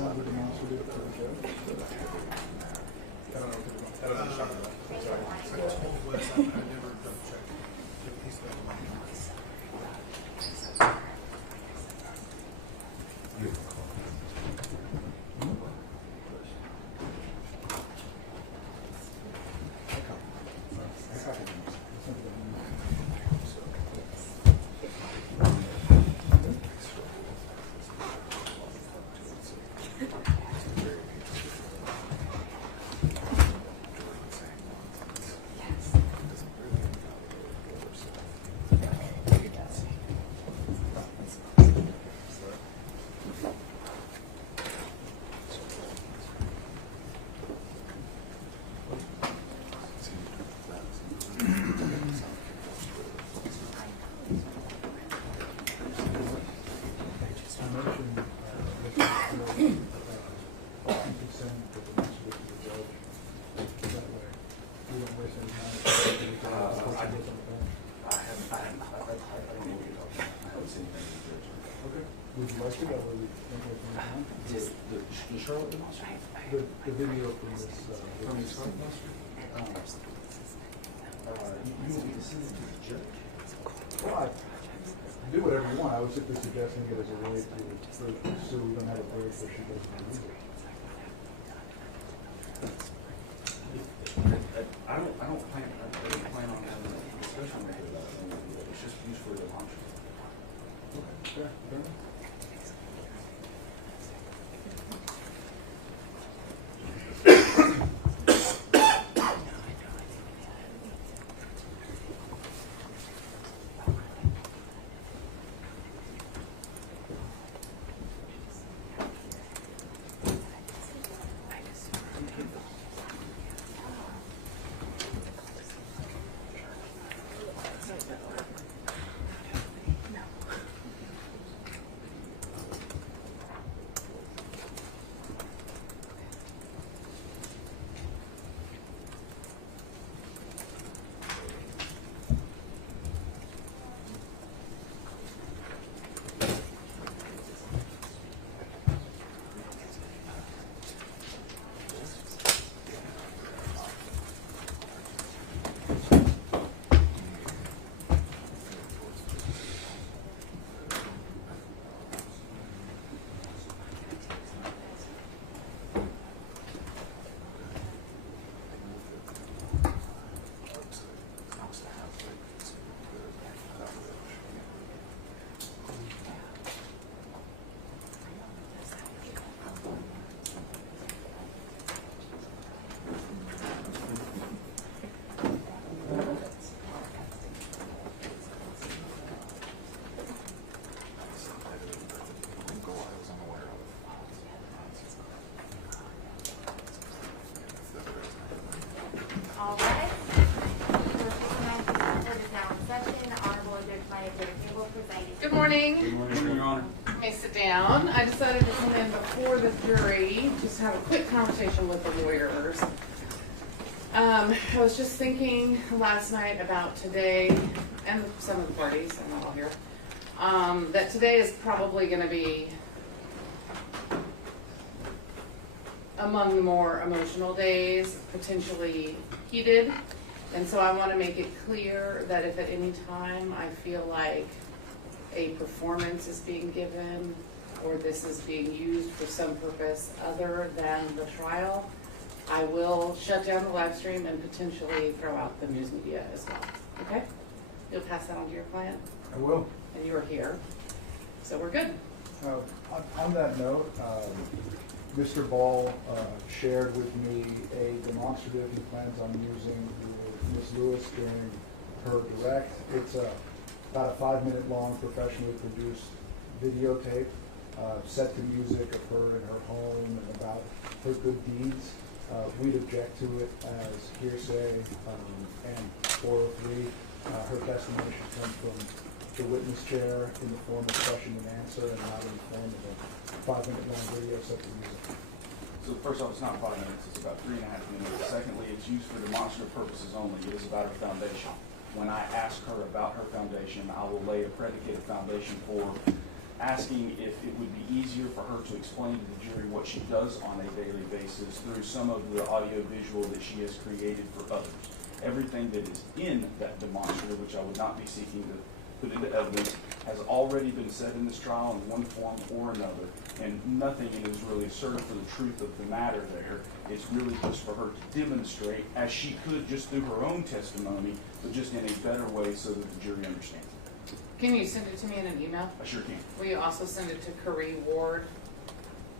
send the demonstrative to the judge? I don't know what they're talking about. I'm sorry. I told Wes I never double checked if he's got the money. The video from this well, I do whatever you want. I was simply suggesting it as a way to pursue. We don't have a break where she doesn't believe it. I don't plan on having a discussion with it about it. It's just used for the launch. Okay, fair enough. All right. Good morning. Good morning, Your Honor. You may sit down. I decided to come in before the jury, just have a quick conversation with the lawyers. I was just thinking last night about today, and some of the parties, I'm not all here, that today is probably going to be among the more emotional days, potentially heated. And so I want to make it clear that if at any time I feel like a performance is being given or this is being used for some purpose other than the trial, I will shut down the live stream and potentially throw out the news media as well. Okay? You'll pass that on to your client? I will. And you're here. So we're good. On that note, Mr. Ball shared with me a demonstrative he plans on using with Ms. Lewis during her direct. It's about a 5-minute long professionally produced videotape set to music of her in her home and about her good deeds. We'd object to it as hearsay and 403. Her testimony should come from the witness chair in the form of question and answer and not in the form of a 5-minute long video set to music. So first off, it's not 5 minutes, it's about 3.5 minutes. Secondly, it's used for demonstrative purposes only. It is about her foundation. When I ask her about her foundation, I will lay a predicated foundation for asking if it would be easier for her to explain to the jury what she does on a daily basis through some of the audio-visual that she has created for others. Everything that is in that demonstrative, which I would not be seeking to put into evidence, has already been said in this trial in one form or another, and nothing is really asserted for the truth of the matter there. It's really just for her to demonstrate, as she could just through her own testimony, but just in a better way so that the jury understands it. Can you send it to me in an email? I sure can. Will you also send it to Carrie Ward,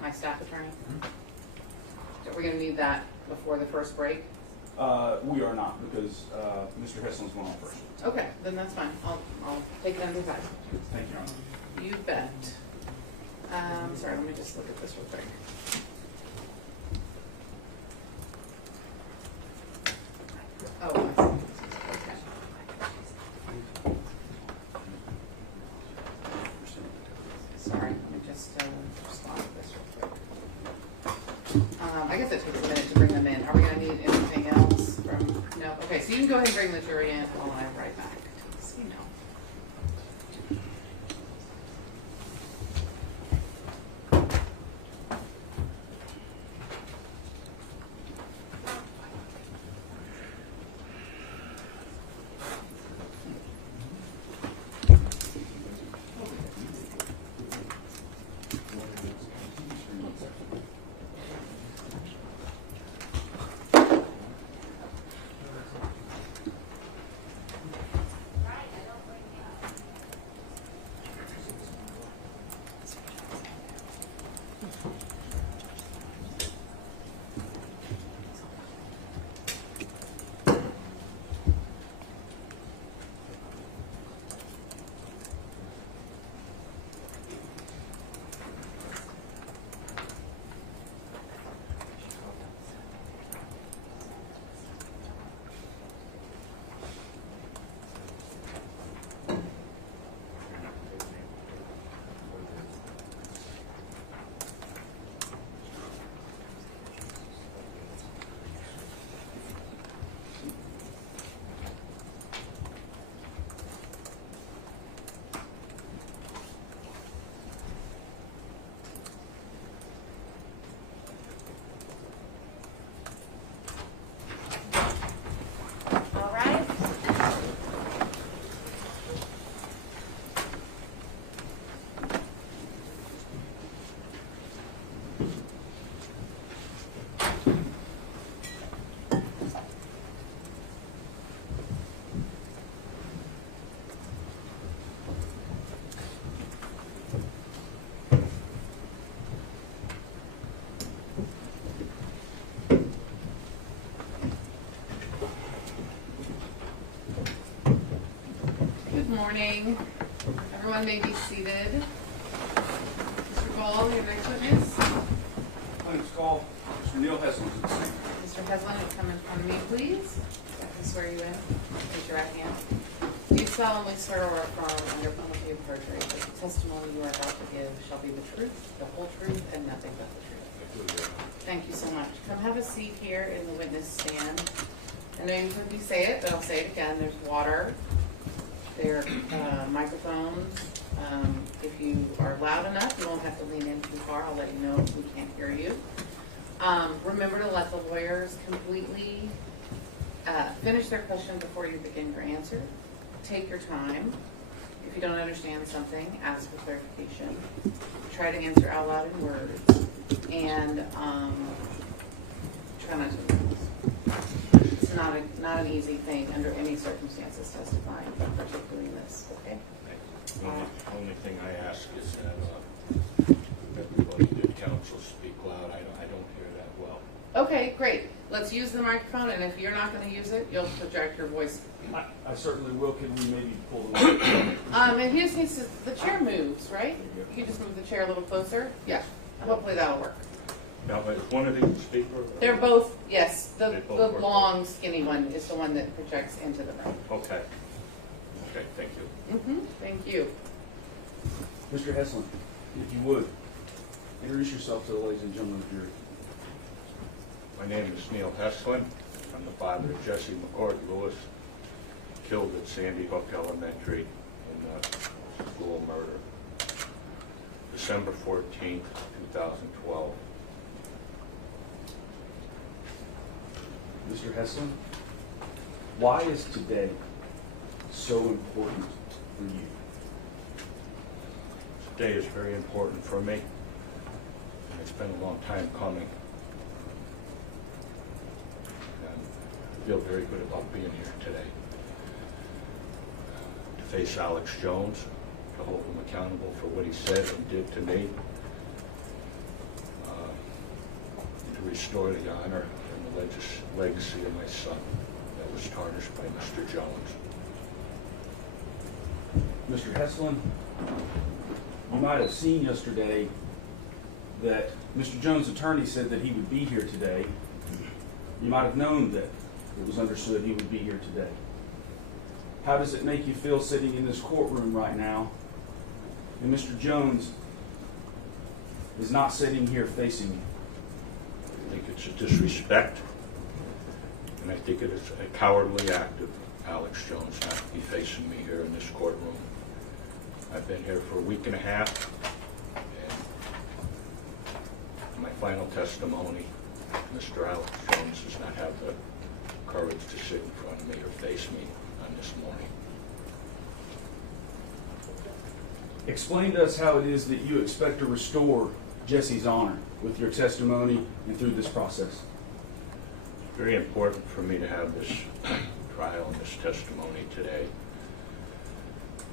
my staff attorney? Are we going to need that before the first break? We are not, because Mr. Heslin's going on first. Okay, then that's fine. I'll take it under advisement. Thank you, Your Honor. You bet. Sorry, let me just look at this real quick. Oh, I see. Okay. Sorry, let me just respond to this real quick. I guess it takes a minute to bring them in. Are we going to need anything else from? No? Okay, so you can go ahead and bring the jury in while I write back. See, no. Good morning. Everyone may be seated. Mr. Ball, your next witness. Claims call, Mr. Neil Heslin. Mr. Heslin, you'll come in front of me, please. I swear you in. Raise your right hand. Do you solemnly swear or affirm under penalty of perjury that the testimony you are about to give shall be the truth, the whole truth, and nothing but the truth? Thank you so much. Come have a seat here in the witness stand. I know you've heard me say it, but I'll say it again. There's water. There are microphones. If you are loud enough, you won't have to lean in too far. I'll let you know if we can't hear you. Remember to let the lawyers completely finish their question before you begin your answer. Take your time. If you don't understand something, ask for clarification. Try to answer out loud in words. And try not to. It's not an easy thing under any circumstances testifying, but particularly in this, okay? The only thing I ask is that everybody did counsel speak loud. I don't hear that well. Okay, great. Let's use the microphone, and if you're not going to use it, you'll project your voice. I certainly will. Can we maybe pull the mic? And he just needs to, the chair moves, right? You can just move the chair a little closer. Yeah, hopefully that'll work. Now, is one of these speaker? They're both, yes, the They both work. long, skinny one is the one that projects into the room. Okay. Okay, thank you. Thank you. Mr. Heslin, if you would, introduce yourself to the ladies and gentlemen of the jury. My name is Neil Heslin. I'm the father of Jessie McCord Lewis, killed at Sandy Hook Elementary in a school murder. December 14th, 2012. Mr. Heslin, why is today so important for you? Today is very important for me, and it's been a long time coming. And I feel very good about being here today. To face Alex Jones, to hold him accountable for what he said and did to me, to restore the honor and the legacy of my son that was tarnished by Mr. Jones. Mr. Heslin, you might have seen yesterday that Mr. Jones' attorney said that he would be here today. You might have known that it was understood he would be here today. How does it make you feel sitting in this courtroom right now and Mr. Jones is not sitting here facing you? I think it's a disrespect, and I think it is a cowardly act of Alex Jones not to be facing me here in this courtroom. I've been here for a week and a half, and my final testimony, Mr. Alex Jones does not have the courage to sit in front of me or face me on this morning. Explain to us how it is that you expect to restore Jessie's honor with your testimony and through this process. It's very important for me to have this trial and this testimony today.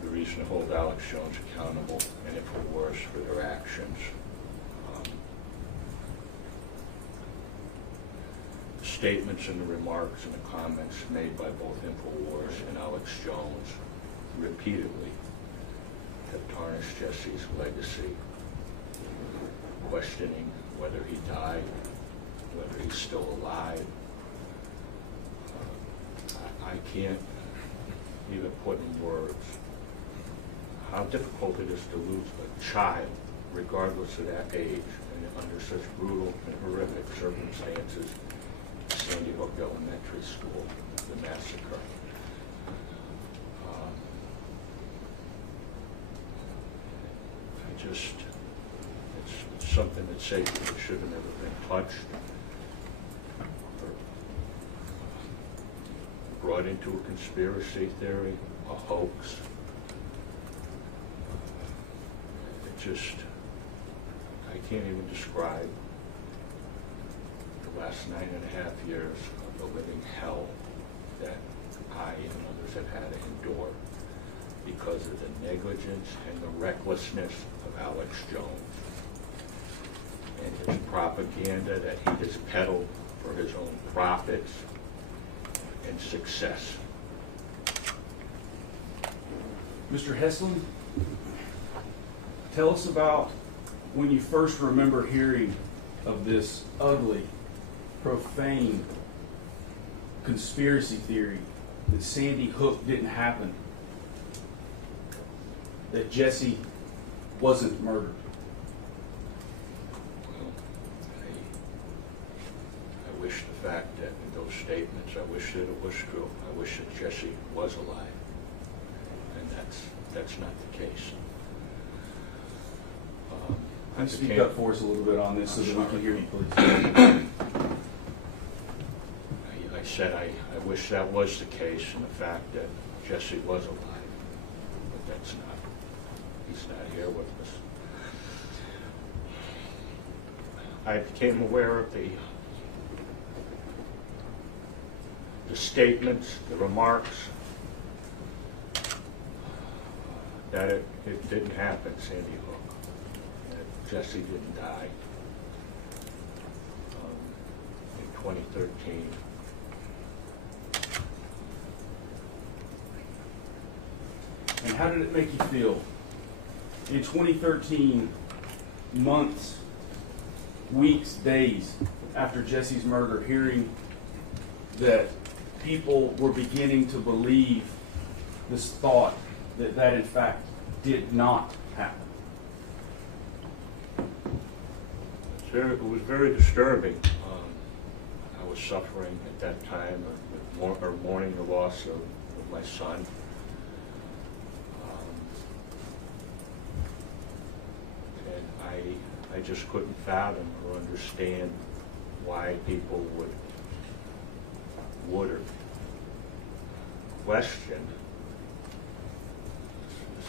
The reason to hold Alex Jones accountable and InfoWars for their actions. Statements and the remarks and the comments made by both InfoWars and Alex Jones repeatedly have tarnished Jessie's legacy, questioning whether he died, whether he's still alive. I can't even put in words how difficult it is to lose a child, regardless of that age, and under such brutal and horrific circumstances. Sandy Hook Elementary School, the massacre. It's something that's sacred that should have never been touched or brought into a conspiracy theory, a hoax. I can't even describe the last 9.5 years of the living hell that I and others have had to endure because of the negligence and the recklessness of Alex Jones and his propaganda that he has peddled for his own profits and success. Mr. Heslin, tell us about when you first remember hearing of this ugly, profane conspiracy theory that Sandy Hook didn't happen, that Jessie wasn't murdered. Well, I wish the fact that in those statements, I wish that it was true. I wish that Jessie was alive, and that's not the case. Can you speak up for us a little bit on this so that we can hear you, please? I said I wish that was the case, and the fact that Jessie was alive, but that's not. He's not here with us. I became aware of the statements, the remarks, that it didn't happen, Sandy Hook, that Jessie didn't die in 2013. And how did it make you feel? In 2013, months, weeks, days after Jessie's murder, hearing that people were beginning to believe this thought that in fact did not happen. It was very disturbing. I was suffering at that time, mourning the loss of my son. And I just couldn't fathom or understand why people would or question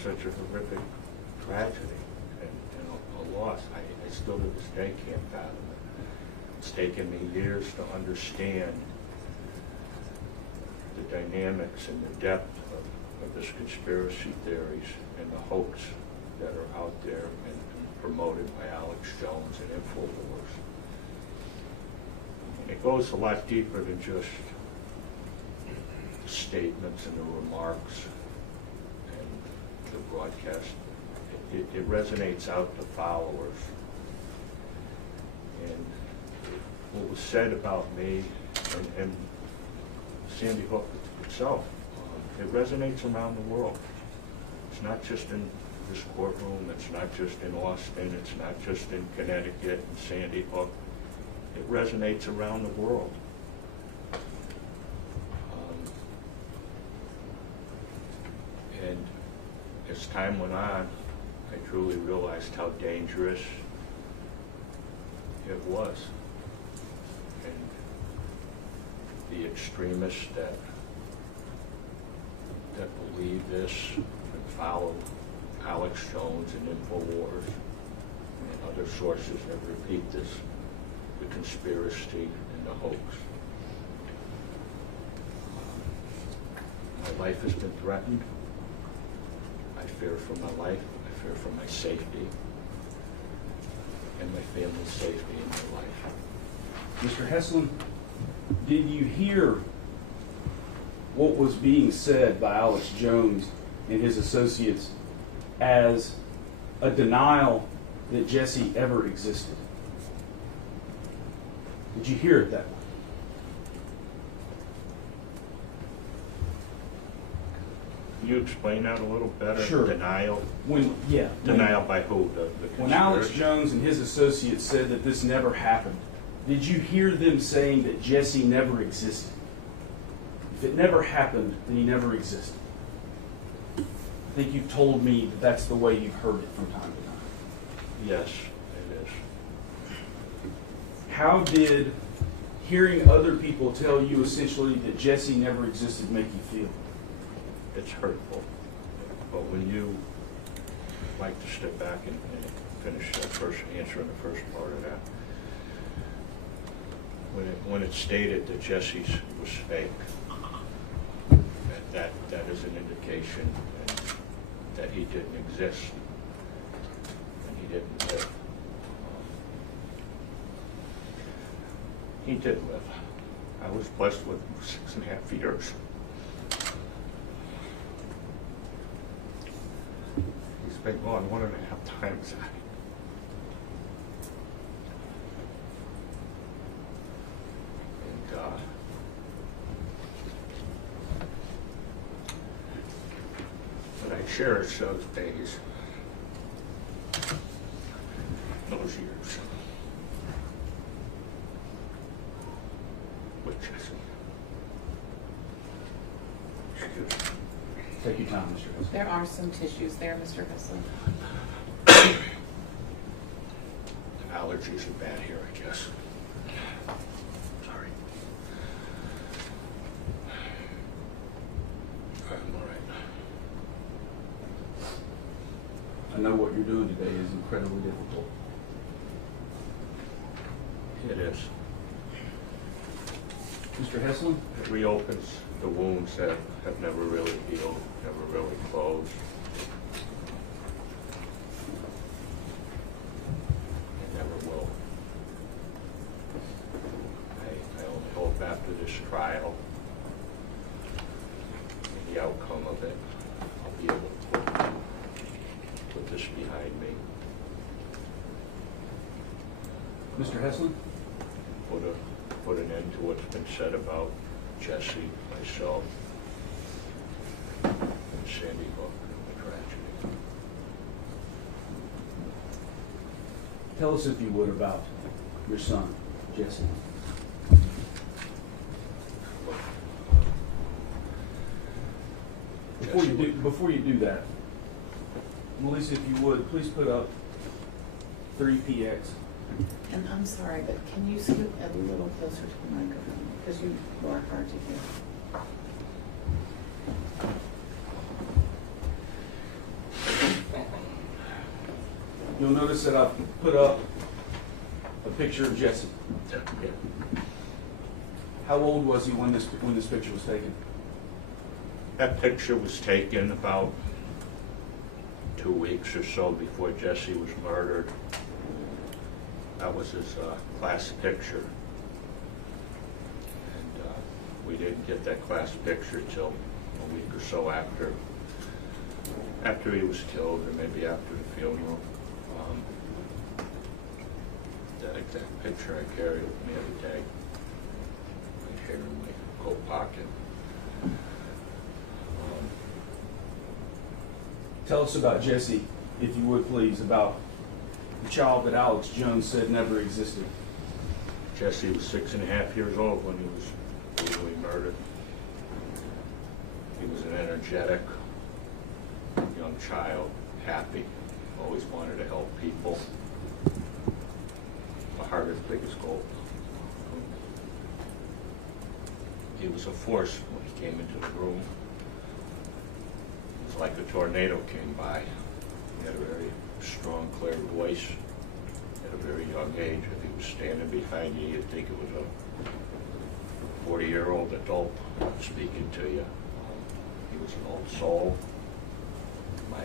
such a horrific tragedy and a loss. I still to this day can't fathom it. It's taken me years to understand the dynamics and the depth of this conspiracy theories and the hoax that are out there and promoted by Alex Jones and InfoWars. And it goes a lot deeper than just the statements and the remarks and the broadcast. It resonates out to followers. And what was said about me and Sandy Hook itself, it resonates around the world. It's not just in this courtroom, it's not just in Austin, it's not just in Connecticut and Sandy Hook. It resonates around the world. And as time went on, I truly realized how dangerous it was. And the extremists that believe this and follow Alex Jones and InfoWars and other sources that repeat this, the conspiracy and the hoax. My life has been threatened. I fear for my life. I fear for my safety and my family's safety in my life. Mr. Heslin, did you hear what was being said by Alex Jones and his associates as a denial that Jessie ever existed? Did you hear it that way? Can you explain that a little better? Sure. Denial? Denial by who? The When Alex conspiracy? Jones and his associates said that this never happened, did you hear them saying that Jessie never existed? If it never happened, then he never existed. I think you've told me that that's the way you've heard it from time to time. Yes, it is. How did hearing other people tell you essentially that Jessie never existed make you feel? It's hurtful. But when you like to step back and finish that first answer in the first part of that, when it's stated that Jessie's was fake, that is an indication that he didn't exist and he didn't live. He did live. I was blessed with 6.5 years. He's been gone 1.5 times. And but I cherish those days, those years with Jessie. Excuse me. Take your time, Mr. Heslin. There are some tissues there, Mr. Heslin. Allergies are bad here, I guess. Sorry. I'm all right. I know what you're doing today is incredibly difficult. It is. Mr. Heslin? It reopens the wounds that have never really healed, never really closed. It never will. I only hope after this trial and the outcome of it, I'll be able to put this behind me. Mr. Heslin? Put an end to what's been said about Jessie, myself, and Sandy Hook, the tragedy. Tell us, if you would, about your son, Jessie. Before you do that, Melissa, if you would, please put up 3PX. And I'm sorry, but can you scoot a little closer to the microphone, because you are hard to hear. You'll notice that I've put up a picture of Jessie. How old was he when this picture was taken? That picture was taken about 2 weeks or so before Jessie was murdered. That was his class picture. And we didn't get that class picture till a week or so after he was killed, or maybe after the funeral. That exact picture I carried with me every day, right here in my coat pocket. Tell us about Jessie, if you would please, about the child that Alex Jones said never existed. Jessie was 6.5 years old when he was brutally murdered. He was an energetic young child, happy, always wanted to help people. My hardest, biggest goal. He was a force when he came into the room. It was like a tornado came by. He had a very strong, clear voice at a very young age. If he was standing behind you, you'd think it was a 40-year-old adult speaking to you. He was an old soul. My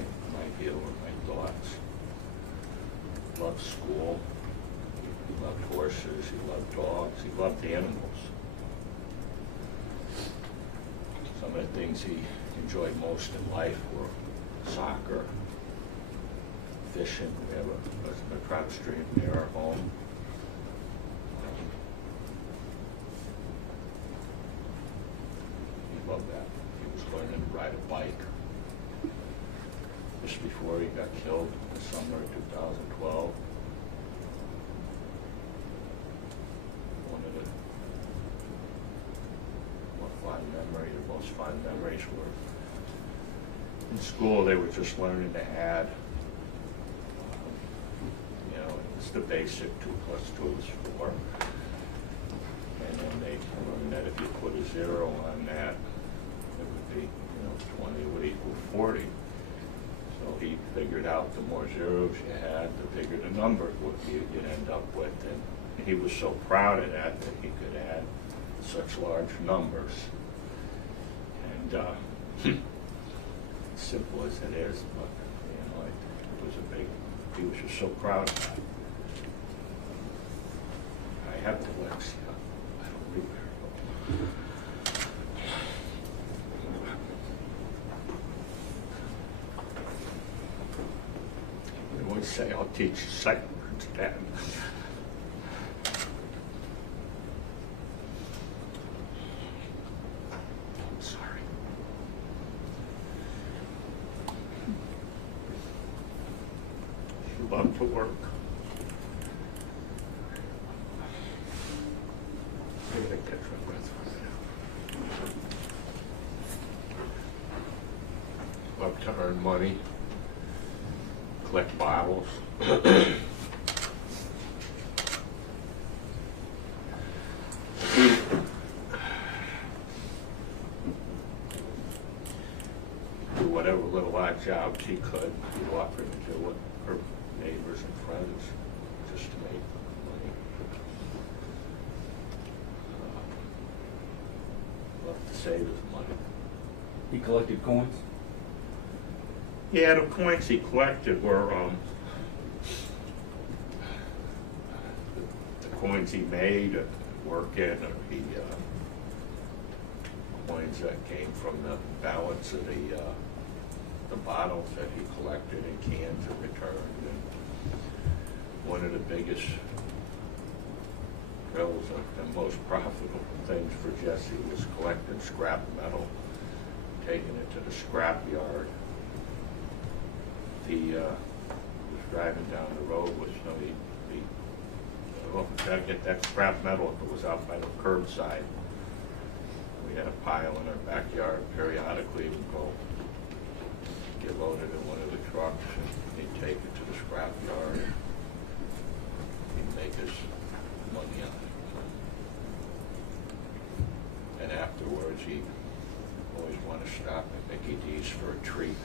view or my thoughts. He loved school. He loved horses. He loved dogs. He loved animals. Some of the things he enjoyed most in life were soccer, fishing. We have a trout stream near our home. He loved that. He was learning to ride a bike. Just before he got killed in the summer of 2012. One of the most fond memories were in school. They were just learning to add. It's the basic 2 + 2 is 4. And then they learned that if you put a 0 on that, it would be, 20 would equal 40. So he figured out the more zeros you had, the bigger the number you'd end up with. And he was so proud of that he could add such large numbers. And simple as it is, but it was he was just so proud of that. I have dyslexia. I don't read very well. I always say I'll teach sight words, Dad. I'm sorry. You love to work. I gotta catch my breath right now. Love to earn money. Collect bottles. Do whatever little odd jobs he could. He'd offer to do it for neighbors and friends just to make money. Love to save his money. He collected coins. Yeah, the coins he collected were the coins he made at working, or coins that came from the balance of the bottles that he collected in cans and returned. And one of the biggest thrills and most profitable things for Jessie was collecting scrap metal, taking it to the scrap yard. He was driving down the road with gotta get that scrap metal if it was out by the curbside. We had a pile in our backyard. Periodically we'd go get loaded in one of the trucks and he'd take it to the scrap yard. make his money on it. And afterwards, he always want to stop at Mickey D's for a treat,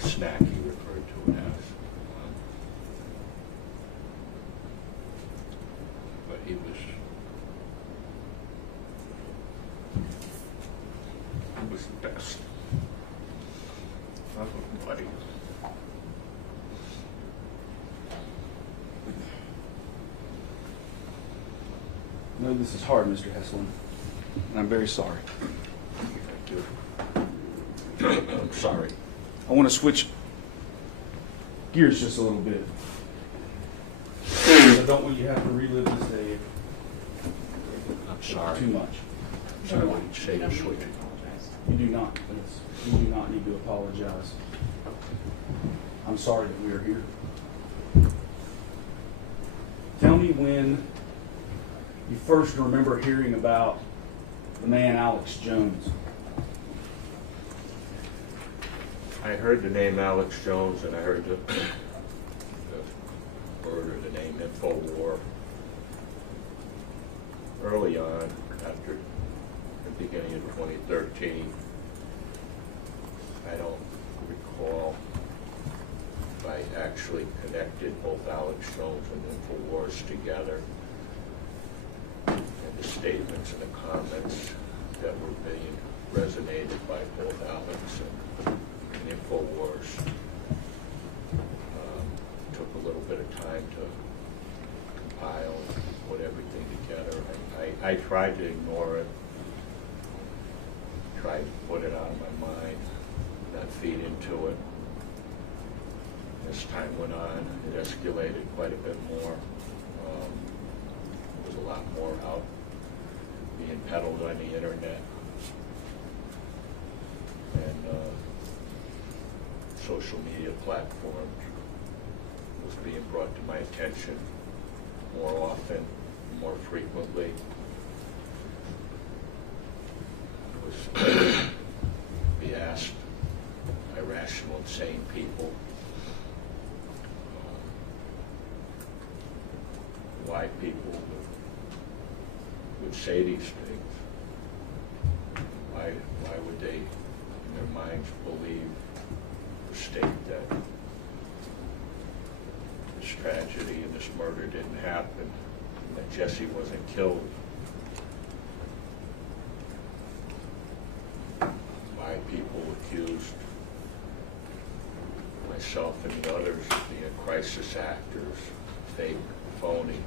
snack he referred to it as. But he was the best. Love him, buddy. I know this is hard, Mr. Heslin, and I'm very sorry. Thank you. I'm sorry. I want to switch gears just a little bit. I don't want you to have to relive this day I'm sorry. too much. So I wouldn't say to switch it. You do not. You do not need to apologize. I'm sorry that we are here. Tell me when you first remember hearing about the man Alex Jones. I heard the name Alex Jones, and I heard the word or the name InfoWars early on, after the beginning of 2013. I don't recall if I actually connected both Alex Jones and InfoWars together, and the statements and the comments that were being resonated by both Alex and InfoWars. Took a little bit of time to compile and put everything together. I tried to ignore it, tried to put it out of my mind, not feed into it. As time went on, it escalated quite a bit more. There was a lot more out being peddled on the internet. And social media platforms was being brought to my attention more often, more frequently. I was be asked by rational, sane people why people would say these things. Why would they, in their minds, believe or state that this tragedy and this murder didn't happen, and that Jessie wasn't killed? Why people accused myself and the others of being crisis actors, fake, phony.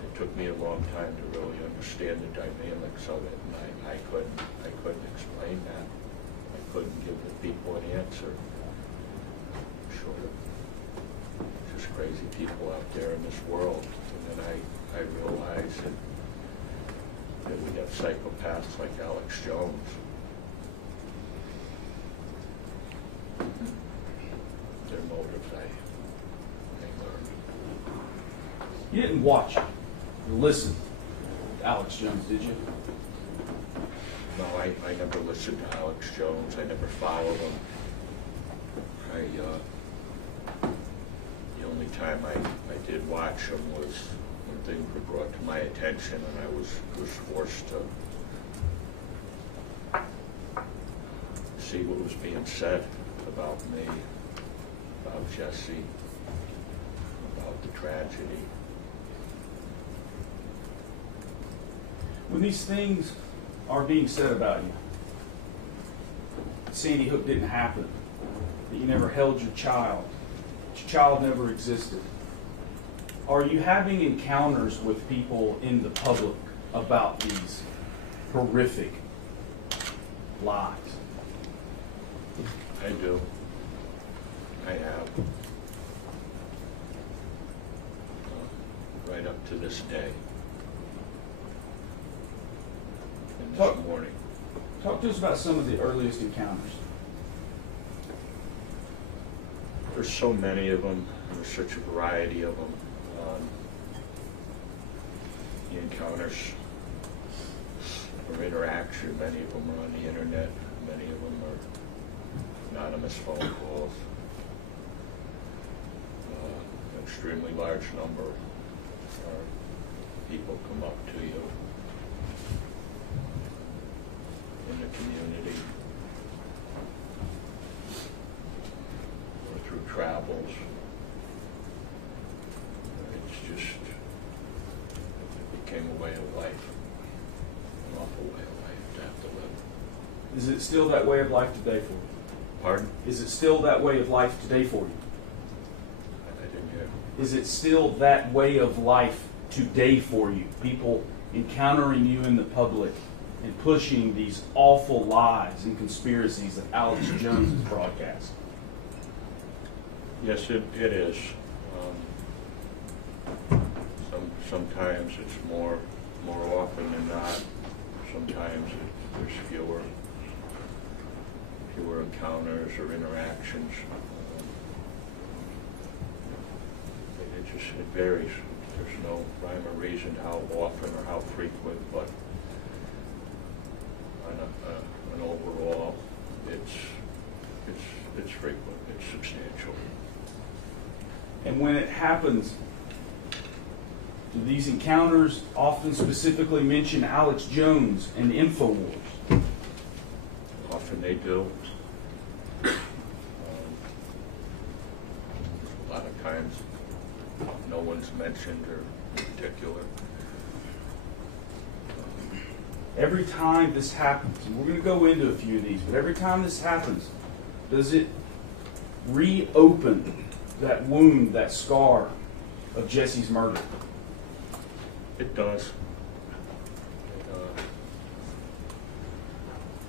It took me a long time to really understand the dynamics of it, and I couldn't explain that. I couldn't give the people an answer. Short of just crazy people out there in this world. And then I realized that we have psychopaths like Alex Jones. Their motives I learned. You didn't watch it, or listen to Alex Jones, did you? No, I never listened to Alex Jones. I never followed him. The only time I did watch him was when things were brought to my attention, and I was forced to see what was being said about me, about Jessie, about the tragedy. When these things are being said about you, Sandy Hook didn't happen, that you never held your child never existed, are you having encounters with people in the public about these horrific lies? I do. I have. Right up to this day. And this morning. Talk to us about some of the earliest encounters. There's so many of them. There's such a variety of them. The encounters or interaction, many of them are on the internet. Many of them are anonymous phone calls. An extremely large number of people come up to you in the community or through travels. It's just, it became a way of life, an awful way of life to have to live. Is it still that way of life today for you? Pardon? Is it still that way of life today for you? I didn't hear. Is it still that way of life today for you? People encountering you in the public and pushing these awful lies and conspiracies that Alex Jones has broadcast. Yes, it is. Sometimes it's more often than not. Sometimes there's fewer encounters or interactions. It varies. There's no rhyme or reason how often or how frequent, but on an overall, it's frequent. It's substantial. And when it happens, do these encounters often specifically mention Alex Jones and InfoWars? Often they do. A lot of times, no one's mentioned or in particular. Every time this happens, and we're going to go into a few of these, but every time this happens, does it reopen that wound, that scar of Jessie's murder? It does.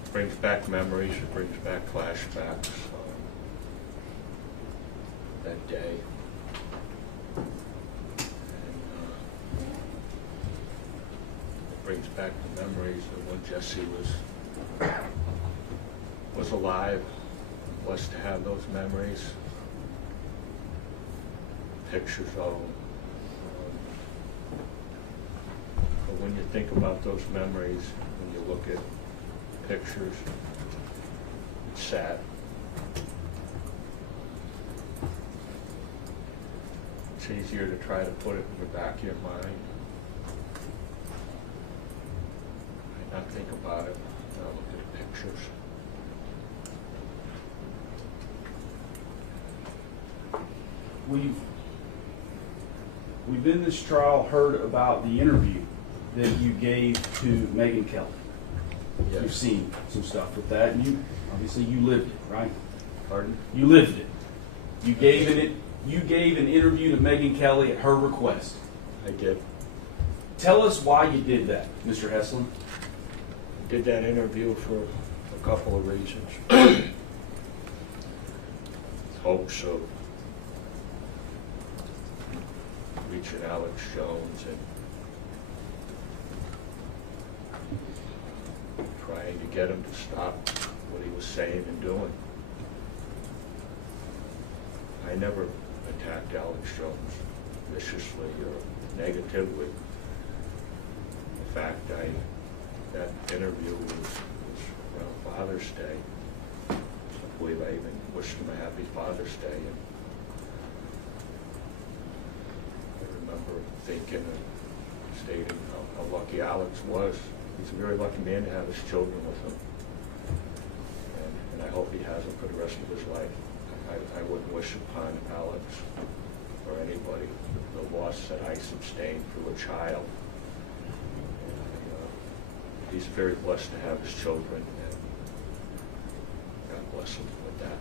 It brings back memories. It brings back flashbacks. That day. It brings back the memories of when Jessie was alive. Blessed to have those memories. Pictures of them. But when you think about those memories, when you look at pictures, it's sad. It's easier to try to put it in the back of your mind. I not think about it, I look at the pictures. We've in this trial heard about the interview that you gave to Megyn Kelly. Yes. You've seen some stuff with that, and you obviously you lived it, right? Pardon? You lived it. You gave an interview to Megyn Kelly at her request. I did. Tell us why you did that, Mr. Heslin. I did that interview for a couple of reasons. Hopes of reaching Alex Jones and trying to get him to stop what he was saying and doing. I never attacked Alex Jones viciously or negatively. In fact, that interview was around Father's Day. I believe I even wished him a happy Father's Day. And I remember thinking and stating how lucky Alex was. He's a very lucky man to have his children with him. And I hope he has them for the rest of his life. I wouldn't wish upon Alex or anybody the loss that I sustained through a child. And, he's very blessed to have his children, and God bless him with that.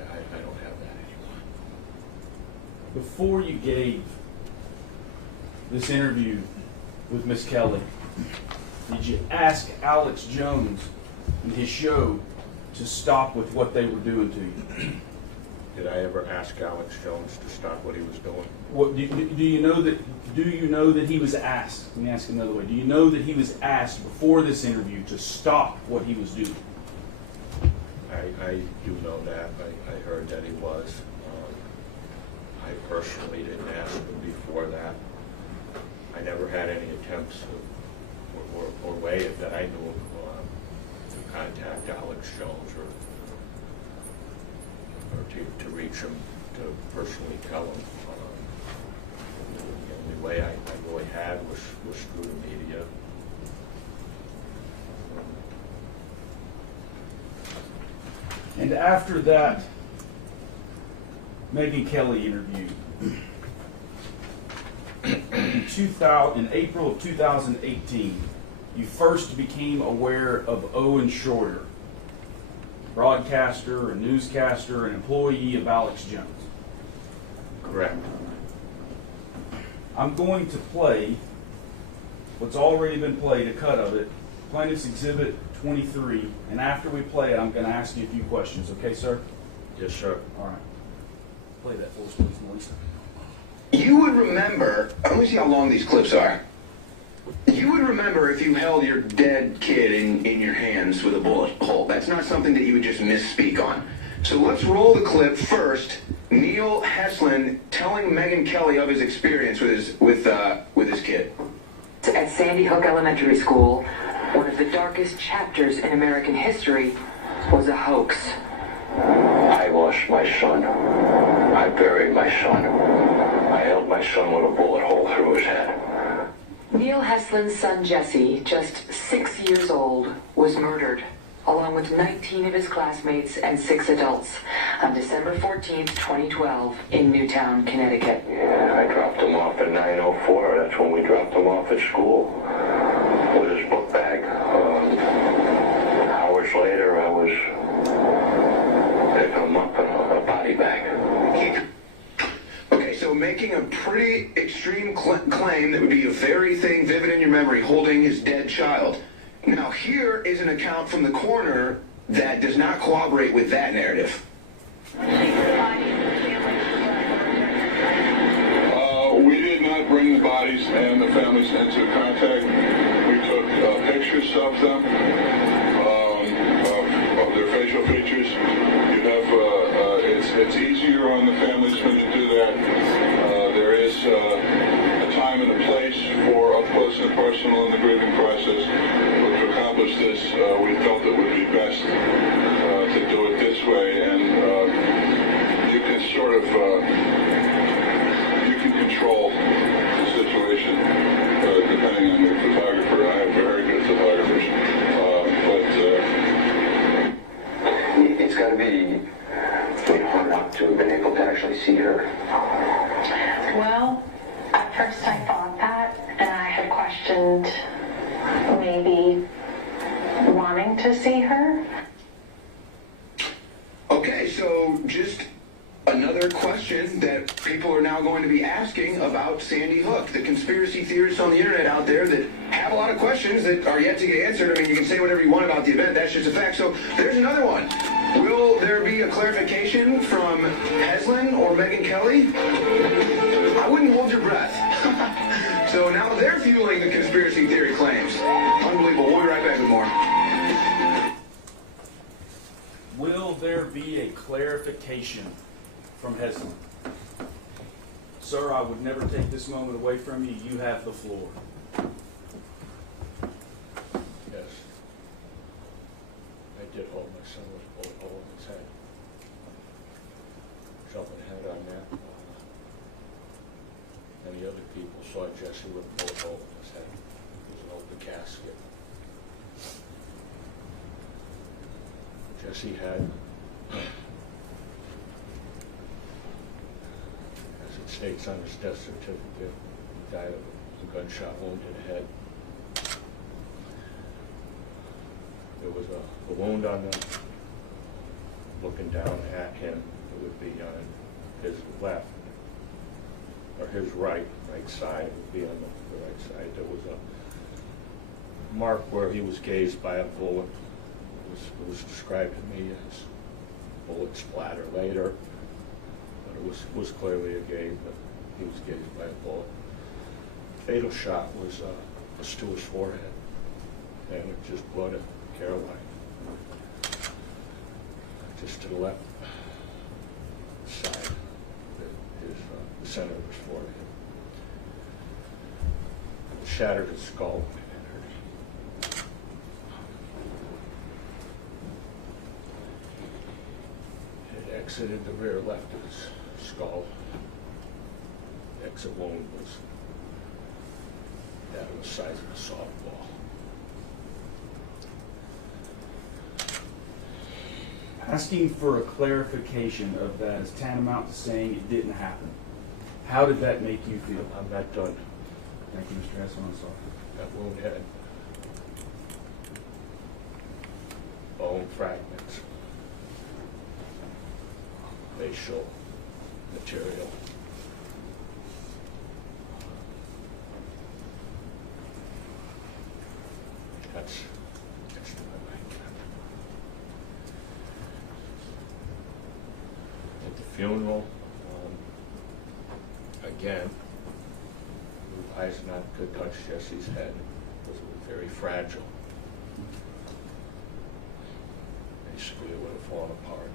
I don't have that anymore. Before you gave this interview with Miss Kelly, did you ask Alex Jones and his show to stop with what they were doing to you? Did I ever ask Alex Jones to stop what he was doing? What, do you know that he was asked? Let me ask another way. Do you know that he was asked before this interview to stop what he was doing? I do know that. I heard that he was. I personally didn't ask him before that. I never had any attempts or way that I knew of to contact Alex Jones or to reach him, to personally tell him. The only way I really had was through the media. And after that Megyn Kelly interview, in April of 2018, you first became aware of Owen Shorter, broadcaster, a newscaster, an employee of Alex Jones. Correct. I'm going to play what's already been played, a cut of it, Plaintiff's Exhibit 23, and after we play it, I'm going to ask you a few questions. Okay, sir? Yes, sir. All right. Play that for us, please, Melissa. You would remember, let me see how long these clips are. You would remember if you held your dead kid in your hands with a bullet hole. That's not something that you would just misspeak on. So let's roll the clip first. Neil Heslin telling Megyn Kelly of his experience with his kid. At Sandy Hook Elementary School, one of the darkest chapters in American history was a hoax. I lost my son. I buried my son. I held my son with a bullet hole through his head. Neil Heslin's son Jessie, just 6 years old, was murdered, along with 19 of his classmates and 6 adults, on December 14th, 2012, in Newtown, Connecticut. Yeah, I dropped him off at 9:04. That's when we dropped him off at school with his book bag. Hours later, I was picking him up in a body bag. Okay, so making a pretty extreme claim that would be a very thing vivid in your memory, holding his dead child. Now, here is an account from the coroner that does not corroborate with that narrative. We did not bring the bodies and the families into contact. We took pictures of them, of their facial features. You have, it's easier on the families when you do that. There is a time and a place for up close and personal in the grieving process. But to accomplish this, we felt it would be best to do it this way, and you can sort of you can control the situation depending on your photographer. I have very good photographers, but It's got to be hard not to have been able to actually see her. Well, at first I thought that, and I had questioned maybe wanting to see her. Okay, so just another question that people are now going to be asking about Sandy Hook. The conspiracy theorists on the internet out there that have a lot of questions that are yet to get answered. I mean, you can say whatever you want about the event. That's just a fact. So there's another one. Will there be a clarification from Heslin or Megyn Kelly? I wouldn't hold your breath. So now they're fueling the conspiracy theory claims. Unbelievable. We'll be right back with more. Will there be a clarification from Heslin? Sir, I would never take this moment away from you. You have the floor. Yes. I did hold my son with a bullet hole in his head. Jumping ahead on that. Many other people saw Jessie with a bullet hole in his head. It was an open casket. Jessie had, as it states on his death certificate, he died of a gunshot wound to the head. There was a wound on the, looking down at him, it would be on his left, or his right side, it would be on the right side. There was a mark where he was gazed by a bullet. It was described to me as bullet splatter later, but it was clearly a gaze, but he was gazed by a bullet. Fatal shot was to his forehead, and it just blood at Caroline, just to the left side, the center of his forehead. It shattered his skull. exited the rear left of his skull. Exit wound was that was the size of a softball. Asking for a clarification of that is tantamount to saying it didn't happen. How did that make you feel? I'm not done. Thank you, Mr. Hesselman. I'm sorry. That wound had bone fragments, facial material. That's my mind. At the funeral, again, Eisenach could touch Jessie's head because it was very fragile. Basically, it would have fallen apart.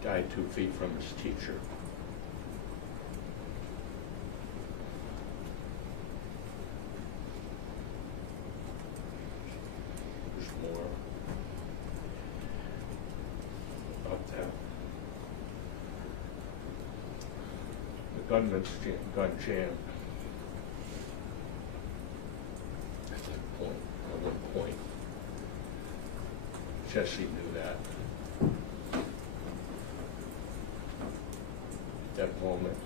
He died 2 feet from his teacher. There's more about that. The gun jammed. At one point, Jessie knew that. At that moment,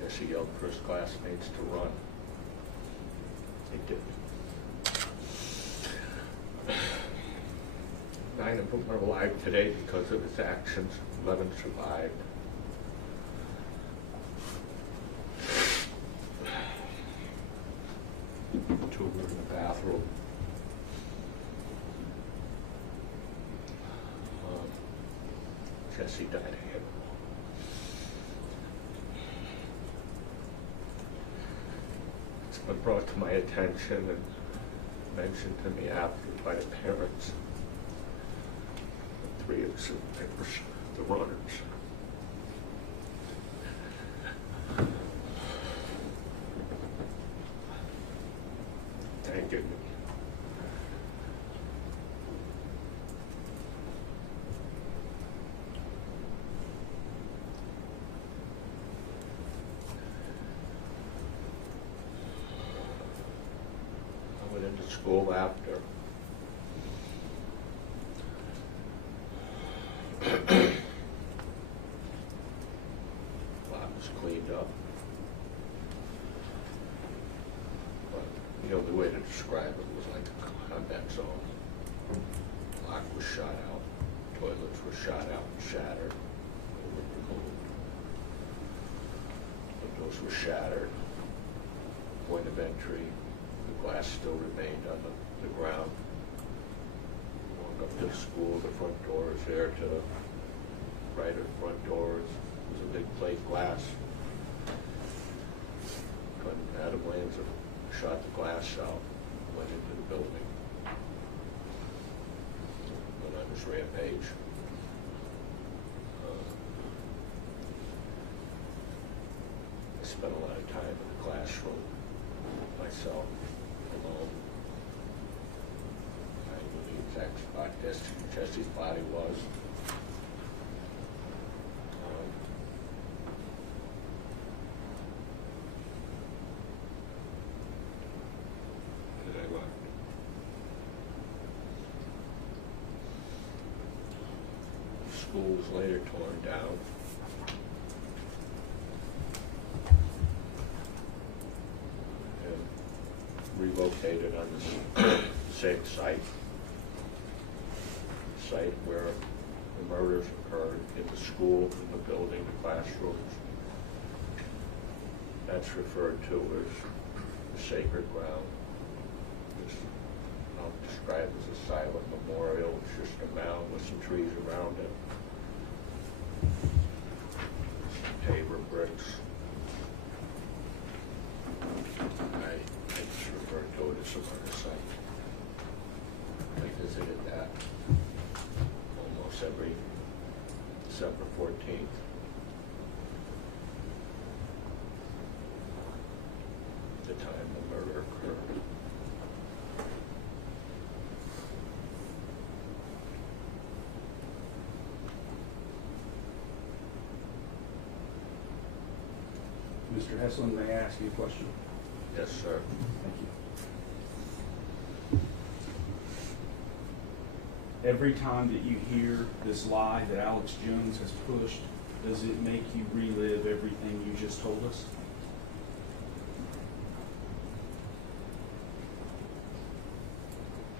Jessie yelled for his classmates to run. They didn't. 9 of them are alive today because of his actions. 11 survived. Two were in the bathroom. Jessie died of hemorrhage. It's been brought to my attention and mentioned to me after by the parents. The 3 of us were the runners. Thank you. I went into school after. Lot was cleaned up. The only way to describe it was like a combat zone. Lock was shot out, toilets were shot out and shattered, windows were shattered, point of entry, the glass still remained on the ground. Walk up to the school, the front doors there to the right of the front doors. There was a big plate glass. Adam Lanza shot the glass out, went into the building, went on his rampage. I spent a lot of time in the classroom myself, alone. I knew the exact spot Jessie's body was. School was later torn down. And relocated on the same site where the murders occurred, in the school, in the building, the classrooms. That's referred to as the sacred ground. It's described as a silent memorial. It's just a mound with some trees around it. Paver bricks. I just refer to it as a murder site. I visited that almost every December 14th. The time the murder occurred. Mr. Heslin, may I ask you a question? Yes, sir. Thank you. Every time that you hear this lie that Alex Jones has pushed, does it make you relive everything you just told us?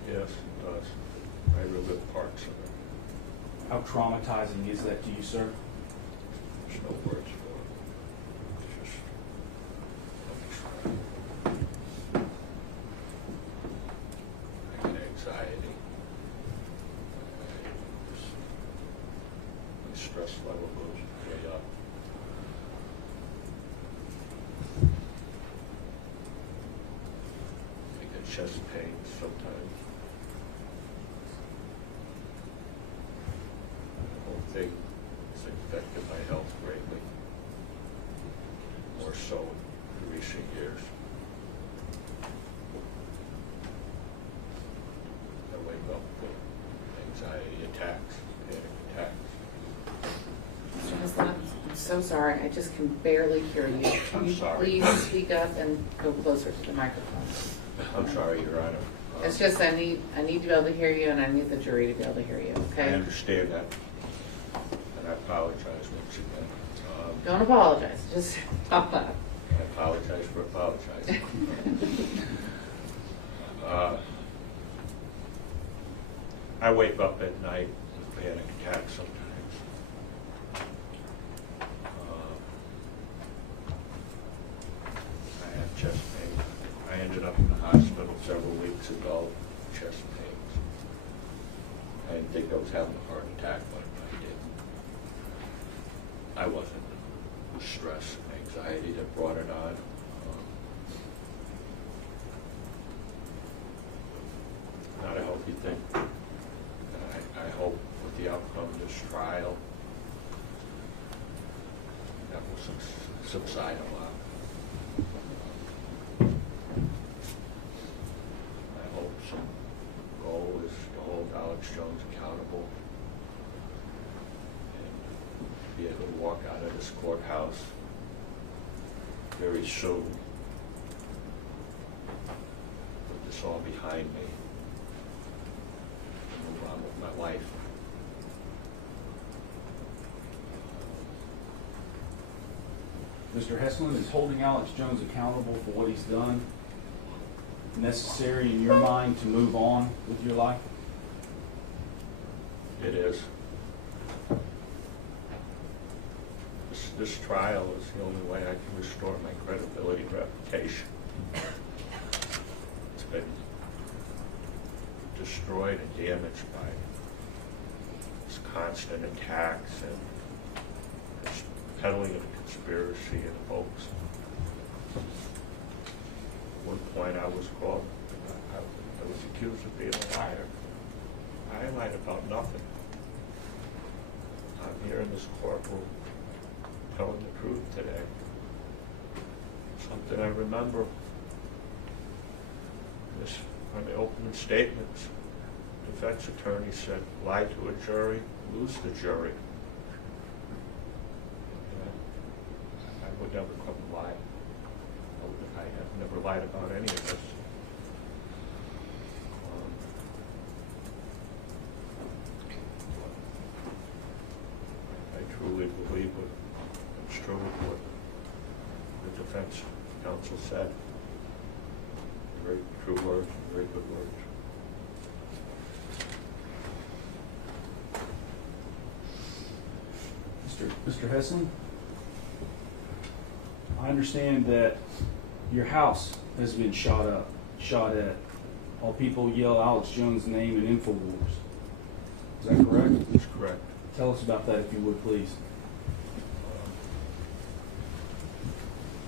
Yes, it does. I relive parts of it. How traumatizing is that to you, sir? There's no words for it. It's just, I get anxiety. My stress level goes way up. I get chest pains sometimes. The whole thing has affected my health greatly, more so in recent years. I wake up with anxiety attacks, panic attacks. Mr. Heslin, I'm so sorry, I just can barely hear you. Can you sorry. please speak up and go closer to the microphone? I'm sorry, Your Honor. It's just I need to be able to hear you, and I need the jury to be able to hear you, I okay? understand that, and I apologize once again. Don't apologize, just stop that. I apologize for apologizing. I wake up at night with panic attacks sometimes. I have chest pain. I ended up in the hospital several weeks ago with chest pains. I didn't think I was having a heart attack, but I did. I wasn't. It was stress and anxiety that brought it on. Not a healthy thing. I hope with the outcome of this trial, that will subside a lot. I hope some goal is to hold Alex Jones accountable and be able to walk out of this courthouse very soon with this all behind me and move on with my life. Mr. Heslin, is holding Alex Jones accountable for what he's done necessary in your mind to move on with your life? It is. This trial is the only way I can restore my credibility and reputation. It's been destroyed and damaged by this constant attacks and this peddling of conspiracy and hoax. At one point I was called, I was accused of being a liar. I lied about nothing. I'm here in this courtroom telling the truth today. Something I remember. This, on the opening statements, defense attorney said, lie to a jury, lose the jury. I would never come and lie. I have never lied about any of this. I truly believe it's true what the defense counsel said. Very true words, very good words. Mr. Heslin, I understand that your house has been shot at while people yell Alex Jones' name in InfoWars. Is that correct? That's correct. Tell us about that if you would, please.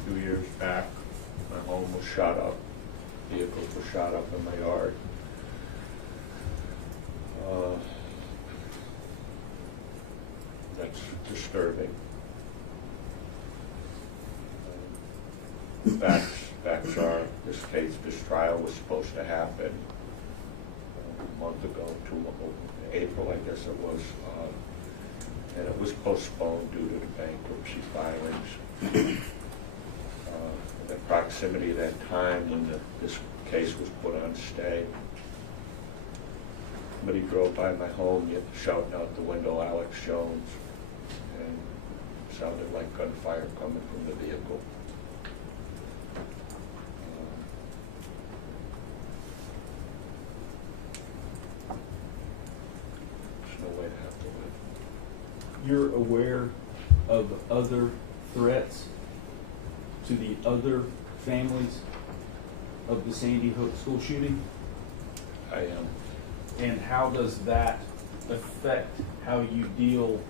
2 years back, my home was shot up. Vehicles were shot up in my yard. That's disturbing. Facts are, this trial was supposed to happen a month ago, April, I guess it was, and it was postponed due to the bankruptcy filings. proximity of that time when this case was put on stay. Somebody drove by my home, shouting out the window, "Alex Jones," and it sounded like gunfire coming from the vehicle. There's no way to have to live. You're aware of other threats to the other families of the Sandy Hook school shooting? I am. And how does that affect how you deal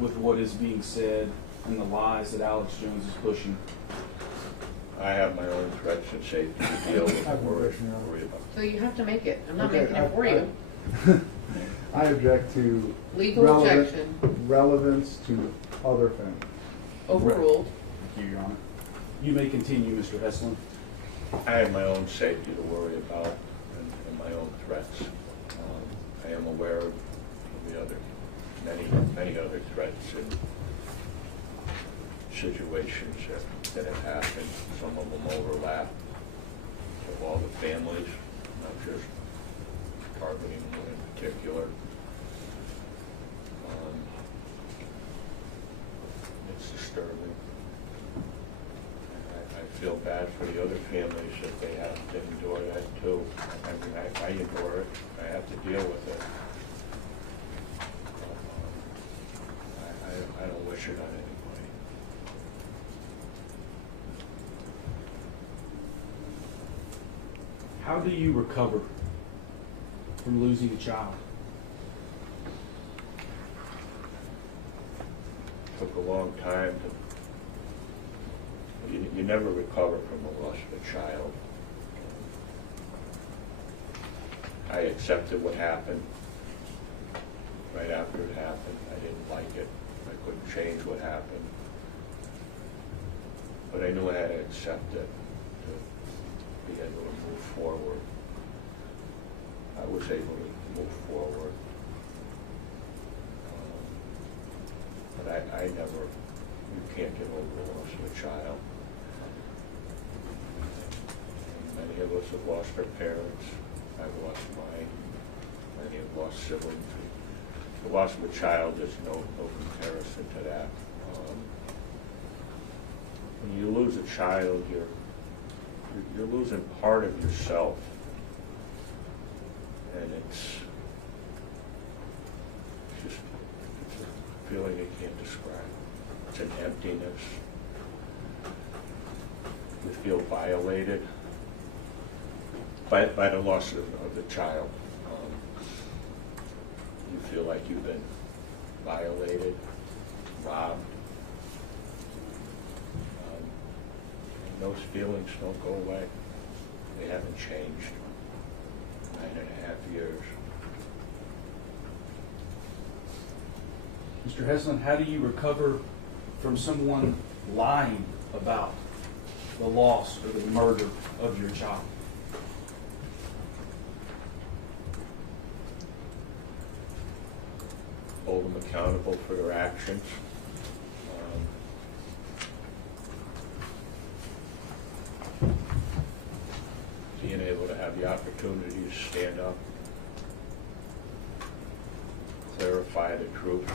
with what is being said and the lies that Alex Jones is pushing? I have my own threats and safety to deal with and worry about. So you have to make it. I'm not Okay, making it for you. I object to Legal objection. relevance to other families. Overruled. Thank you, Your Honor. You may continue, Mr. Heslin. I have my own safety to worry about and my own threats. I am aware of the other, many other threats and situations that have happened. Some of them overlap with all the families, not just targeting one in particular. It's disturbing. I feel bad for the other families that they have to endure that too. I mean, I endure it. I have to deal with it. I don't wish it on anybody. How do you recover from losing a child? Took a long time to. You never recover from the loss of a child. I accepted what happened right after it happened. I didn't like it. I couldn't change what happened. But I knew I had to accept it to be able to move forward. I was able to move forward. But I never, you can't get over the loss of a child. Many of us have lost our parents. I've lost mine. Many have lost siblings. The loss of a child is no comparison to that. When you lose a child, you're losing part of yourself, and it's a feeling you can't describe. It's an emptiness. You feel violated by the loss of the child. You feel like you've been violated, robbed. And those feelings don't go away. They haven't changed. 9.5 years. Mr. Heslin, how do you recover from someone lying about the loss or the murder of your child? Hold them accountable for their actions. Being able to have the opportunity to stand up, clarify the truth.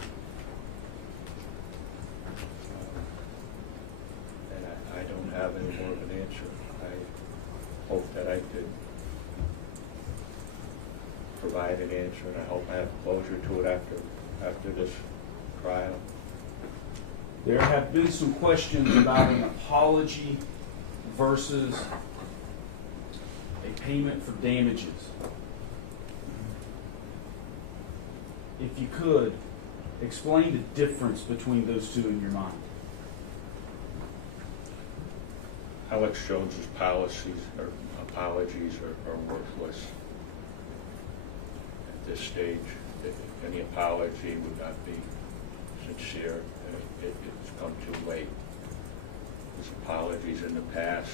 And I don't have any more of an answer. I hope that I could provide an answer, and I hope I have closure to it after this trial. There have been some questions about an apology versus a payment for damages. If you could, explain the difference between those two in your mind. Alex Jones's policies or apologies are worthless at this stage. Any apology would not be sincere, and it's come too late. His apologies in the past,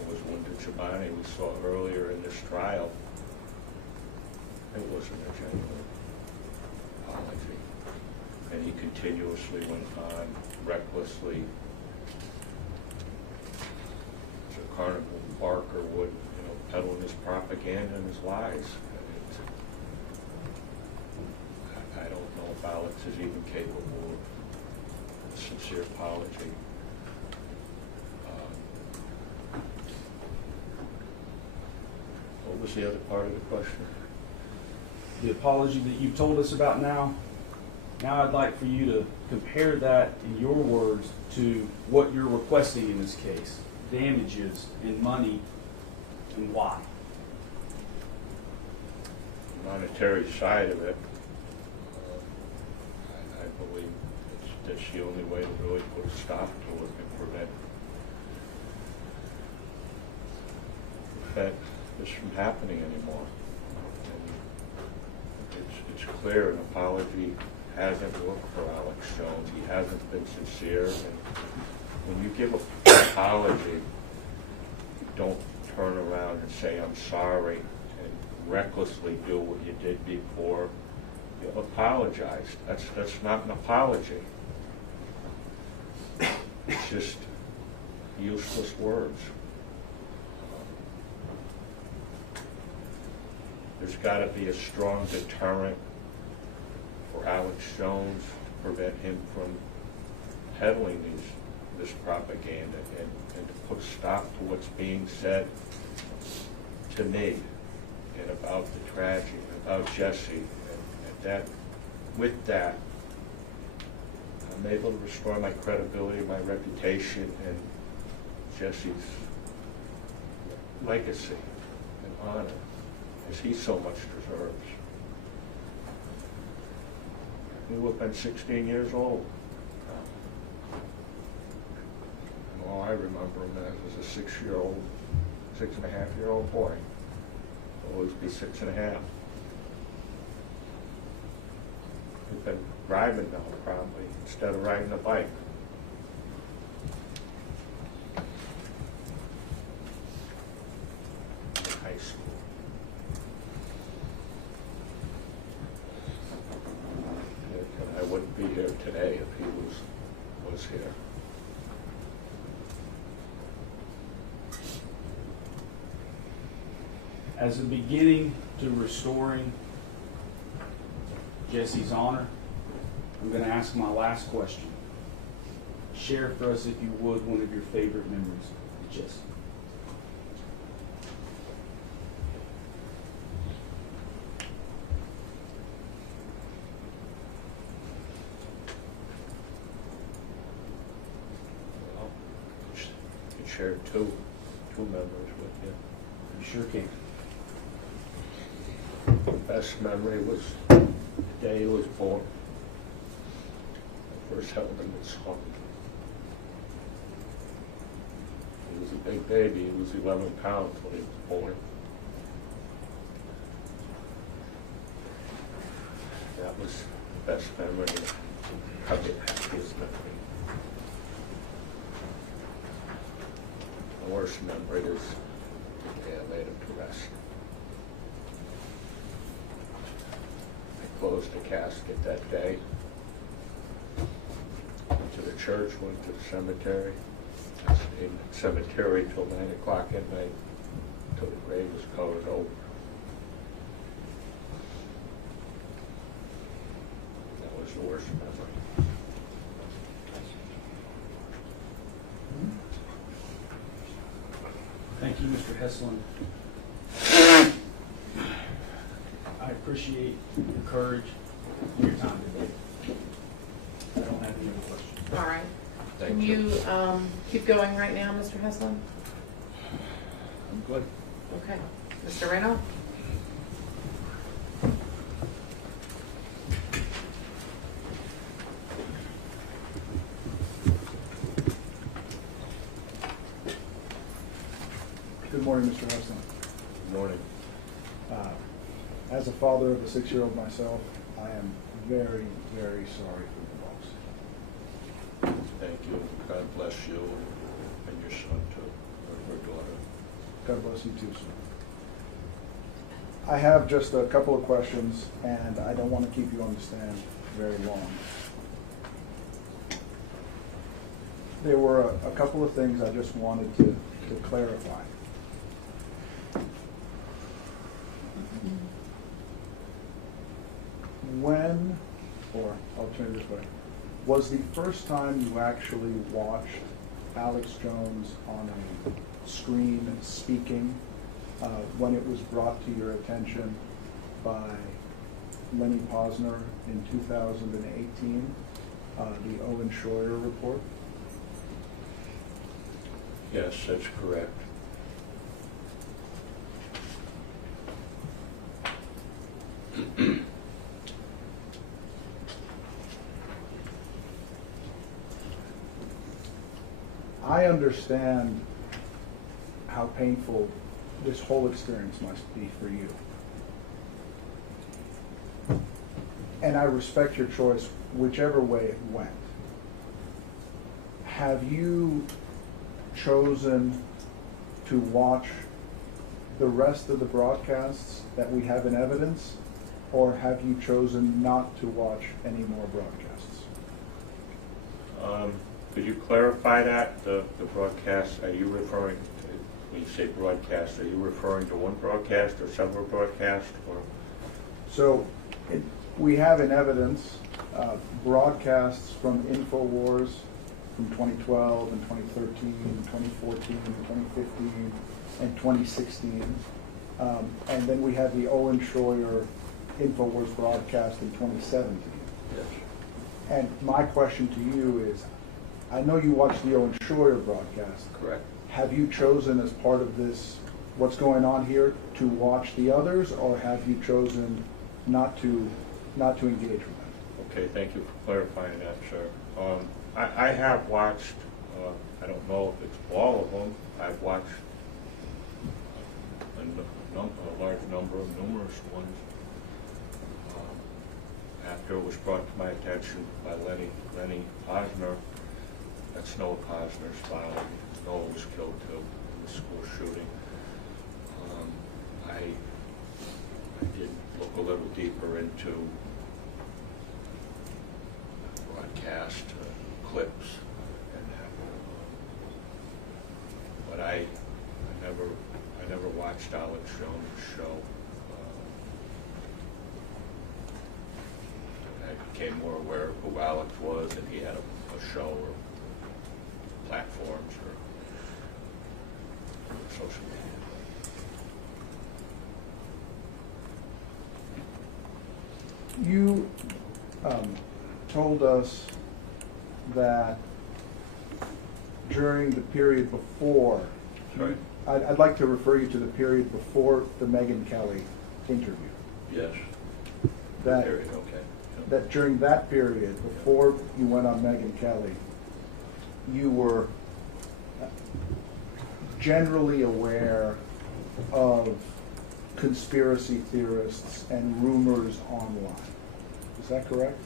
it was Linda Chobani we saw earlier in this trial. It wasn't a genuine apology. And he continuously went on recklessly Carnival Barker would, peddling his propaganda and his lies. I don't know if Alex is even capable of a sincere apology. What was the other part of the question? The apology that you've told us about now I'd like for you to compare that in your words to what you're requesting in this case, damages in money, and why. The monetary side of it, I believe that's the only way to really put a stop to it and prevent this from happening anymore. And it's clear an apology hasn't worked for Alex Jones. He hasn't been sincere. And when you give an apology, don't turn around and say, I'm sorry, and recklessly do what you did before you apologized. That's not an apology. It's just useless words. There's got to be a strong deterrent for Alex Jones, prevent him from peddling this propaganda and to put a stop to what's being said to me and about the tragedy, about Jessie. And that, with that, I'm able to restore my credibility, my reputation, and Jessie's legacy and honor, as he so much deserves. He would have been 16 years old. And all I remember him as was a 6.5-year-old boy. He'll always be 6.5. He'd been driving now, probably, instead of riding a bike. In high school. I wouldn't be here today if he was here. As a beginning to restoring Jessie's honor, I'm going to ask my last question. Share for us, if you would, one of your favorite memories of Jessie. Share two memories with you. You sure can. The best memory was the day he was born. I first held him and swung. He was a big baby. He was 11 pounds when he was born. That was the best memory. Probably the happiest memory. The worst memory is the day I laid him to rest. I closed the casket that day. Went to the church, went to the cemetery. I stayed in the cemetery till 9 o'clock at night, till the grave was covered over. That was the worst memory. Thank you, Mr. Heslin. I appreciate your courage and your time today. I don't have any other questions. All right. Thank Can you keep going right now, Mr. Heslin? I'm good. Okay. Mr. Reno? Good morning, Mr. Heslin. Good morning. As a father of a 6-year-old myself, I am very, very sorry for your loss. Thank you. God bless you and your son too, or your daughter. God bless you too, sir. I have just a couple of questions, and I don't want to keep you on the stand very long. There were a couple of things I just wanted to to clarify. When, or I'll turn it this way, was the first time you actually watched Alex Jones on a screen speaking when it was brought to your attention by Lenny Posner in 2018, the Owen Schroyer report? Yes, that's correct. I understand how painful this whole experience must be for you. And I respect your choice, whichever way it went. Have you chosen to watch the rest of the broadcasts that we have in evidence, or have you chosen not to watch any more broadcasts? Could you clarify that, the broadcast? Are you referring to, when you say broadcast, are you referring to one broadcast or several broadcasts? Or? So we have in evidence broadcasts from InfoWars from 2012 and 2013 and 2014 and 2015 and 2016. And then we have the Owen Schroyer InfoWars broadcast in 2017. Yes. And my question to you is, I know you watched the Owen Schroyer broadcast. Correct. Have you chosen as part of this, what's going on here, to watch the others, or have you chosen not to engage with them? Okay, thank you for clarifying that, sir. I have watched, I don't know if it's all of them, I've watched a large number of numerous ones. After it was brought to my attention by Lenny Posner, that's Noah Posner's father. Noah was killed too in the school shooting. I did look a little deeper into broadcast clips and that, but I never watched Alex Jones' show. I became more aware of who Alex was, and he had a show or platforms or social media. You told us that during the period before, Sorry? I'd like to refer you to the period before the Megyn Kelly interview. Yes. That, Period, okay. that during that period, before you went on Megyn Kelly, you were generally aware of conspiracy theorists and rumors online. Is that correct?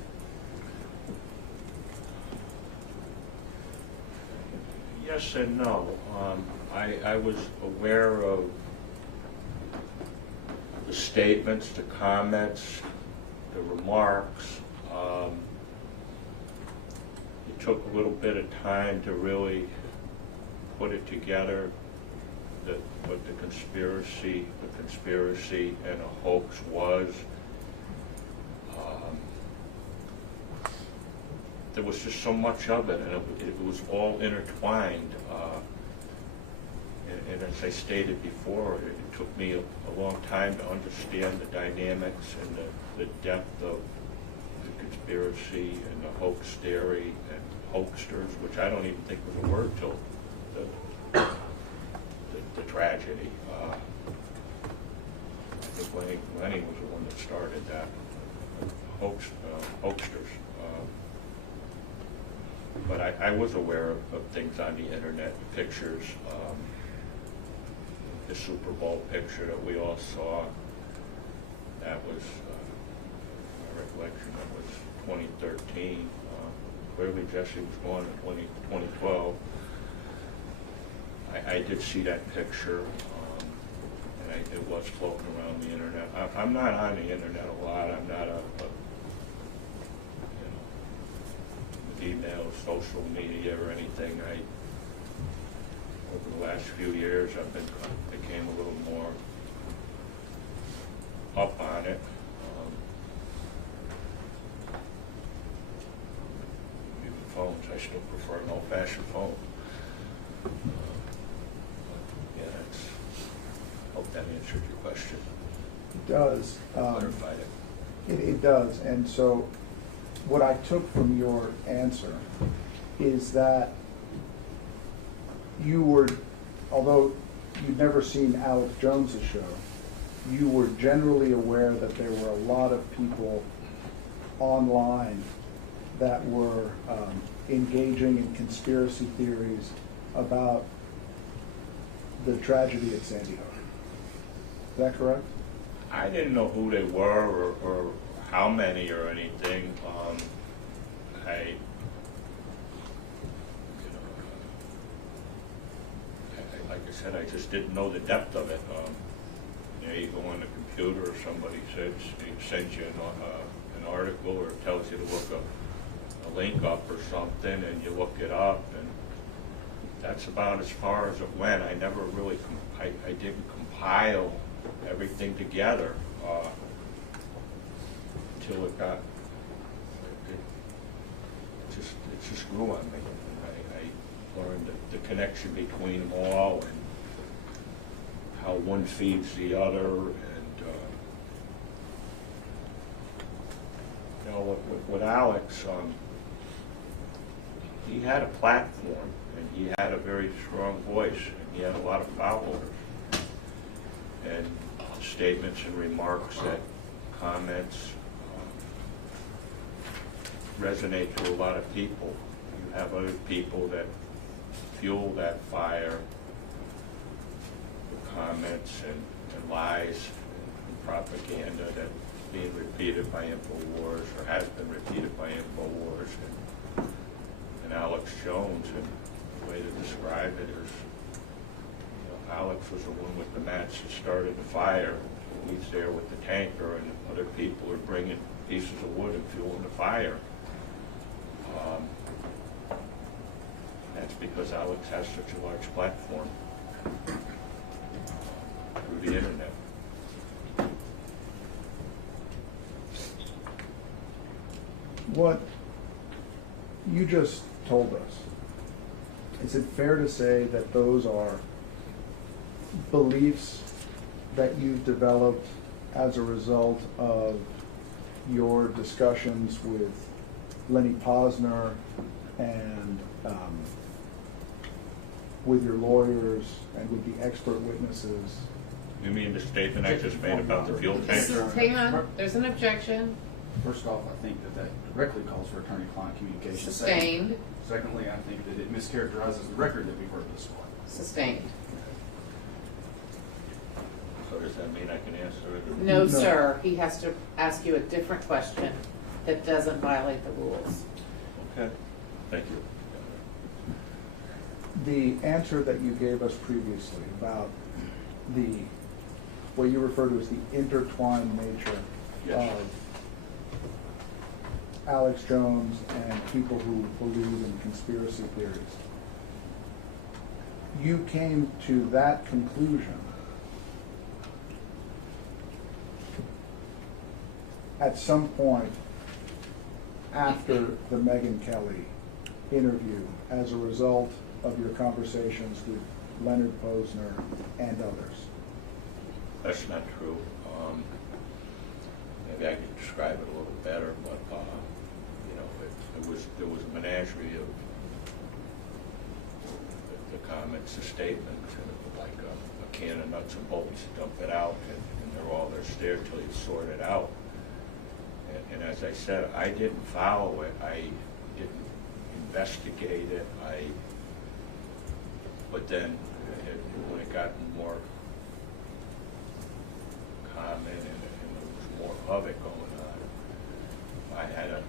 Yes and no. I was aware of the statements, the comments, the remarks. It took a little bit of time to really put it together, what the conspiracy and a hoax was. There was just so much of it, and it was all intertwined. And as I stated before, it took me a long time to understand the dynamics and the depth of the conspiracy and the hoax theory and hoaxsters, which I don't even think was a word till the tragedy. I think Lenny was the one that started that, hoaxsters. But I was aware of things on the internet, pictures, the Super Bowl picture that we all saw. That was, my recollection, that was 2013. Clearly Jessie was born in 2012. I did see that picture, and it was floating around the internet. I'm not on the internet a lot. I'm not with email, social media, or anything. over the last few years, became a little more up on it. Even phones, I still prefer an old-fashioned phone. Yeah, hope that answered your question. It does. Clarified it. It does. And so what I took from your answer is that you were, although you'd never seen Alex Jones's show, you were generally aware that there were a lot of people online that were engaging in conspiracy theories about the tragedy at Sandy Hook. Is that correct? I didn't know who they were or how many or anything. Like I said, I just didn't know the depth of it. You go on the computer, or somebody sends you an article or tells you to look a link up or something, and you look it up, and that's about as far as it went. I never really, I didn't compile everything together until it just grew on me. I learned the connection between them all and how one feeds the other, and you know, with Alex, he had a platform and he had a very strong voice and he had a lot of followers, and statements and remarks, that comments resonate to a lot of people. You have other people that fuel that fire with comments and lies and propaganda that's being repeated by InfoWars, or has been repeated by InfoWars and Alex Jones. And the way to describe it is, Alex was the one with the match that started the fire. He's there with the tanker, and other people are bringing pieces of wood and fueling the fire. That's because Alex has such a large platform through the internet. What you just told us, is it fair to say that those are beliefs that you've developed as a result of your discussions with Lenny Posner and with your lawyers and with the expert witnesses? You mean the statement I just made about the fuel tanker? Hang on, there's an objection. First off, I think that directly calls for attorney-client communication. Sustained. Secondly, I think that it mischaracterizes the record that we've heard this far. Sustained. So does that mean I can answer it? No, sir. He has to ask you a different question that doesn't violate the rules. Okay, thank you. The answer that you gave us previously about what you refer to as the intertwined nature of Alex Jones and people who believe in conspiracy theories, you came to that conclusion at some point after the Megyn Kelly interview as a result of your conversations with Leonard Posner and others. That's not true. Maybe I could describe it a little better, but there was a menagerie of the comments, the statements, and it was like a can of nuts and bolts. You dump it out, and they're all there till you sort it out. And as I said, I didn't follow it. I didn't investigate it. But then when it got more common and there was more of it going on, I had I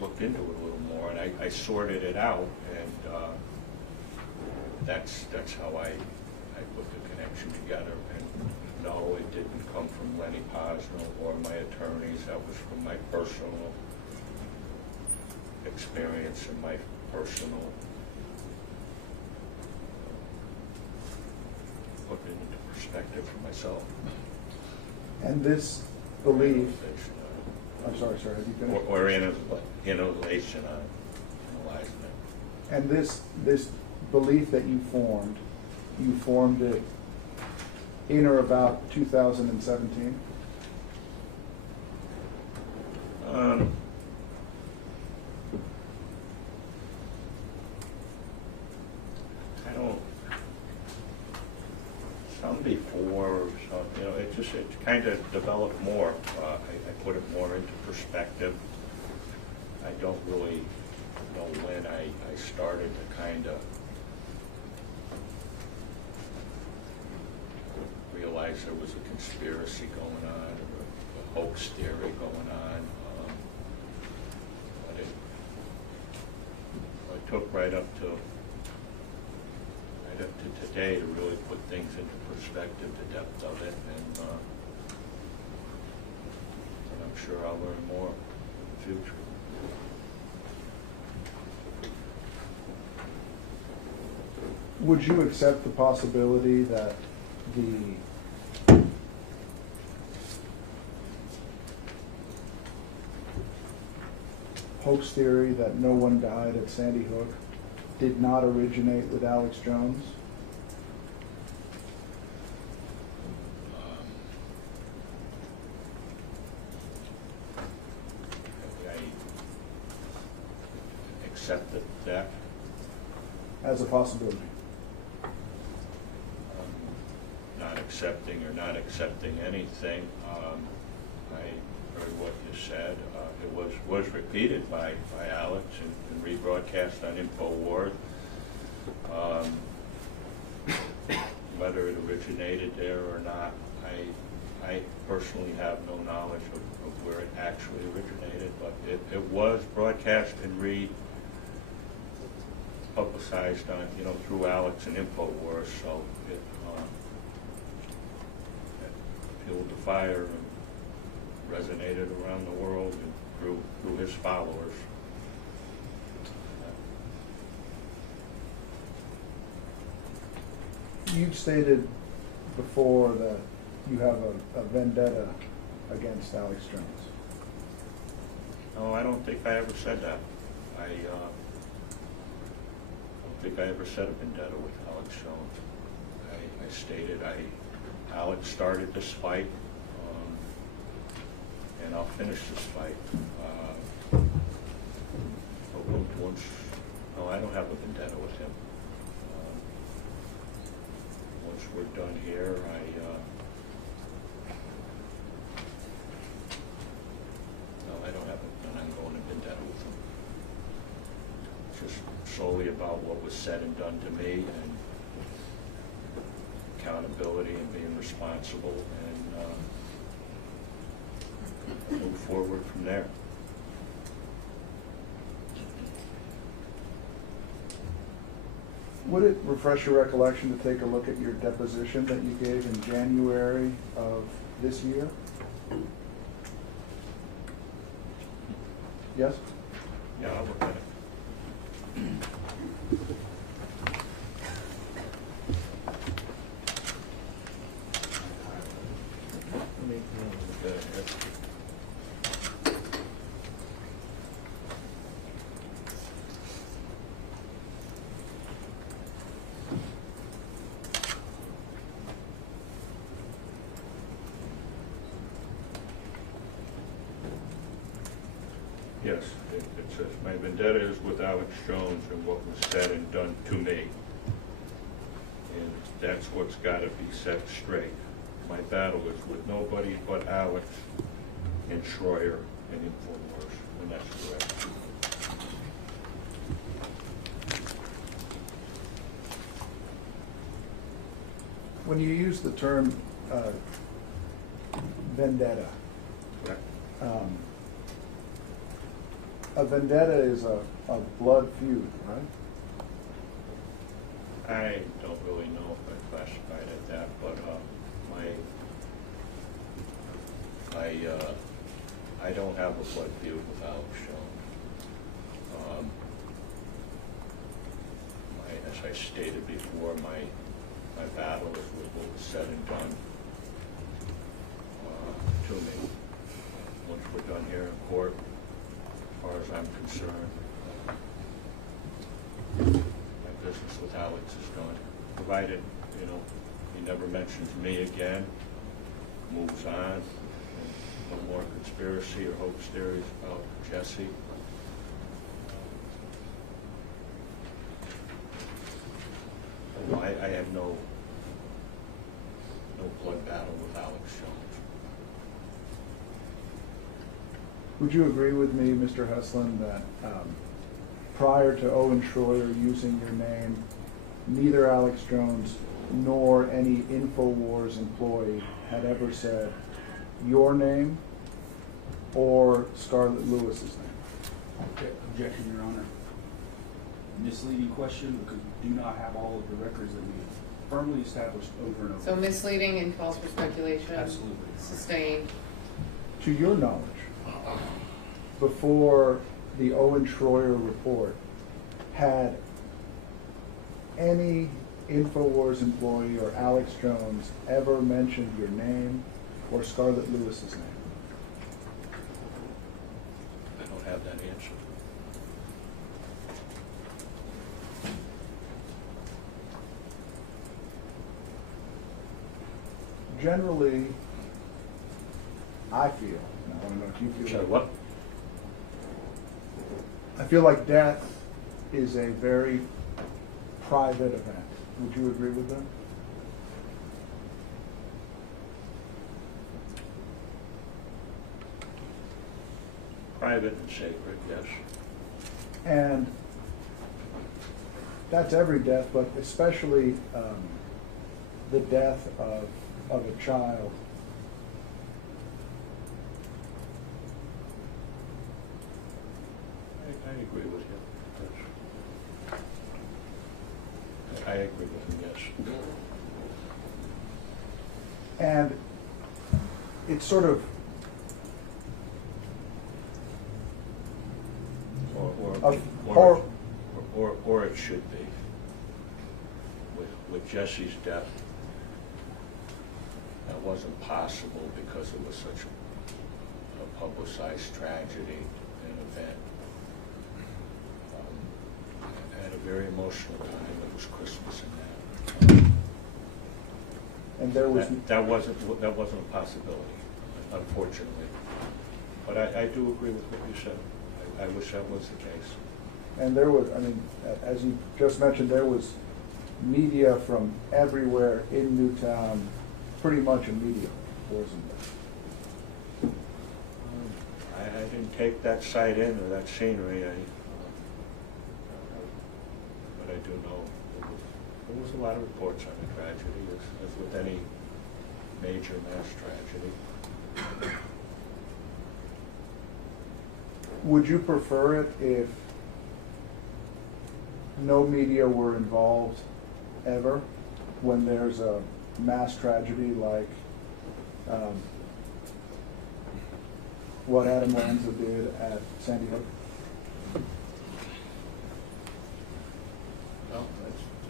looked into it a little more, and I sorted it out, and that's how I put the connection together. And no, it didn't come from Lenny Posner or my attorneys. That was from my personal experience and my personal perspective for myself. And this belief, I'm sorry, sir, have you finished? Or inhalation on analyzing it. And this belief that you formed it in or about 2017? I don't, some before, some, you know, it kind of developed more. I put it more into perspective. I don't really know when I started to kind of realize there was a conspiracy going on, or a hoax theory going on. But it took right up to today to really put things into perspective, the depth of it, and I'm sure I'll learn more in the future. Would you accept the possibility that the hoax theory that no one died at Sandy Hook did not originate with Alex Jones? I accepted that. As a possibility? Not accepting or not accepting anything. I heard what you said. It was repeated by Alex and rebroadcast on InfoWars. Whether it originated there or not, I personally have no knowledge of where it actually originated, but it was broadcast and publicized on, you know, through Alex and InfoWars, so it fueled the fire and resonated around the world and through his followers. You've stated before that you have a vendetta against Alex Jones. No, I don't think I ever said that. I don't think I ever said a vendetta with Alex Jones. I stated Alex started this fight, and I'll finish this fight. No, I don't have a vendetta with him. Once we're done here, I don't have an ongoing vendetta with him. Just solely about what was said and done to me, and accountability and being responsible, and move forward from there. Would it refresh your recollection to take a look at your deposition that you gave in January of this year? Yes? Yeah, I'll look at it. Yes, it says, my vendetta is with Alex Jones and what was said and done to me. And that's what's got to be set straight. My battle is with nobody but Alex and Schroyer and InfoWars, and that's correct. When you use the term vendetta, Correct. A vendetta is a blood feud, right? I don't really know if I classified it that, but I don't have a blood feud with Alex Jones. As I stated before, my my battle is with what was said and done to me. Once we're done here in court, as far as I'm concerned, my business with Alex is done. Provided, you know, he never mentions me again, moves on, and no more conspiracy or hoax theories about Jessie. I have no blood battle with Alex Jones. Would you agree with me, Mr. Heslin, that prior to Owen Schroyer using your name, neither Alex Jones nor any InfoWars employee had ever said your name or Scarlett Lewis's name? Objection, Your Honor. Misleading question because we do not have all of the records that we have firmly established over and over. So misleading and calls for speculation. Absolutely. Sustained. To your knowledge, before the Owen Schroyer report, had any InfoWars employee or Alex Jones ever mentioned your name or Scarlett Lewis's name? I don't have that answer. Generally, I feel, and I want to know if you feel. Sorry, what? I feel like death is a very private event. Would you agree with that? Private and sacred, yes. And that's every death, but especially the death of a child. I agree with you. I agree with him, yes. And it's sort of or it should be. With Jessie's death, that wasn't possible because it was such a publicized tragedy and event. I had a very emotional time. It was Christmas and that. And there was that wasn't a possibility, unfortunately. But I do agree with what you said. I wish that was the case. And there was, I mean, as you just mentioned, there was media from everywhere in Newtown, pretty much immediately, wasn't there? I didn't take that sight in or that scenery, but I do know there was a lot of reports on the tragedy, as with any major mass tragedy. Would you prefer it if no media were involved ever when there's a mass tragedy like what Adam Lanza did at Sandy Hook? Well,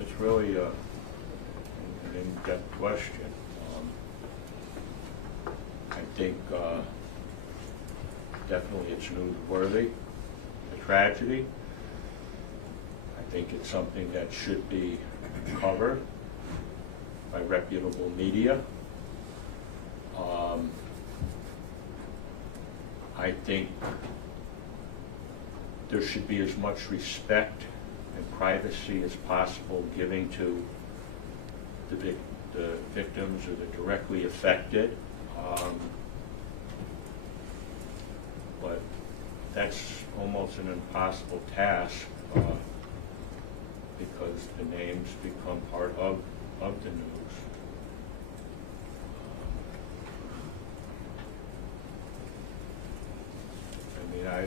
it's really an in-depth question. I think definitely it's newsworthy, a tragedy. I think it's something that should be covered by reputable media. I think there should be as much respect and privacy as possible given to the victims or the directly affected. But that's almost an impossible task because the names become part of the news. I mean, I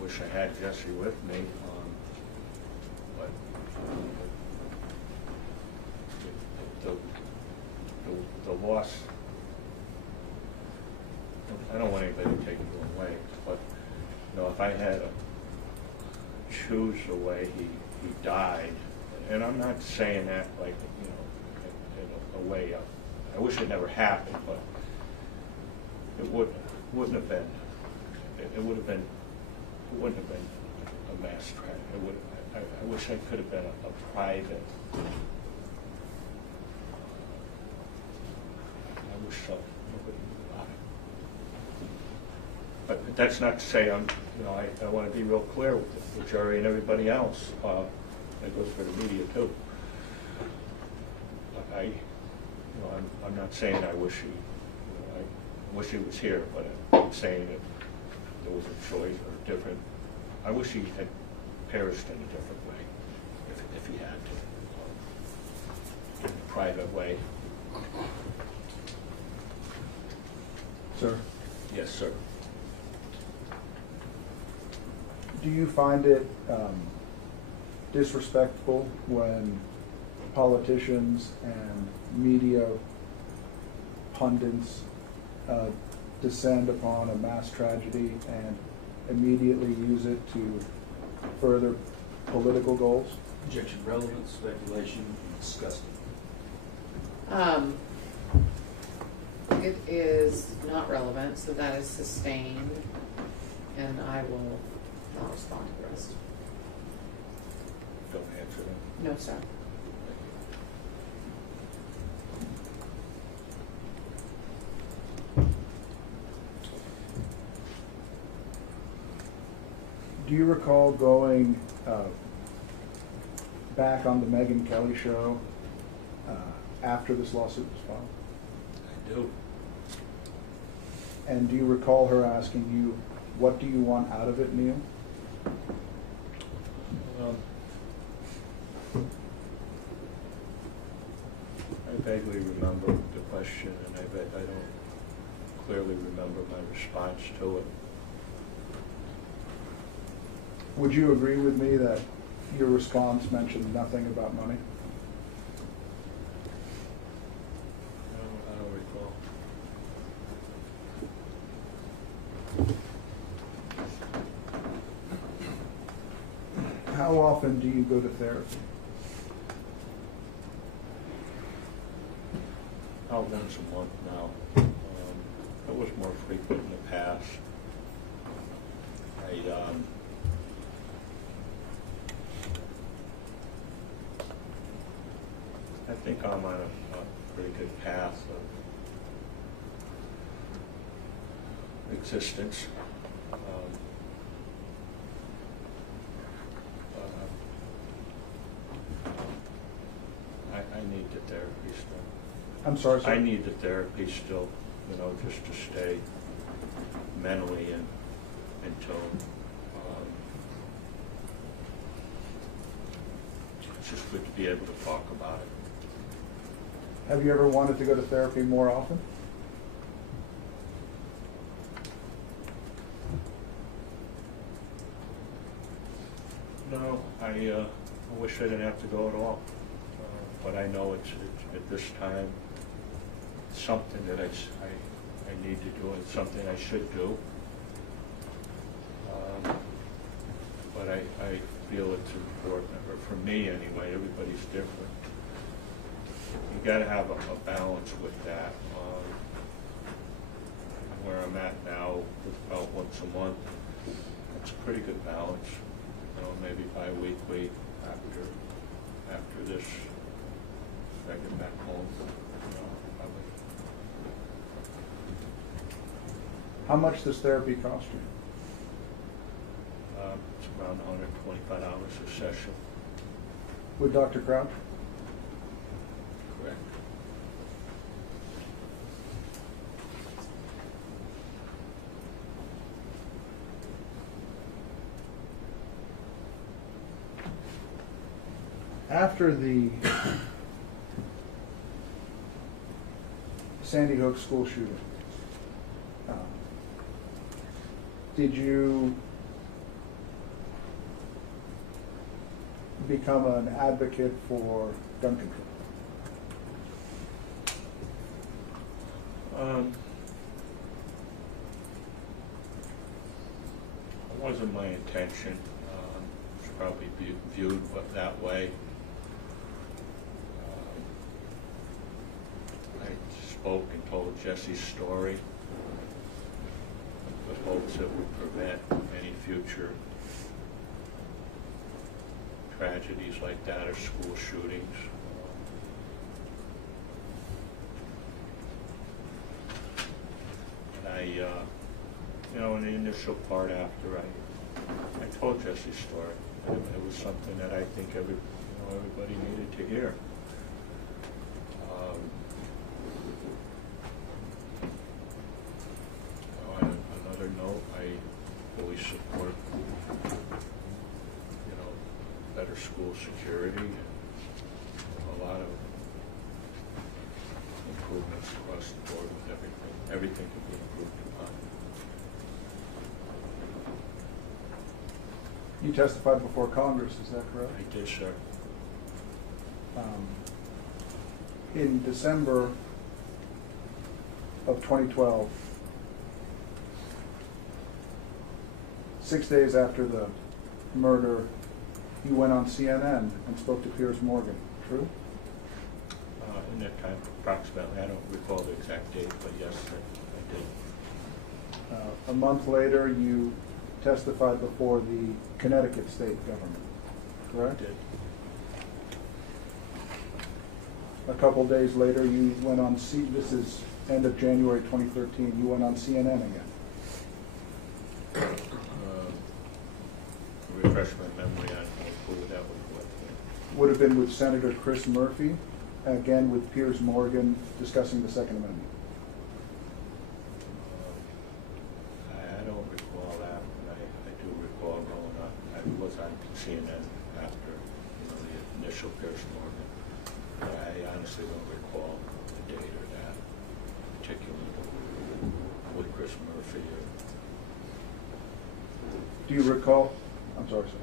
wish I had Jessie with me, but the loss, I don't want anybody to take it away, but you know, if I had to choose the way he died, and I'm not saying that like, you know, in a way, I wish it never happened, but it wouldn't have been, it wouldn't have been a mass tragedy. I wish I could have been a private, I wish so, nobody knew about it. But that's not to say I want to be real clear with the jury and everybody else. That goes for the media too. I'm not saying I wish I wish he was here, but I'm saying if there was a choice or different, I wish he had perished in a different way, if he had to, in a private way. Sir? Yes, sir. Do you find it disrespectful when politicians and media pundits descend upon a mass tragedy and immediately use it to further political goals? Objection. Relevant speculation, disgusting. It is not relevant, so that is sustained, and I will not respond to the rest. Don't answer them. No, sir. Do you recall going back on the Megyn Kelly show after this lawsuit was filed? I do. And do you recall her asking you, what do you want out of it, Neil? I vaguely remember the question, and I don't clearly remember my response to it. Would you agree with me that your response mentioned nothing about money? I don't recall. How often do you go to therapy? About once a month now. It was more frequent in the past. I think I'm on a pretty good path of existence. I need the therapy still. I'm sorry, sir? I need the therapy still, just to stay mentally in tune. It's just good to be able to talk about it. Have you ever wanted to go to therapy more often? No, I wish I didn't have to go at all. But I know it's at this time something that I need to do and something I should do. But I feel it's important, or for me anyway, everybody's different. You got to have a balance with that. Where I'm at now, with about once a month, that's a pretty good balance. Maybe bi-weekly after this, I get back home. How much does therapy cost you? It's around $125 a session. With Dr. Crouch? Correct. After the Sandy Hook school shooting, did you become an advocate for gun control? It wasn't my intention. It's probably viewed that way. spoke and told Jessie's story with hopes it would prevent any future tragedies like that or school shootings. And in the initial part after I told Jessie's story, it was something that I think everybody needed to hear. On another note, I fully support, better school security and a lot of improvements across the board with everything. Everything can be improved upon. You testified before Congress, is that correct? I did, sir. In December of 2012, 6 days after the murder, you went on CNN and spoke to Piers Morgan, true? In that time, approximately. I don't recall the exact date, but yes, sir, I did. A month later, you testified before the Connecticut state government, correct? I did. A couple days later, you went on this is end of January 2013, you went on CNN again. Refresh my memory on who that was with. Would have been with Senator Chris Murphy, again with Piers Morgan discussing the Second Amendment. I don't recall that, but I do recall going on. I was on CNN after the initial Piers Morgan. But I honestly don't recall the date or that particularly with Chris Murphy. Do you recall? I'm sorry, sir.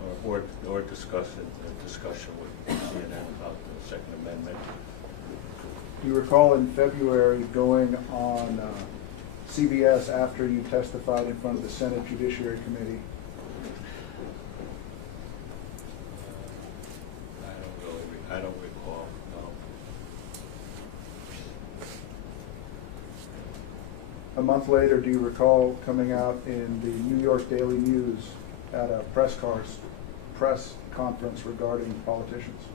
Or discussion with CNN about the Second Amendment. Do you recall in February going on CBS after you testified in front of the Senate Judiciary Committee? I don't recall, no. A month later, do you recall coming out in the New York Daily News at a press conference regarding politicians?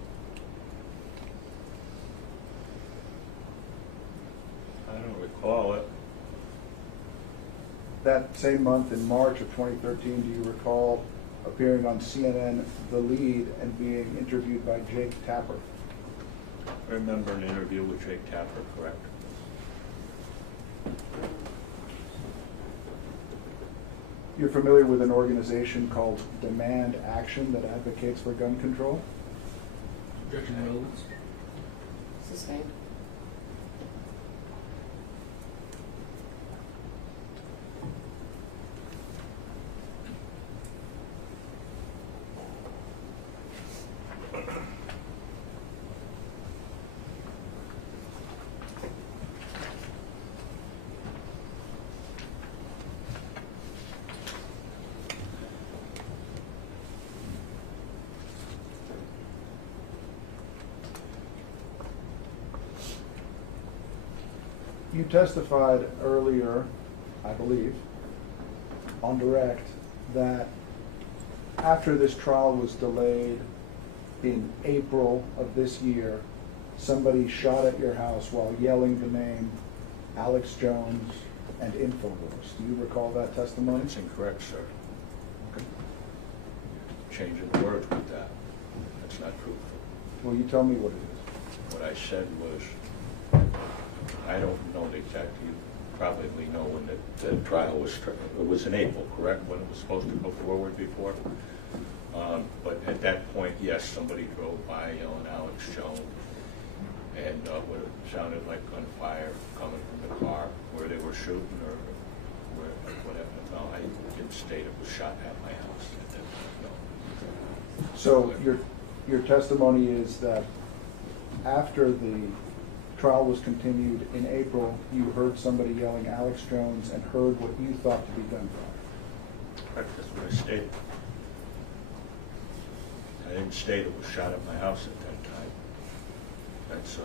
I don't recall it. That same month, in March of 2013, do you recall appearing on CNN, The Lead, and being interviewed by Jake Tapper? I remember an interview with Jake Tapper, correct? You're familiar with an organization called Demand Action that advocates for gun control? Objection to relevance. Sustained. You testified earlier, I believe, on direct, that after this trial was delayed in April of this year, somebody shot at your house while yelling the name Alex Jones and InfoWars. Do you recall that testimony? That's incorrect, sir. Okay. Changing words with that. That's not truthful. Will you tell me what it is? What I said was, I don't know the exact, you probably know when the trial was, it was in April, correct, when it was supposed to go forward before? But at that point, yes, somebody drove by yelling Alex Jones, and what it sounded like gunfire coming from the car where they were shooting or where, whatever. No, I didn't state it was shot at my house at that point, no. So your testimony is that after the trial was continued in April, you heard somebody yelling Alex Jones and heard what you thought to be gunfire. Correct, that's what I stated. I didn't state it was shot at my house at that time. That's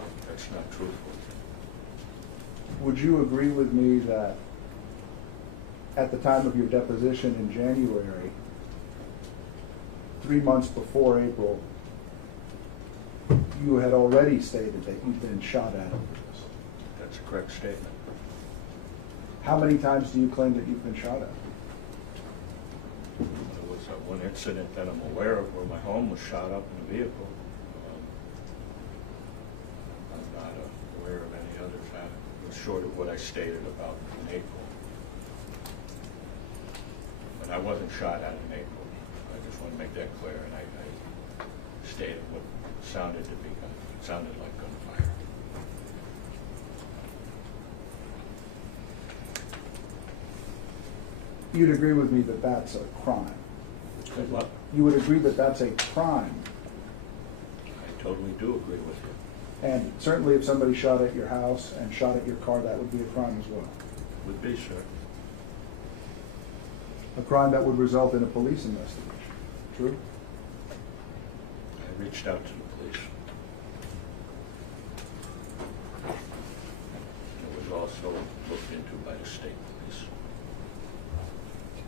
not truthful. would you agree with me that at the time of your deposition in January, 3 months before April, you had already stated that you'd been shot at over this? That's a correct statement. How many times do you claim that you've been shot at? There was one incident that I'm aware of where my home was shot up in a vehicle. I'm not aware of any others. It was short of what I stated about in April. But I wasn't shot at in April. I just want to make that clear, and I stated what sounded like gunfire. You'd agree with me that that's a crime? What? You would agree that that's a crime? I totally do agree with you. And certainly if somebody shot at your house and shot at your car, that would be a crime as well? Would be, sir. A crime that would result in a police investigation, true? I reached out to the police. It was also looked into by the state police.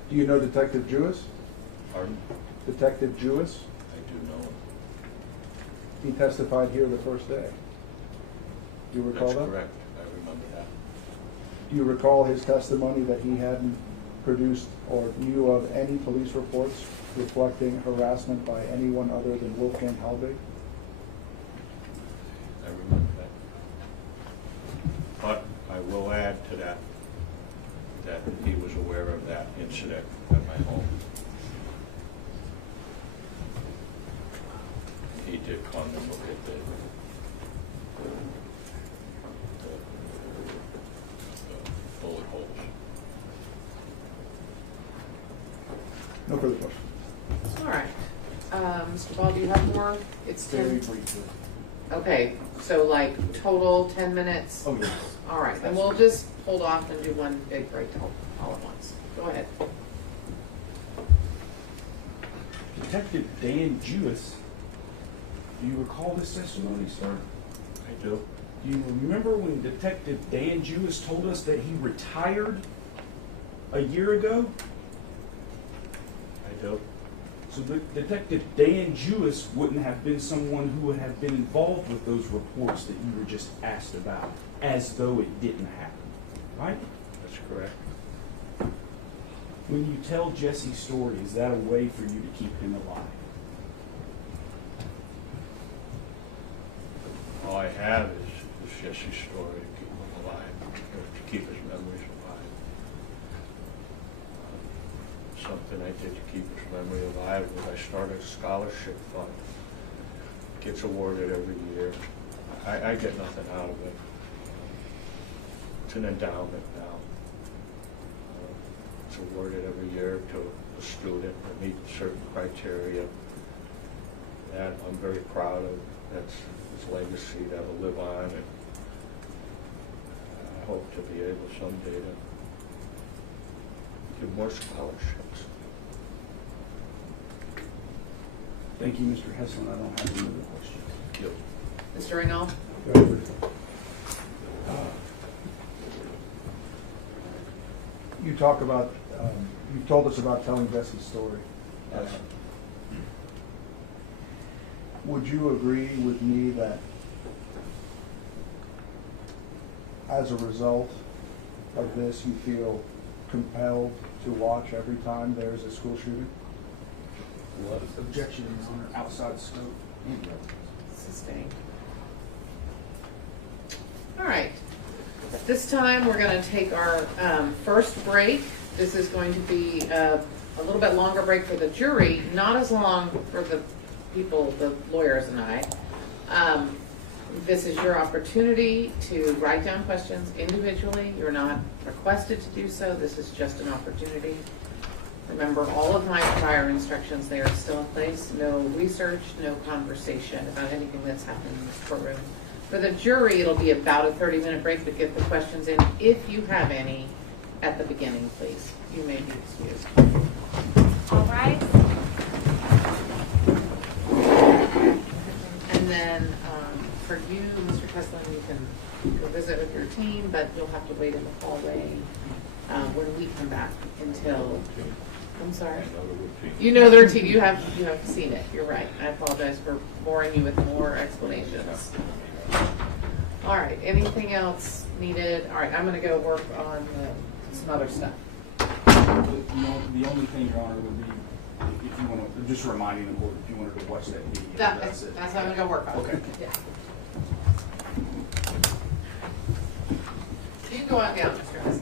Do you know Detective Jewis? Pardon? Detective Jewis? I do know him. He testified here the first day. Do you recall that? That's correct. I remember that. Do you recall his testimony that he hadn't produced or knew of any police reports reflecting harassment by anyone other than Wolfgang Halbig? I remember that. But I will add to that he was aware of that incident at my home. He did come and look at the bullet holes. No further questions. All right. Mr. Ball, do you have more? It's Very 10. briefly. Okay, so like total 10 minutes? Oh, yes. All right, then we'll just hold off and do one big break all at once. Go ahead. Detective Dan Jewis, do you recall this testimony, sir? I do. Do you remember when Detective Dan Jewis told us that he retired a year ago? I do. So Detective Dan Jewis wouldn't have been someone who would have been involved with those reports that you were just asked about, as though it didn't happen, right? That's correct. When you tell Jessie's story, is that a way for you to keep him alive? All I have is Jesse's story to keep him alive, to keep his memories alive. Something I did to keep his memory alive was I started a scholarship fund. Gets awarded every year. I get nothing out of it. It's an endowment now. It's awarded every year to a student that meets certain criteria that I'm very proud of. That's his legacy that will live on, and I hope to be able someday to give more scholarships. Thank you, Mr. Heslin. I don't have any other questions. Thank you. Mr. Ringel? Very briefly. You talk about, you've told us about telling Jessie's story. Yes. Would you agree with me that as a result of this, you feel compelled to watch every time there's a school shooting? Objection, Your Honor, outside scope. Sustained. All right. At this time, we're going to take our first break. This is going to be a little bit longer break for the jury, not as long for the people, the lawyers and I. This is your opportunity to write down questions individually. You're not requested to do so. This is just an opportunity. Remember, all of my prior instructions, they are still in place. No research, no conversation about anything that's happened in this courtroom. For the jury, it'll be about a 30-minute break, but get the questions in, if you have any, at the beginning, please. You may be excused. All right. And then for you, Mr. Heslin, you can go visit with your team, but you'll have to wait in the hallway when we come back until, I'm sorry. You know their team, you have seen it, you're right. I apologize for boring you with more explanations. All right, anything else needed? All right, I'm gonna go work on some other stuff. The only thing, Your Honor, would be, if you want to, just reminding the board, if you wanted to watch that video, that's it. That's what I'm gonna go work on. Okay. Yeah. You can go on down, Mr. Hess.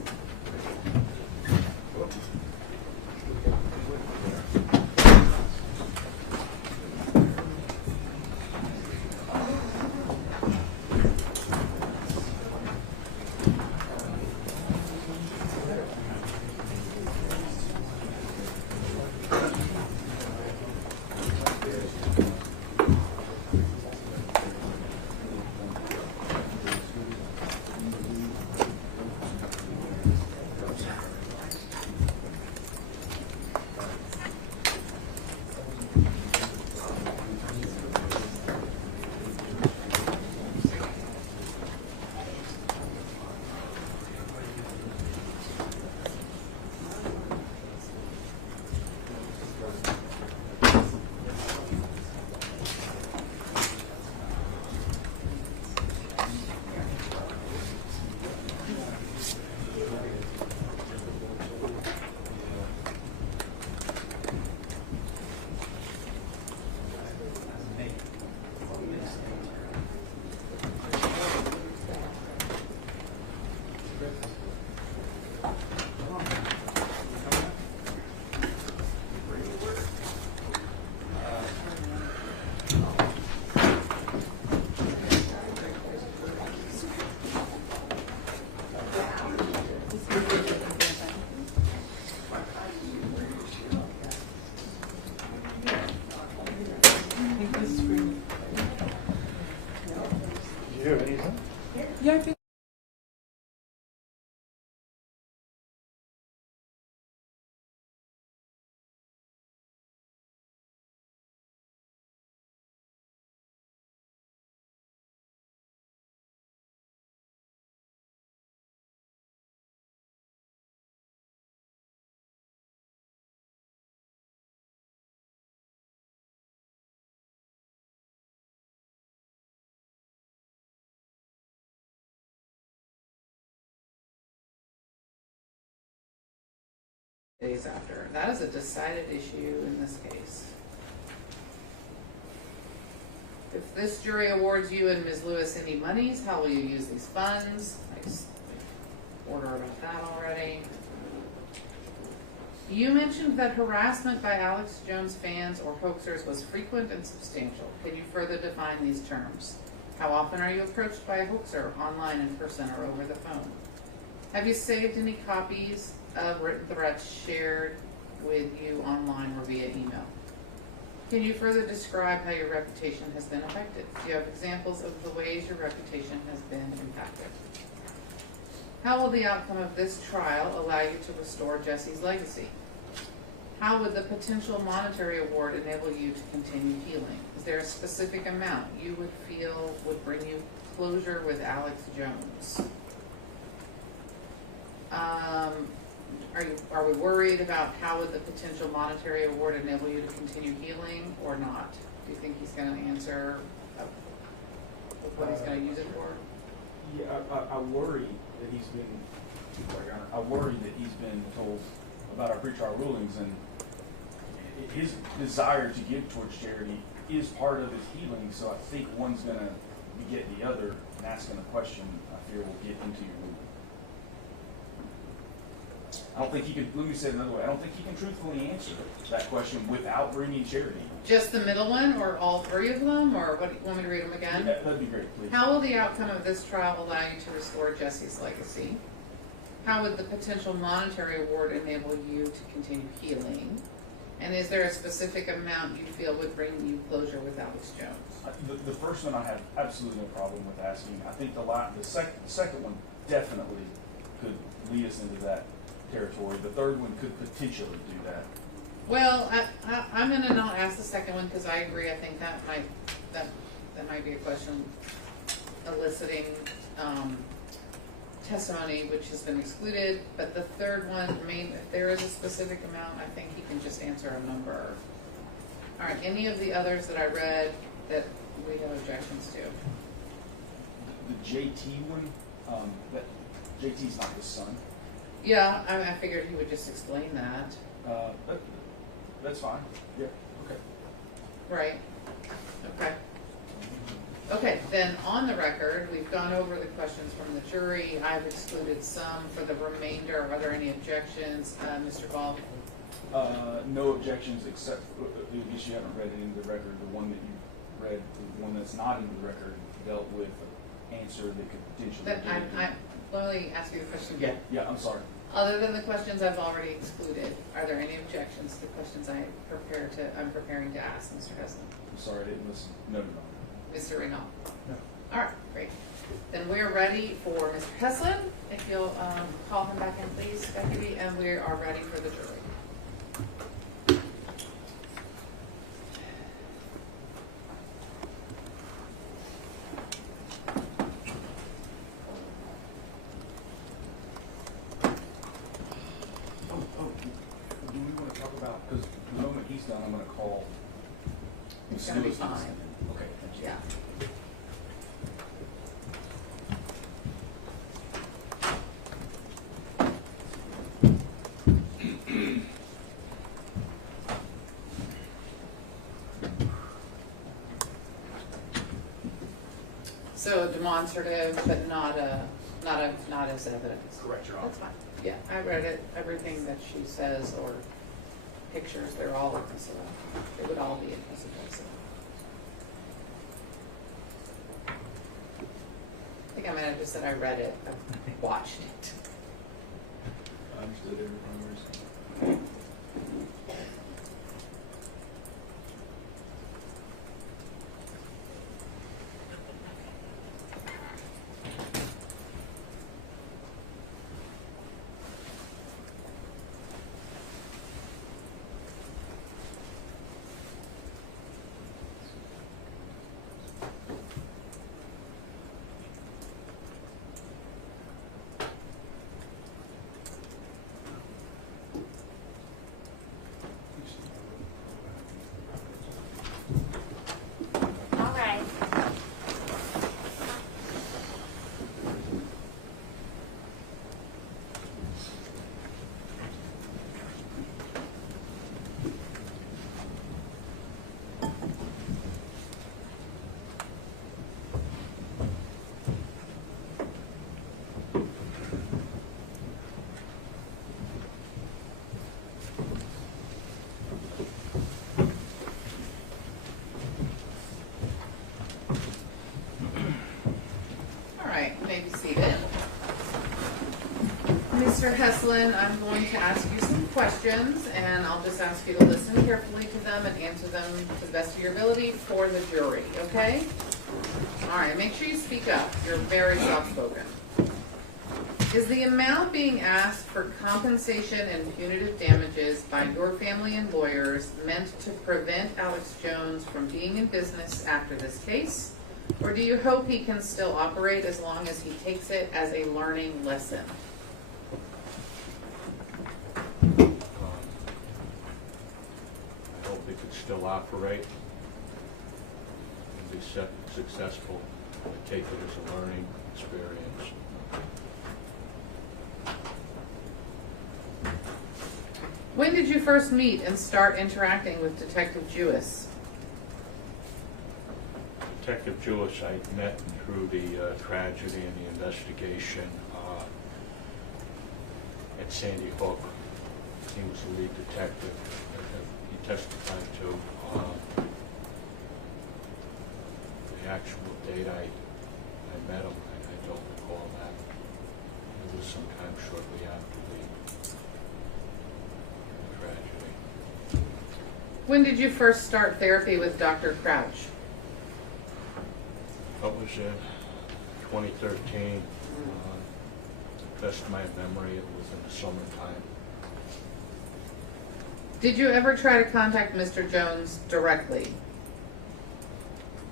Yeah, I think days after. That is a decided issue in this case. If this jury awards you and Ms. Lewis any monies, how will you use these funds? I just order about that already. You mentioned that harassment by Alex Jones fans or hoaxers was frequent and substantial. Can you further define these terms? How often are you approached by a hoaxer, online, in person, or over the phone? Have you saved any copies of written threats shared with you online or via email? Can you further describe how your reputation has been affected? Do you have examples of the ways your reputation has been impacted? How will the outcome of this trial allow you to restore Jessie's legacy? How would the potential monetary award enable you to continue healing? Is there a specific amount you would feel would bring you closure with Alex Jones? Are we worried about how would the potential monetary award enable you to continue healing or not? Do you think he's going to answer what he's going to use it for? Yeah, I worry that he's been, I worry that he's been told about our pretrial rulings, and his desire to give towards charity is part of his healing. So I think one's going to beget the other, and asking a question I fear will get into your ruling. I don't think he can, let me say it another way, I don't think he can truthfully answer that question without bringing charity. Just the middle one, or all three of them, or what? Want me to read them again? Yeah, that'd be great, please. How will the outcome of this trial allow you to restore Jessie's legacy? How would the potential monetary award enable you to continue healing? And is there a specific amount you feel would bring you closure with Alex Jones? The first one I have absolutely no problem with asking. I think the second one definitely could lead us into that territory. The third one could potentially do that. Well, I'm going to not ask the second one because I agree. I think that might be a question eliciting testimony, which has been excluded, but the third one, if there is a specific amount, I think he can just answer a number. All right, any of the others that I read that we have objections to? The JT one, that JT's not his son. Yeah, I figured he would just explain that. That's fine. Yeah. Okay. Right. Okay. Okay, then on the record, we've gone over the questions from the jury. I've excluded some. For the remainder, are there any objections? Mr. Ball? No objections except, I guess you haven't read it into the record. The one that you read, the one that's not into the record, dealt with an answer that could potentially Let me ask you the question again. Yeah, I'm sorry. Other than the questions I've already excluded, are there any objections to the questions I'm preparing to ask, Mr. Heslin? I'm sorry, I didn't listen. No. Mr. Renaud? No. All right, great. Then we're ready for Mr. Heslin. If you'll call him back in, please, Deputy, and we are ready for the jury. Do we want to talk about, because the moment he's done, I'm going to call. It's going to be fine. Okay, thank you. Yeah. So demonstrative, but not as evidence. Correct, Your Honor. That's fine. Yeah, I read it. Everything that she says or pictures, they're all admissible. They would all be admissible. So. I think I might have just said I read it. I watched it. I understood everything. All right. Mr. Heslin, I'm going to ask you some questions, and I'll just ask you to listen carefully to them and answer them to the best of your ability for the jury, okay? All right, make sure you speak up. You're very soft-spoken. Is the amount being asked for compensation and punitive damages by your family and lawyers meant to prevent Alex Jones from being in business after this case? Or do you hope he can still operate as long as he takes it as a learning lesson? I hope they could still operate and be successful and take it as a learning experience. When did you first meet and start interacting with Detective Jewis? Detective Jewis, I met through the tragedy and the investigation at Sandy Hook. He was the lead detective. He testified to the actual date I met him. I don't recall that. It was sometime shortly after the tragedy. When did you first start therapy with Dr. Crouch? That was in 2013. Best of my memory, it was in the summertime. Did you ever try to contact Mr. Jones directly?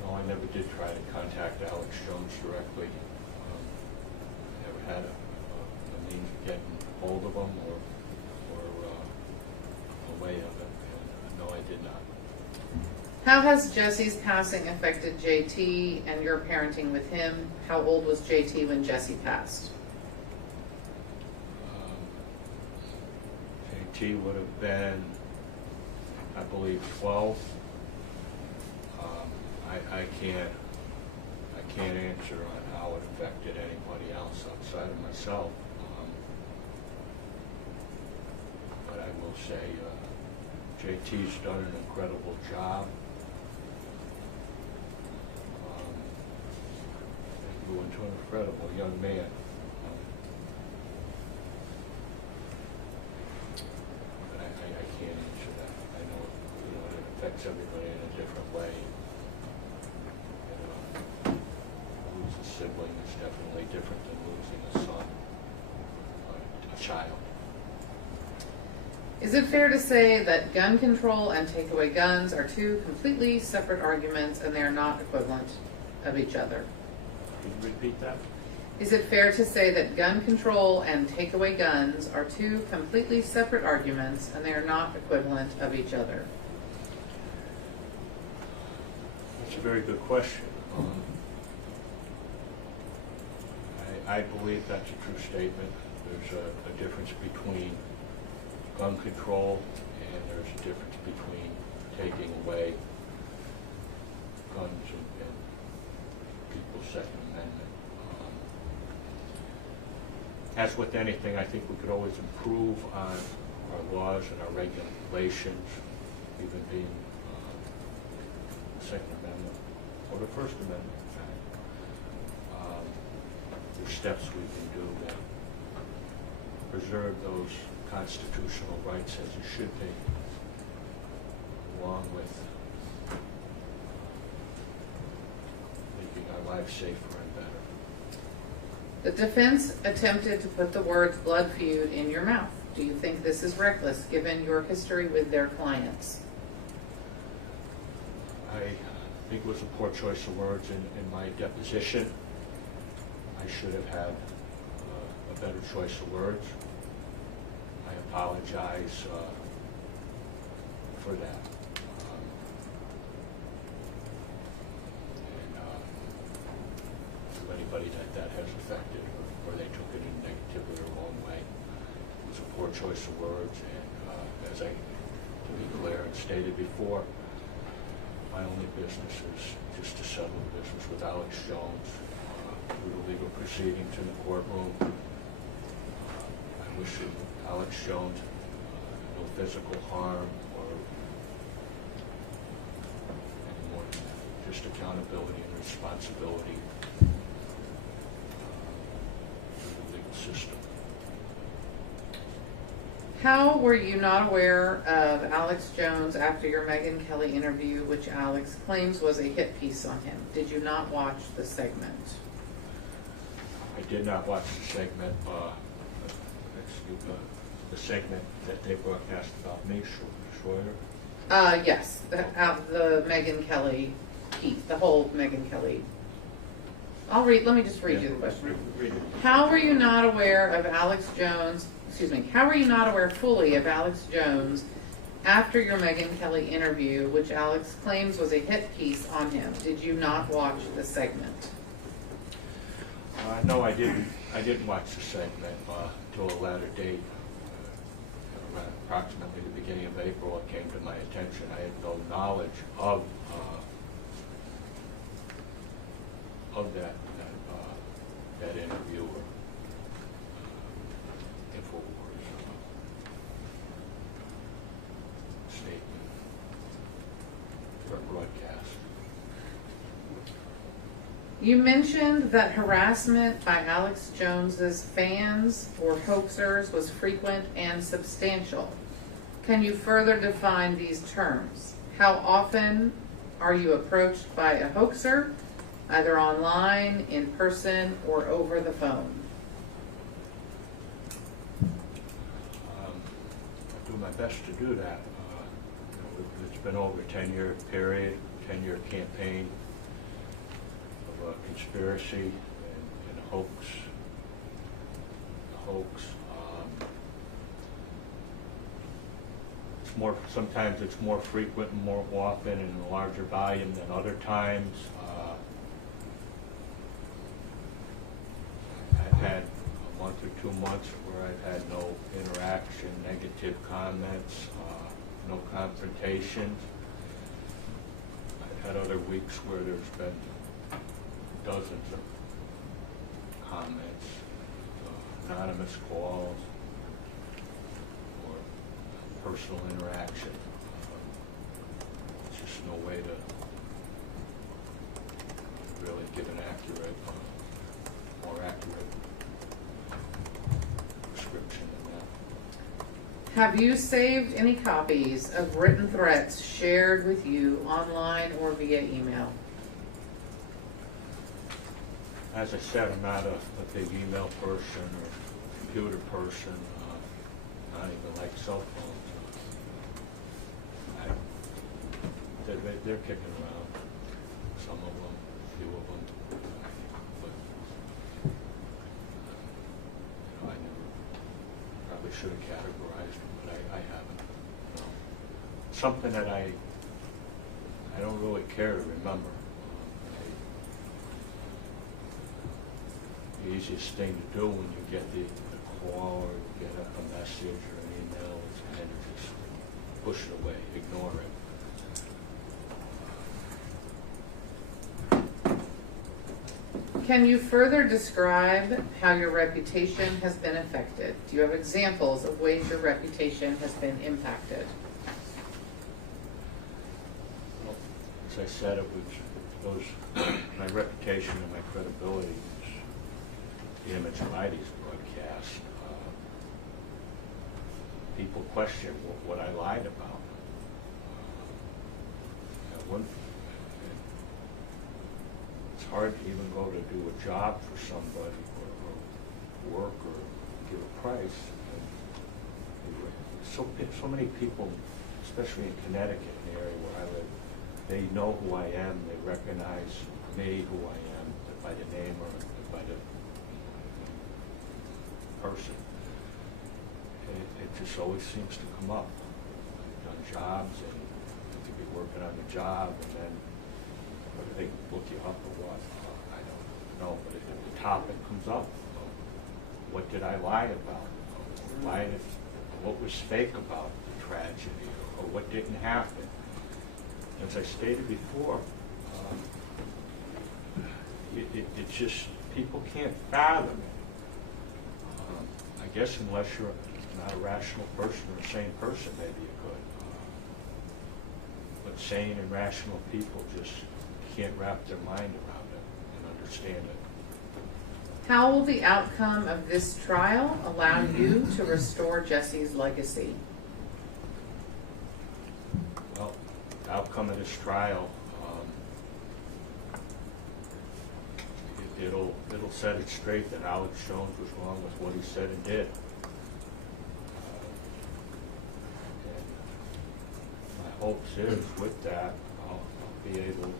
No, I never did try to contact Alex Jones directly. I never had hold of them or a way of it. And no, I did not. How has Jesse's passing affected JT and your parenting with him? How old was JT when Jessie passed? JT would have been, I believe, 12. I can't answer on how it affected anybody else outside of myself. But I will say JT's done an incredible job. He grew into an incredible young man. But I can't answer that. I know, it affects everybody in a different way. Losing a sibling is definitely different than losing a son, a child. Is it fair to say that gun control and take away guns are two completely separate arguments and they are not equivalent of each other? Can you repeat that? Is it fair to say that gun control and take away guns are two completely separate arguments and they are not equivalent of each other? That's a very good question. I believe that's a true statement. There's a difference between gun control and there's a difference between taking away guns and people's Second Amendment. As with anything, I think we could always improve on our laws and our regulations, even being the Second Amendment or the First Amendment, in fact. There's steps we can do that preserve those constitutional rights as you should be, along with making our lives safer and better. The defense attempted to put the words blood feud in your mouth. Do you think this is reckless given your history with their clients? I think it was a poor choice of words in my deposition. I should have had a better choice of words. I apologize for that. And to anybody that has affected or they took it in negatively or wrong way, it was a poor choice of words. And as to be clear and stated before, my only business is just to settle the business with Alex Jones through the legal proceedings in the courtroom. I wish Alex Jones no physical harm or any more than that. Just accountability and responsibility through the legal system. How were you not aware of Alex Jones after your Megyn Kelly interview, which Alex claims was a hit piece on him? Did you not watch the segment? I did not watch the segment, the segment that they broadcast about me, Schroeder. Yes, the Megyn Kelly piece, the whole Megyn Kelly. Let me just read you the question. Read it. How were you not aware of Alex Jones, how were you not aware fully of Alex Jones after your Megyn Kelly interview, which Alex claims was a hit piece on him? Did you not watch the segment? No, I didn't. I didn't watch the segment till a later date. Around approximately the beginning of April, it came to my attention. I had no knowledge of that interview or InfoWars statement or broadcast. You mentioned that harassment by Alex Jones's fans or hoaxers was frequent and substantial. Can you further define these terms? How often are you approached by a hoaxer, either online, in person, or over the phone? I do my best to do that. It's been over a 10-year period, 10-year campaign of conspiracy and hoax. sometimes it's more frequent and more often and in a larger volume than other times. I've had a month or 2 months where I've had no interaction, negative comments, no confrontations. I've had other weeks where there's been dozens of comments, anonymous calls, or personal interaction. It's just no way to really give an accurate, more accurate description than that. Have you saved any copies of written threats shared with you online or via email? As I said, I'm not a big email person or computer person, not even like cell phones. They're kicking around, some of them, a few of them, but I never, probably should have categorized them, but I haven't. Something that I don't really care to remember. The easiest thing to do when you get the call or you get a message or an email is kind of just push it away, ignore it. Can you further describe how your reputation has been affected? Do you have examples of ways your reputation has been impacted? Well, as I said, it was my reputation and my credibility. The image of these broadcasts, people question what I lied about. It's hard to even go to do a job for somebody or work or give a price. So many people, especially in Connecticut, in the area where I live, they know who I am, they recognize me, who I am, by the name or by the person. It just always seems to come up. I've done jobs and you could be working on the job and then whether they look you up or what, I don't know. But if the topic comes up, what did I lie about? What was fake about the tragedy or what didn't happen? As I stated before, it's just, people can't fathom it. I guess unless you're not a rational person or a sane person, maybe you could. But sane and rational people just can't wrap their mind around it and understand it. How will the outcome of this trial allow you to restore Jessie's legacy? Well, the outcome of this trial, it'll set it straight that Alex Jones was wrong with what he said and did. And my hopes is with that, I'll be able to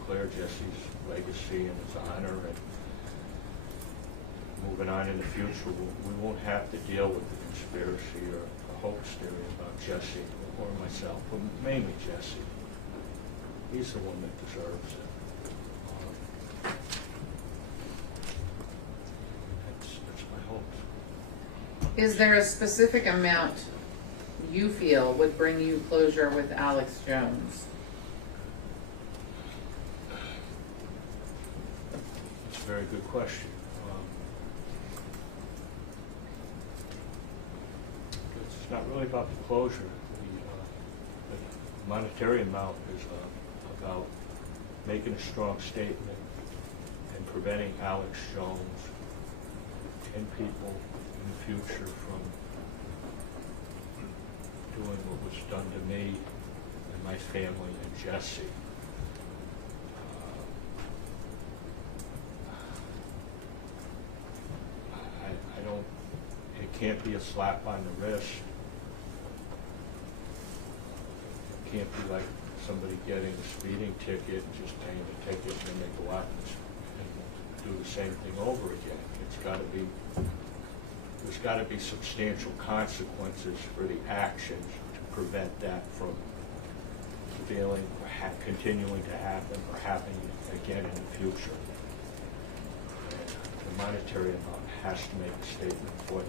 declare Jesse's legacy and his honor, and moving on in the future, we won't have to deal with the conspiracy or the hoax theory about Jessie or myself, but mainly Jessie. He's the one that deserves it. That's my hopes. Is there a specific amount you feel would bring you closure with Alex Jones? That's a very good question. It's not really about the closure. The monetary amount is about making a strong statement and preventing Alex Jones and people in the future from doing what was done to me and my family and Jessie. It can't be a slap on the wrist. It can't be like somebody getting a speeding ticket and just paying the ticket and then they go out and do the same thing over again. There's got to be substantial consequences for the actions to prevent that from failing or continuing to happen or happening again in the future. And the monetary amount has to make a statement for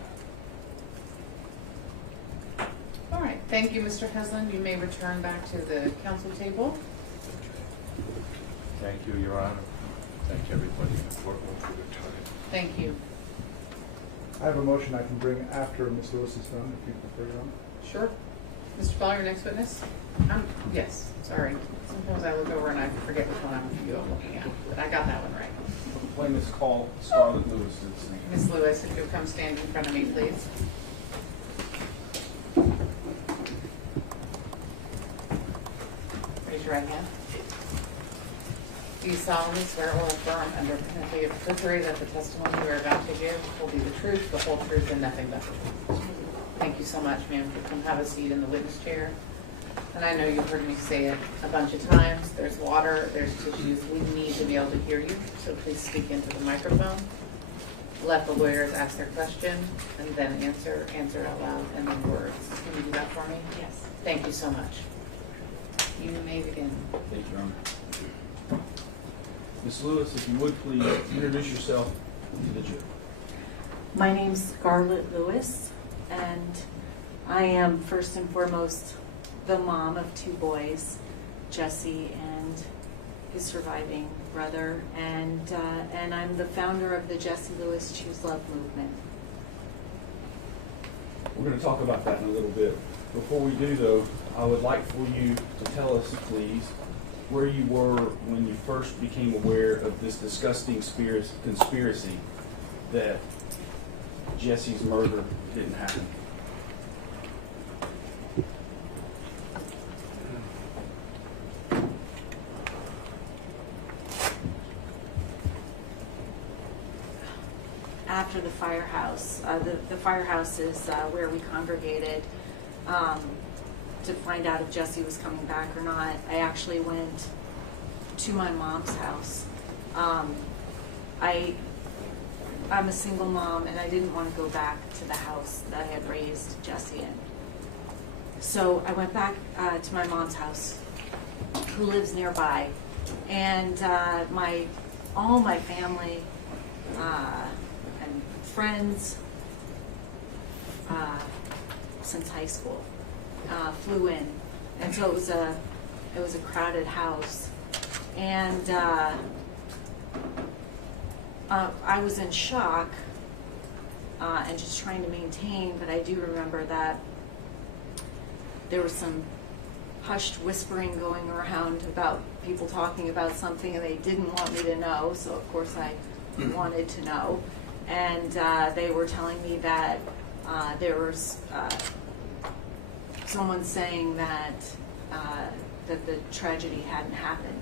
that. All right, thank you, Mr. Heslin. You may return back to the council table. Thank you, Your Honor. Thank everybody in the courtroom for their time. Thank you. I have a motion I can bring after Ms. Lewis is done, if you prefer, Your Honor. Sure. Mr. Ball, your next witness? Yes, sorry. Sometimes I look over and I forget which one I'm looking at, but I got that one right. Plaintiff's call Scarlett Lewis to the stand. Ms. Lewis, if you'll come stand in front of me, please. Raise your right hand. Do you solemnly swear or affirm under penalty of perjury that the testimony you are about to give will be the truth, the whole truth, and nothing but the truth? Thank you so much, ma'am. Come have a seat in the witness chair. And I know you've heard me say it a bunch of times. There's water, there's tissues. We need to be able to hear you, so please speak into the microphone. Let the lawyers ask their question, and then answer out loud, and then words. Can you do that for me? Yes. Thank you so much. You may begin. Thank you, Your Honor. Ms. Lewis, if you would please introduce yourself to the jury. My name's Scarlett Lewis, and I am first and foremost the mom of two boys, Jessie and his surviving brother, and I'm the founder of the Jessie Lewis Choose Love movement. We're going to talk about that in a little bit. Before we do, though, I would like for you to tell us, please, where you were when you first became aware of this disgusting conspiracy that Jessie's murder didn't happen. After the firehouse, the firehouse is where we congregated to find out if Jessie was coming back or not. I actually went to my mom's house. I'm a single mom, and I didn't want to go back to the house that I had raised Jessie in. So I went back to my mom's house, who lives nearby, and all my family and friends since high school flew in, and so it was a crowded house, and I was in shock and just trying to maintain. But I do remember that there was some hushed whispering going around about people talking about something, and they didn't want me to know. So of course I wanted to know, and they were telling me that there was someone saying that that the tragedy hadn't happened,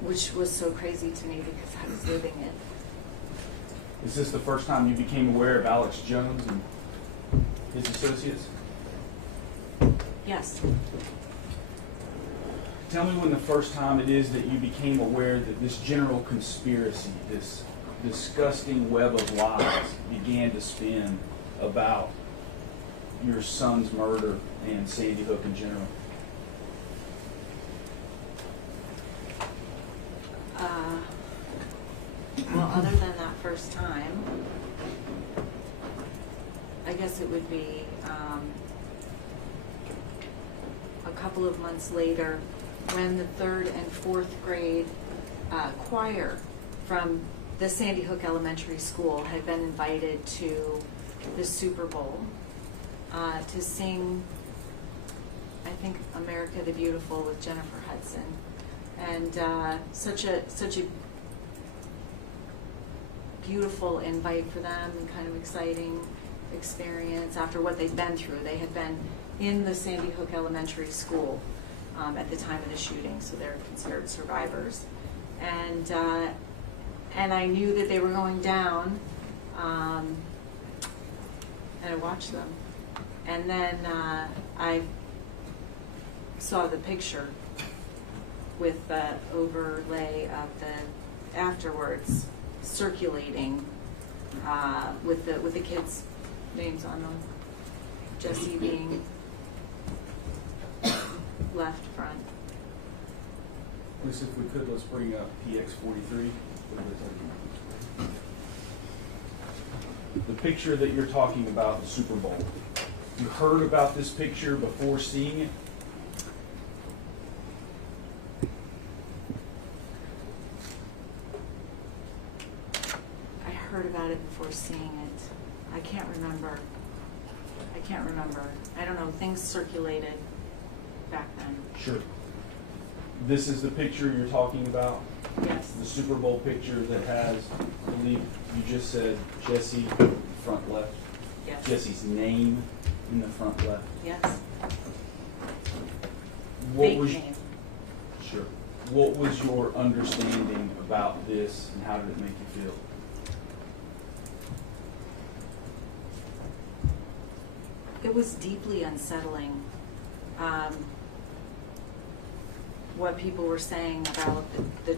which was so crazy to me because I was living it. Is this the first time you became aware of Alex Jones and his associates? Yes. Tell me when the first time it is that you became aware that this general conspiracy, this disgusting web of lies began to spin about your son's murder and Sandy Hook in general. Well, other than that first time, I guess it would be a couple of months later when the 3rd and 4th grade choir from the Sandy Hook Elementary School had been invited to the Super Bowl to sing, I think, America the Beautiful with Jennifer Hudson. And such a beautiful invite for them, and kind of exciting experience after what they'd been through. They had been in the Sandy Hook Elementary School at the time of the shooting, so they're considered survivors. And I knew that they were going down, and I watched them. And then I saw the picture with the overlay of the afterwards circulating with the kids' names on them. Jessie being left front. Lisa, if we could, let's bring up PX 43. The picture that you're talking about, the Super Bowl. You heard about this picture before seeing it? I heard about it before seeing it. I can't remember. I don't know, things circulated back then. Sure. This is the picture you're talking about? Yes. The Super Bowl picture that has, I believe you just said Jessie, front left. Yes. Jessie's name in the front left. Yes. What Fake was name. Sure. What was your understanding about this, and how did it make you feel? It was deeply unsettling. What people were saying about the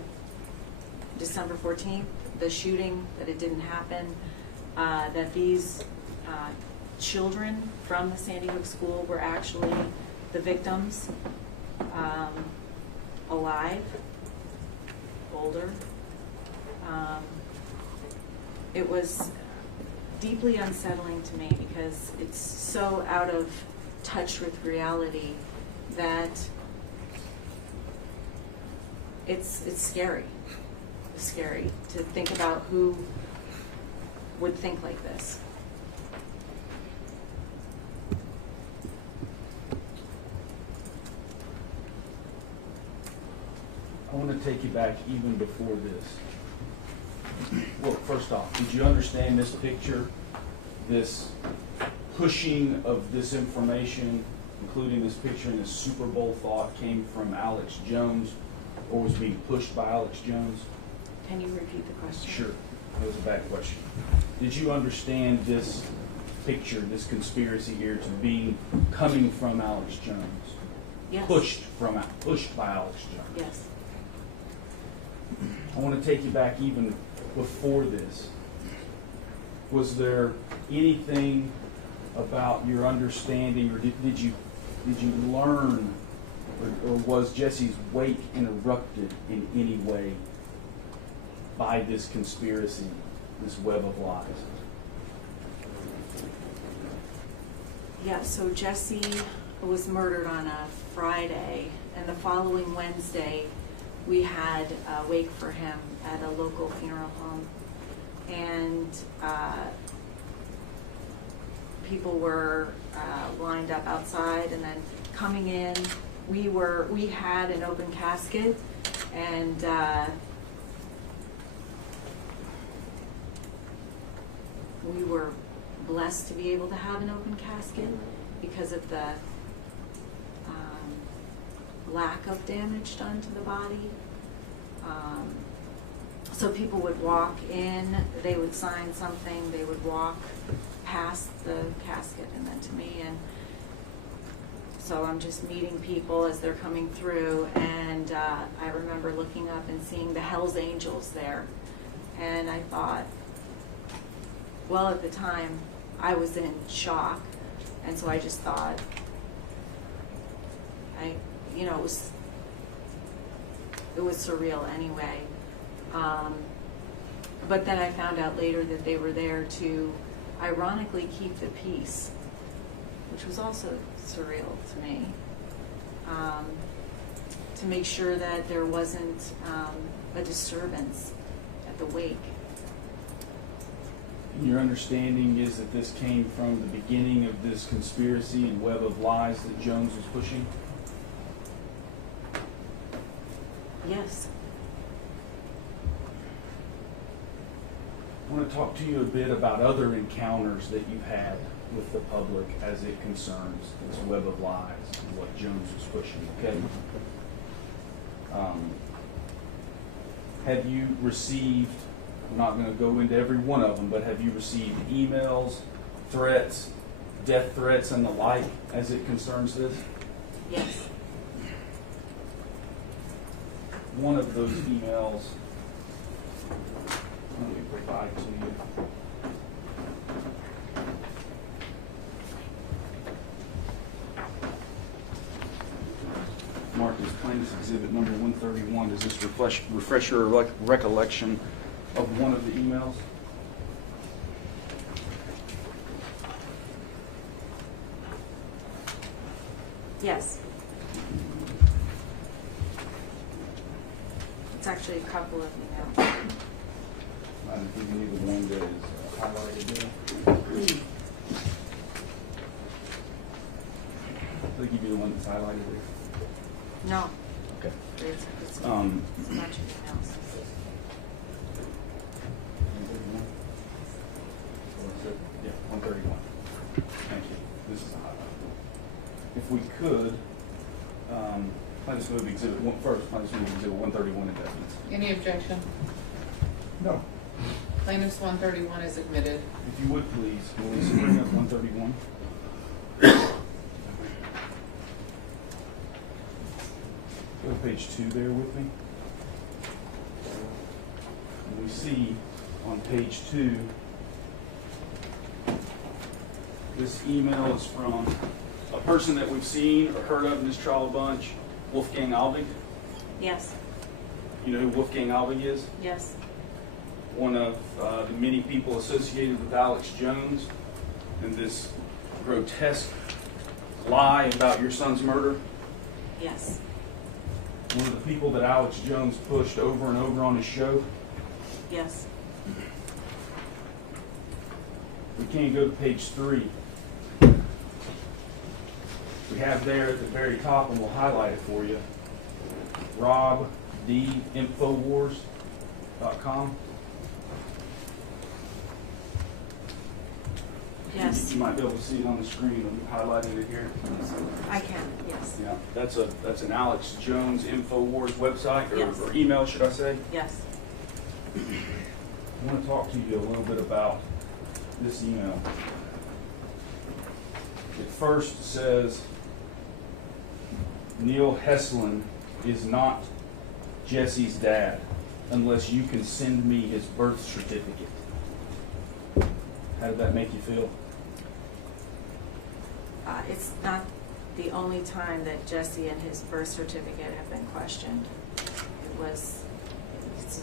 December 14th, the shooting, that it didn't happen, that these children from the Sandy Hook school were actually the victims, alive, older. It was deeply unsettling to me because it's so out of touch with reality that it's scary. It's scary to think about who would think like this. I want to take you back even before this. Well, first off, did you understand this picture, this pushing of this information, including this picture and this Super Bowl thought, came from Alex Jones or was being pushed by Alex Jones? Can you repeat the question? Sure. That was a bad question. Did you understand this picture, this conspiracy here, to be coming from Alex Jones? Yes. Pushed by Alex Jones? Yes. I want to take you back even before this. Was there anything about your understanding, or did you learn, or was Jessie's wake interrupted in any way by this conspiracy, this web of lies? Yeah, so Jessie was murdered on a Friday, and the following Wednesday we had a wake for him at a local funeral home. And people were lined up outside, and then coming in, we had an open casket, and we were blessed to be able to have an open casket because of the lack of damage done to the body. So people would walk in, they would sign something, they would walk past the casket and then to me, and so I'm just meeting people as they're coming through, and I remember looking up and seeing the Hells Angels there, and I thought, well, at the time I was in shock, and so I just thought, it was surreal anyway. But then I found out later that they were there to ironically keep the peace, which was also surreal to me, to make sure that there wasn't a disturbance at the wake. Your understanding is that this came from the beginning of this conspiracy and web of lies that Jones was pushing? Yes. I want to talk to you a bit about other encounters that you've had with the public as it concerns this web of lies and what Jones was pushing, okay? Have you received, I'm not going to go into every one of them, but have you received emails, threats, death threats, and the like as it concerns this? Yes. One of those emails, let me provide to you. is plaintiff's exhibit number 131. Does this refresh your recollection of one of the emails? Yes. It's actually a couple of emails. I'm giving you the one that is highlighted there. I'll give you the one that's highlighted there. No. Okay. It's a bunch of emails. 131? Yeah, 131. Thank you. This is a highlight. If we could, plaintiff's move exhibit one first. Plaintiff's move exhibit 131 indictments. Any objection? No. Plaintiff's 131 is admitted. If you would please, Melissa, bring up 131. Go to page 2 there with me. And we see on page 2, this email is from a person that we've seen or heard of in this trial a bunch, Wolfgang Albig. Yes. You know who Wolfgang Albig is? Yes. One of the many people associated with Alex Jones and this grotesque lie about your son's murder. Yes. One of the people that Alex Jones pushed over and over on his show. Yes. We can't go to page 3. We have there at the very top, and we'll highlight it for you, Rob D. InfoWars.com. Yes. You might be able to see it on the screen. I'm highlighting it here. I can, yes. Yeah, that's an Alex Jones InfoWars website, or, Yes. or email, should I say? Yes. I want to talk to you a little bit about this email. It first says, Neil Heslin is not Jessie's dad unless you can send me his birth certificate. How did that make you feel? It's not the only time that Jessie and his birth certificate have been questioned. It's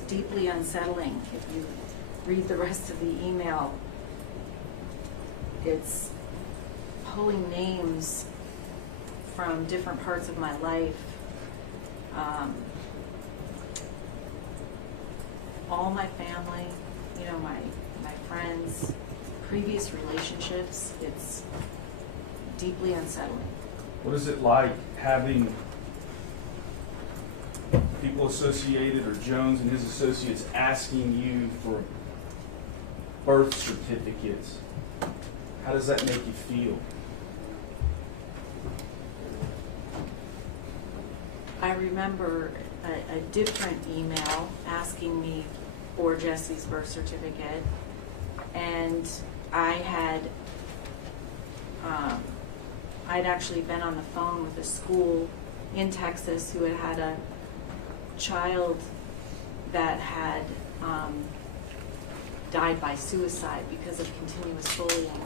deeply unsettling. If you read the rest of the email, it's pulling names from different parts of my life. All my family, you know, my friends, previous relationships, it's deeply unsettling. What is it like having people associated, or Jones and his associates, asking you for birth certificates? How does that make you feel? I remember a different email asking me for Jessie's birth certificate, and I'd actually been on the phone with a school in Texas who had a child that had died by suicide because of continuous bullying.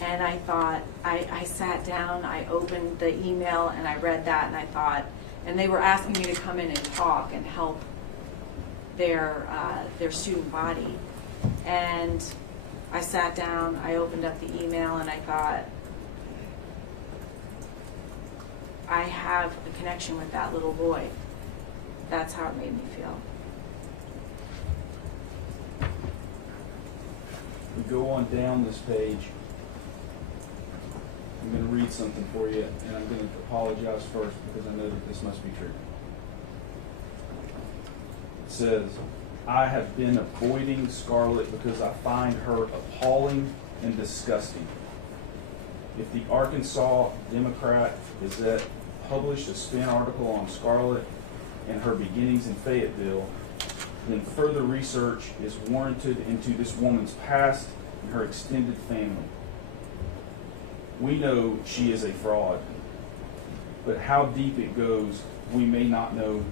And I thought, I sat down, I opened the email, and I read that, and I thought, and they were asking me to come in and talk and help their student body. And I sat down, I opened up the email, and I thought, I have a connection with that little boy. That's how it made me feel. We go on down this page. I'm going to read something for you, and I'm going to apologize first because I know that this must be true. It says, I have been avoiding Scarlett because I find her appalling and disgusting. If the Arkansas Democrat-Gazette published a spin article on Scarlett and her beginnings in Fayetteville, then further research is warranted into this woman's past and her extended family. We know she is a fraud, but how deep it goes, we may not know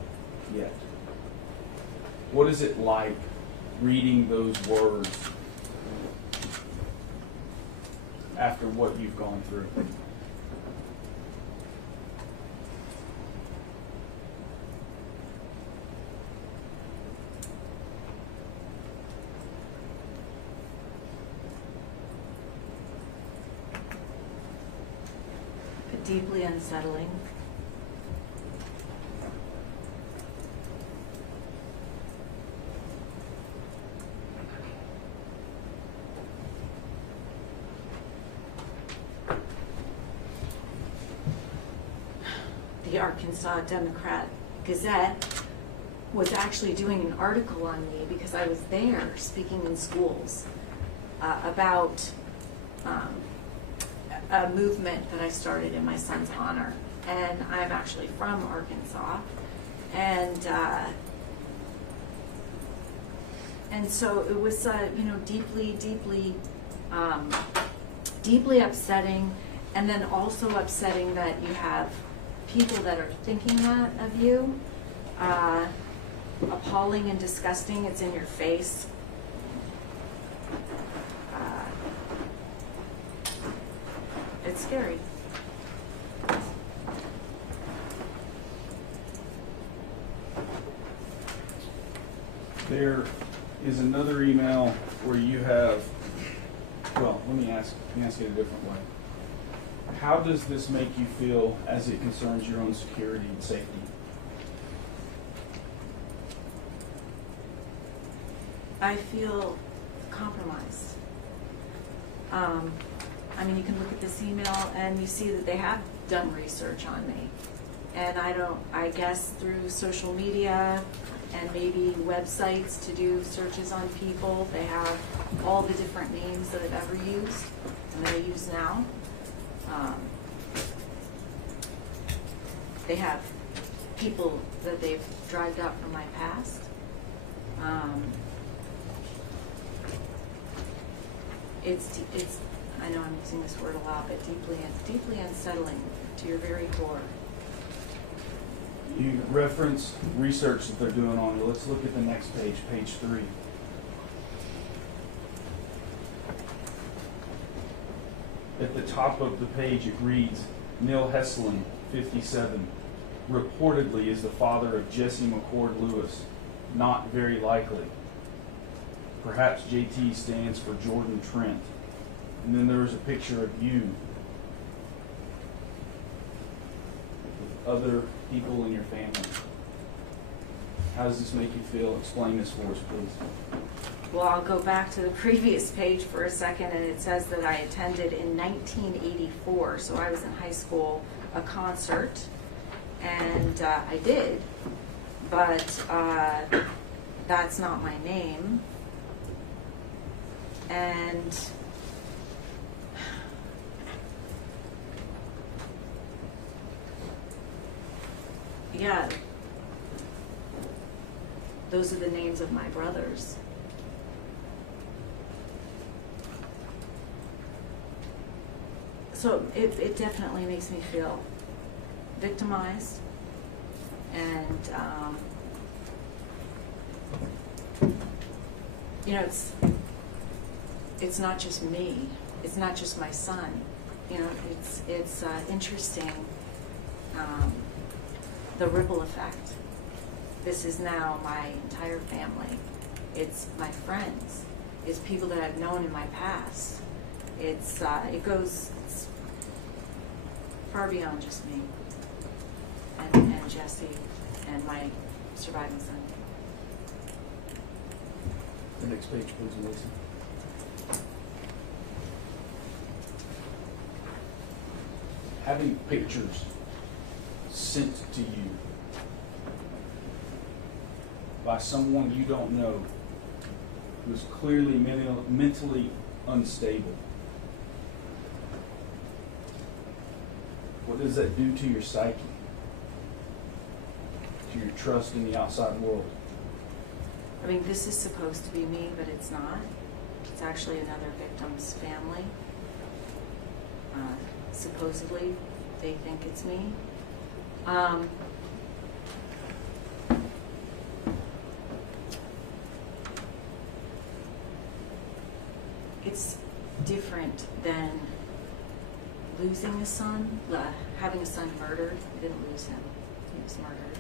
yet. What is it like reading those words after what you've gone through? deeply unsettling. The Arkansas Democrat Gazette was actually doing an article on me because I was there speaking in schools about a movement that I started in my son's honor. And I'm actually from Arkansas. And so it was, deeply upsetting, and then also upsetting that you have people that are thinking that of you. Appalling and disgusting. It's in your face. It's scary. There is another email where you have, well, let me ask it a different way. How does this make you feel as it concerns your own security and safety? I feel compromised. You can look at this email and you see that they have done research on me. And I guess through social media and maybe websites to do searches on people, they have all the different names that I've ever used and that I use now. They have people that they've dragged out from my past. It's I know I'm using this word a lot, but deeply unsettling to your very core. You reference research that they're doing on you. Let's look at the next page, page 3. At the top of the page it reads, Neil Heslin, 57, reportedly is the father of Jessie McCord Lewis. Not very likely. Perhaps JT stands for Jordan Trent. And then there's a picture of you with other people in your family. How does this make you feel? Explain this for us, please. Well, I'll go back to the previous page for a second, and it says that I attended in 1984, so I was in high school, a concert, and I did, but that's not my name. And yeah, those are the names of my brothers. So it definitely makes me feel victimized, and it's not just me. It's not just my son. It's interesting, the ripple effect. This is now my entire family. It's my friends. It's people that I've known in my past. It goes far beyond just me and Jessie and my surviving son. The next page, please, Melissa. Having pictures sent to you by someone you don't know who is clearly mentally unstable. What does that do to your psyche? To your trust in the outside world? This is supposed to be me, but it's not. It's actually another victim's family. Supposedly, they think it's me. It's different than losing a son, having a son murdered. We didn't lose him, he was murdered.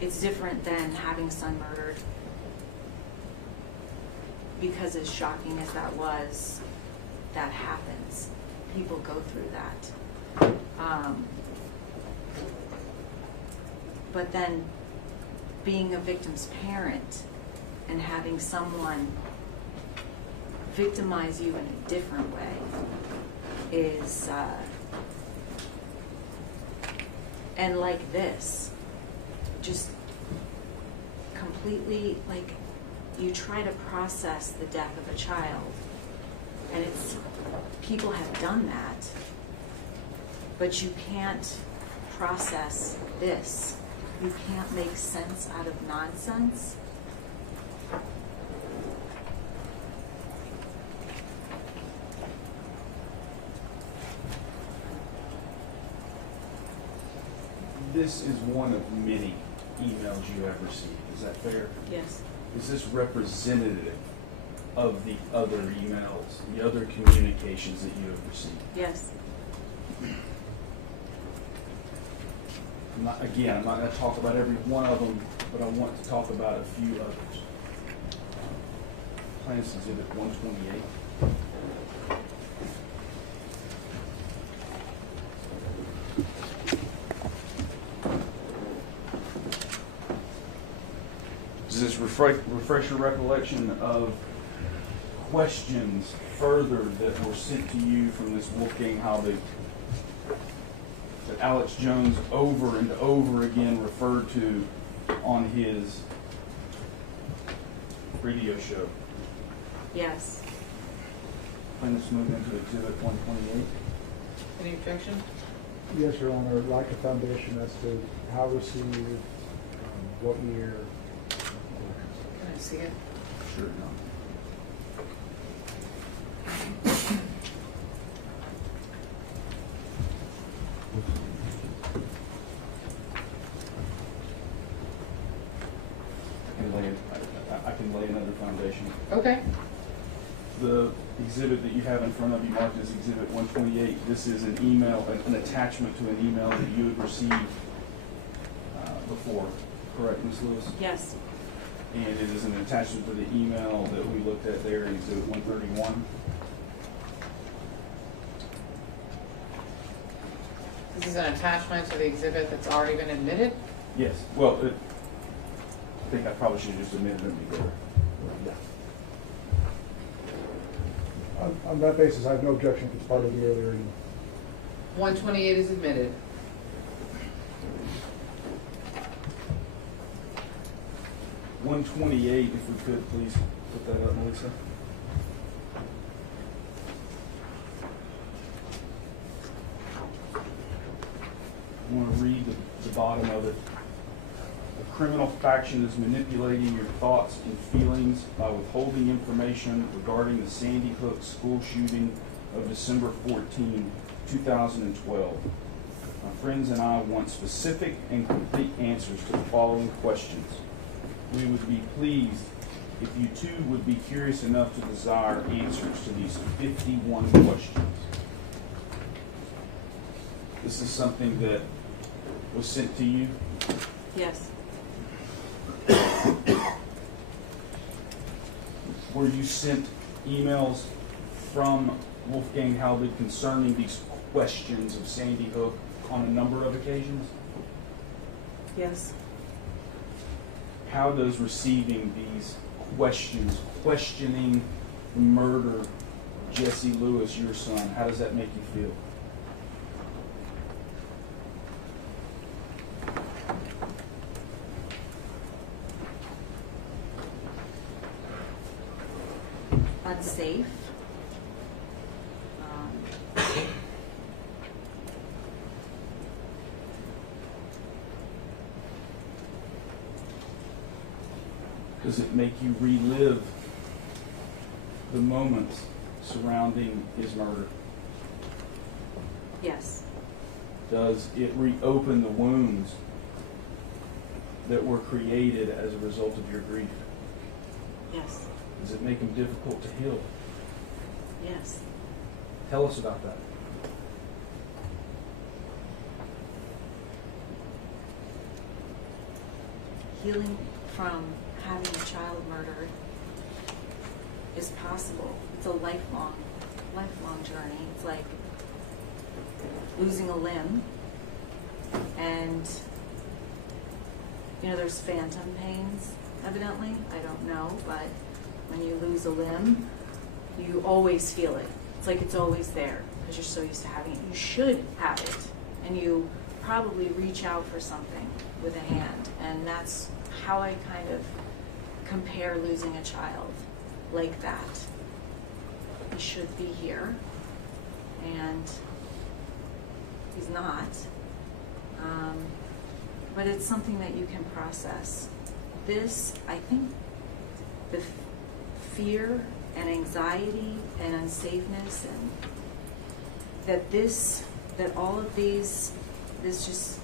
It's different than having a son murdered, because as shocking as that was, that happens. people go through that. But then being a victim's parent and having someone victimize you in a different way is, and like this, just completely, like, you try to process the death of a child, and it's, people have done that, but you can't process this. You can't make sense out of nonsense. This is one of many emails you have received. Is that fair? Yes. Is this representative of the other emails, the other communications that you have received? Yes. I'm not going to talk about every one of them, but I want to talk about a few others. Plaintiff's Exhibit 128. Does this refresh your recollection of questions further that were sent to you from this Wolfgang Halbig that Alex Jones over and over again referred to on his radio show? Yes. Plaintiffs move into Exhibit 128. Any objection? Yes, Your Honor, like a foundation as to how received, what year. Can I see it? Sure, no. I can lay another foundation. Okay. The exhibit that you have in front of you marked as Exhibit 128, this is an email, an attachment to an email that you had received before, correct, Ms. Lewis? Yes. And it is an attachment to the email that we looked at there in Exhibit 131. This is an attachment to the exhibit that's already been admitted? Yes. Well, I think I probably should have just admitted it before. Yeah. On that basis, I have no objection if it's part of the earlier email. 128 is admitted. $128, if we could, please put that up, Melissa. I want to read the bottom of it. The criminal faction is manipulating your thoughts and feelings by withholding information regarding the Sandy Hook school shooting of December 14, 2012. My friends and I want specific and complete answers to the following questions. We would be pleased if you too would be curious enough to desire answers to these 51 questions. This is something that was sent to you? Yes. Were you sent emails from Wolfgang Halbig concerning these questions of Sandy Hook on a number of occasions? Yes. How does receiving these questions, questioning the murder of Jessie Lewis, your son, how does that make you feel? Unsafe. Does it make you relive the moments surrounding his murder? Yes. Does it reopen the wounds that were created as a result of your grief? Yes. Does it make them difficult to heal? Yes. Tell us about that. Healing from having a child murdered is possible. It's a lifelong journey. It's like losing a limb, and there's phantom pains, evidently. I don't know, but when you lose a limb, you always feel it. It's like it's always there because you're so used to having it. You should have it, and you probably reach out for something with a hand, and that's how I kind of compare losing a child like that. He should be here, and he's not. But it's something that you can process. This, I think, the fear and anxiety and unsafeness, and that all of this just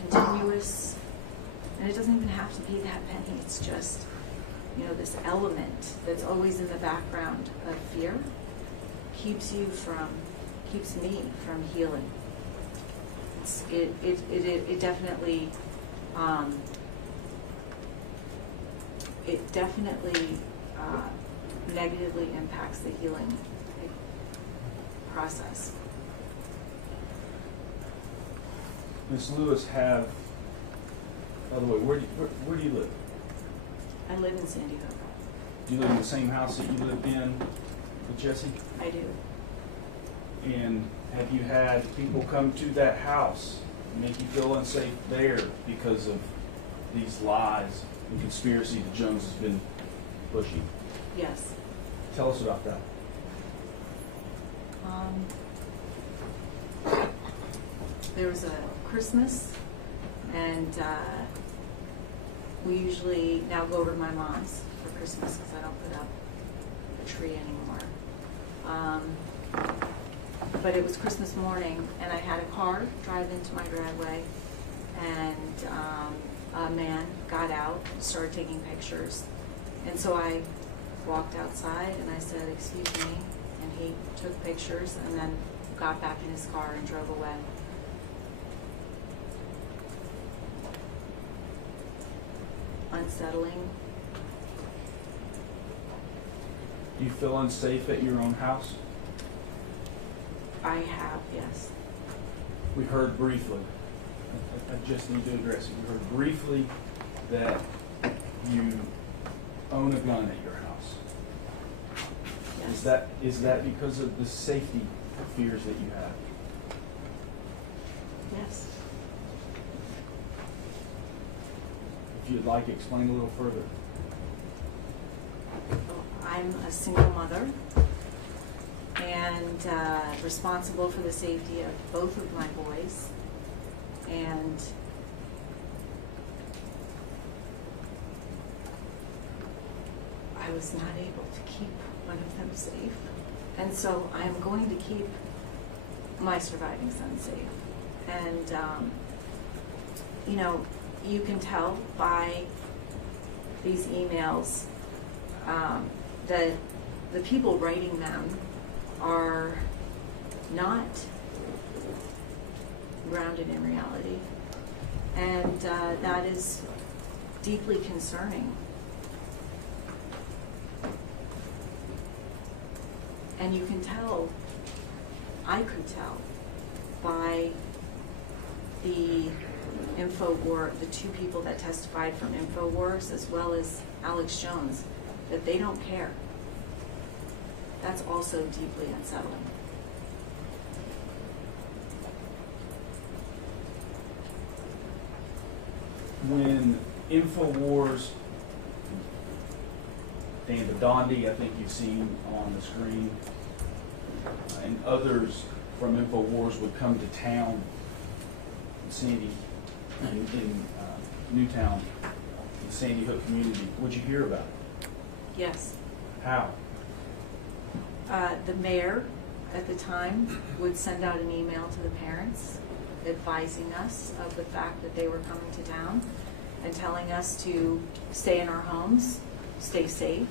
continuous, and it doesn't even have to be that many, it's just, this element that's always in the background of fear keeps me from healing. It definitely negatively impacts the healing process. Ms. Lewis, by the way, where do you live? I live in Sandy Hook. Do you live in the same house that you lived in with Jessie? I do. And have you had people come to that house and make you feel unsafe there because of these lies and conspiracy that Jones has been pushing? Yes. Tell us about that. There was a Christmas, and we usually now go over to my mom's for Christmas because I don't put up a tree anymore. But it was Christmas morning, and I had a car drive into my driveway, and a man got out and started taking pictures. And so I walked outside, and I said, "Excuse me," and he took pictures and then got back in his car and drove away. Unsettling. Do you feel unsafe at your own house? I have, yes. We heard briefly, I just need to address it. We heard briefly that you own a gun at your house. Yes. Is that because of the safety fears that you have? Yes. If you'd like, explain a little further. I'm a single mother and responsible for the safety of both of my boys. And I was not able to keep one of them safe. And so I'm going to keep my surviving son safe. And, you can tell by these emails that the people writing them are not grounded in reality. And that is deeply concerning. And you can tell, I could tell, by the InfoWars, the two people that testified from InfoWars, as well as Alex Jones, that they don't care. That's also deeply unsettling. When InfoWars, Dan Dondi, I think you've seen on the screen, and others from InfoWars would come to town in Sandy, in Newtown, in Sandy Hook community, would you hear about it? Yes. How? The mayor at the time would send out an email to the parents advising us of the fact that they were coming to town and telling us to stay in our homes, stay safe,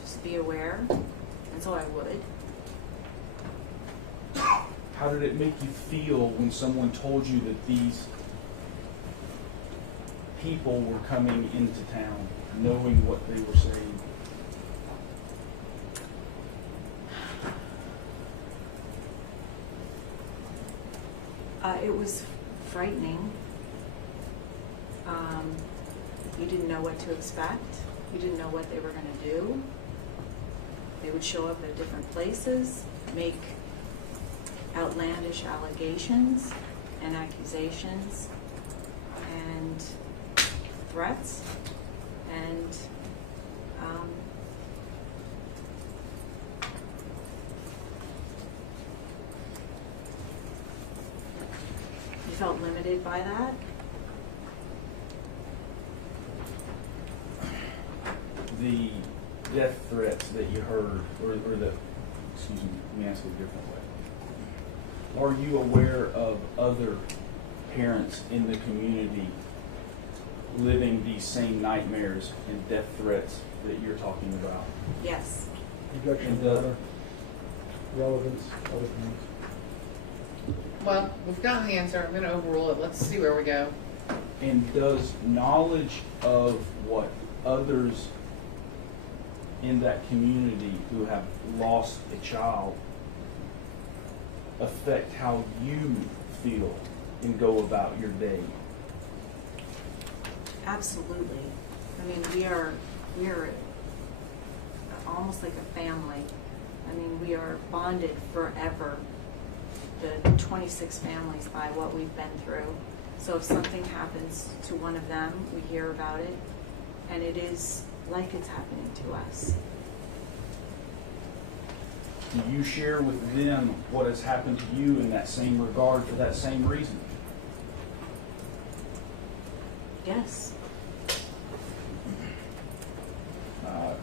just be aware, and so I would. How did it make you feel when someone told you that these people were coming into town, knowing what they were saying? It was frightening. You didn't know what to expect. You didn't know what they were going to do. They would show up at different places, make outlandish allegations and accusations and threats, and you felt limited by that. The death threats that you heard, or the, excuse me, let me ask it a different way. Are you aware of other parents in the community living these same nightmares and death threats that you're talking about? Yes. Objection, Your Honor. Relevance, other things. Well, we've gotten the answer. I'm going to overrule it. Let's see where we go. And does knowledge of what others in that community who have lost a child affect how you feel and go about your day? Absolutely. I mean, we are almost like a family. I mean, we are bonded forever, the 26 families, by what we've been through. So if something happens to one of them, we hear about it, and it is like it's happening to us. Do you share with them what has happened to you in that same regard for that same reason? Yes.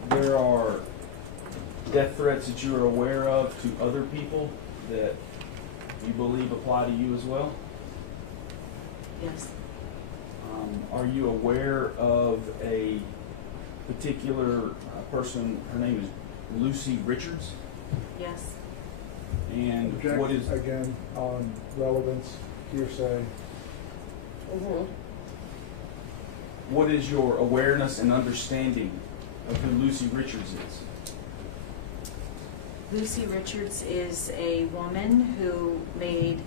There are death threats that you are aware of to other people that you believe apply to you as well? Yes. Are you aware of a particular person, her name is Lucy Richards? Yes. And Objection, what is... again, on relevance, hearsay. What is your awareness and understanding of who Lucy Richards is? Lucy Richards is a woman who made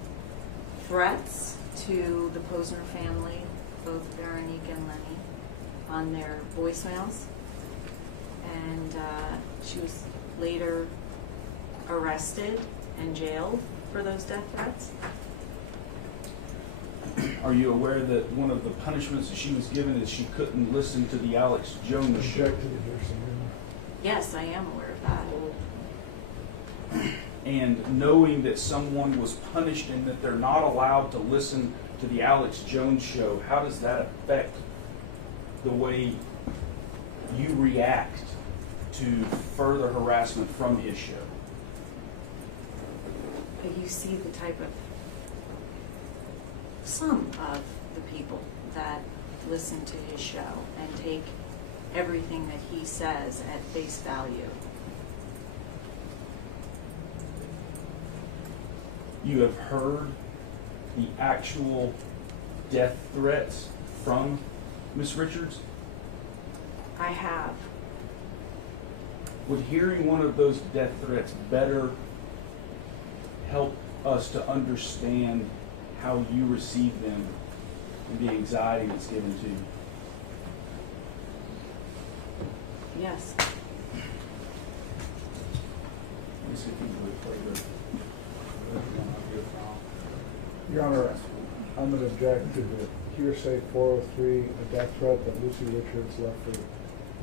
threats to the Posner family, both Veronique and Lenny, on their voicemails. And she was later arrested and jailed for those death threats. Are you aware that one of the punishments that she was given is she couldn't listen to the Alex Jones show? Object to the hearsay. Yes, I am aware of that. And knowing that someone was punished and that they're not allowed to listen to the Alex Jones show, how does that affect the way you react to further harassment from his show? You see the type of, some of the people that listen to his show and take everything that he says at face value. You have heard the actual death threats from Miss Richards? I have. Would hearing one of those death threats better help us to understand how you receive them and the anxiety that's given to you? Yes. Let me see if you can really play the... Your Honor, I'm going to object to the hearsay 403, a death threat that Lucy Richards left for the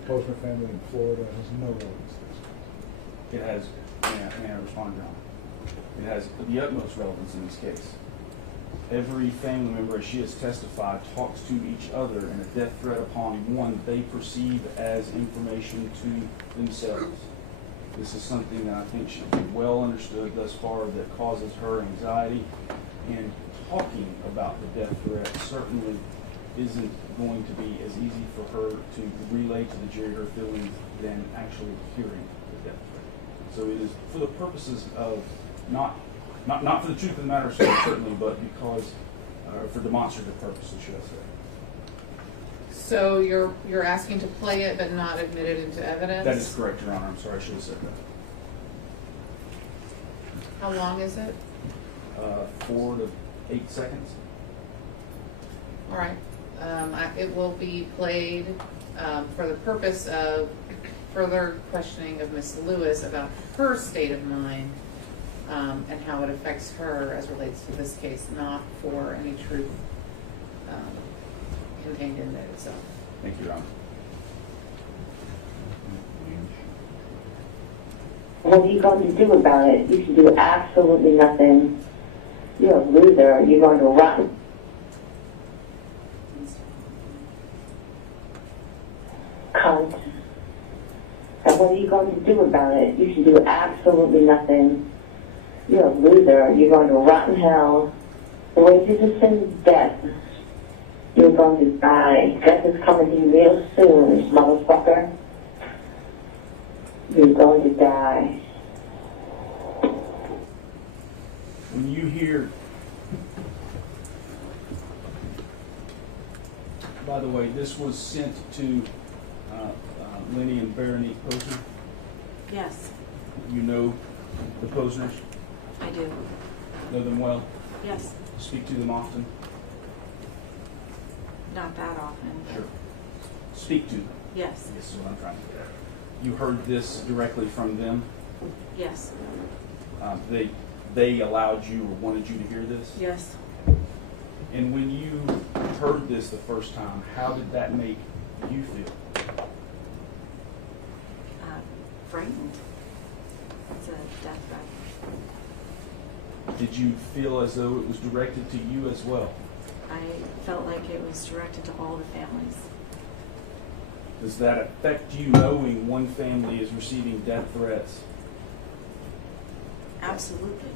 Posner family in Florida has no relevance to this case. It has, may I respond, John? It has the utmost relevance in this case. Every family member, as she has testified, talks to each other, and a death threat upon one they perceive as information to themselves. This is something that I think should be well understood thus far that causes her anxiety, and talking about the death threat certainly isn't going to be as easy for her to relay to the jury her feelings than actually hearing the death threat. So it is for the purposes of not for the truth of the matter, certainly, but because for demonstrative purposes, should I say. So you're asking to play it but not admit it into evidence? That is correct, Your Honor. I'm sorry, I should have said that. How long is it? 4 to 8 seconds. All right. It will be played for the purpose of further questioning of Ms. Lewis about her state of mind and how it affects her as relates to this case, not for any truth contained in it itself. Thank you, Your Honor. What are you going to do about it? You can do absolutely nothing. You're a loser. You're going to run. Cunt. And what are you going to do about it? You can do absolutely nothing. You're a loser. You're going to rot in hell. The wages of sin is death. You're going to die. Death is coming to you real soon, motherfucker. You're going to die. When you hear, by the way, this was sent to Lenny and Veronique Posner. Yes, You know the Posners? I do. Know them well? Yes, Speak to them often? not that often. Sure. Speak to them. Yes, This is what I'm trying to do. You heard this directly from them? yes, They allowed you or wanted you to hear this? yes. And when you heard this the first time, how did that make you feel? Frightened. It's a death threat. Did you feel as though it was directed to you as well? I felt like it was directed to all the families. Does that affect you knowing one family is receiving death threats? Absolutely.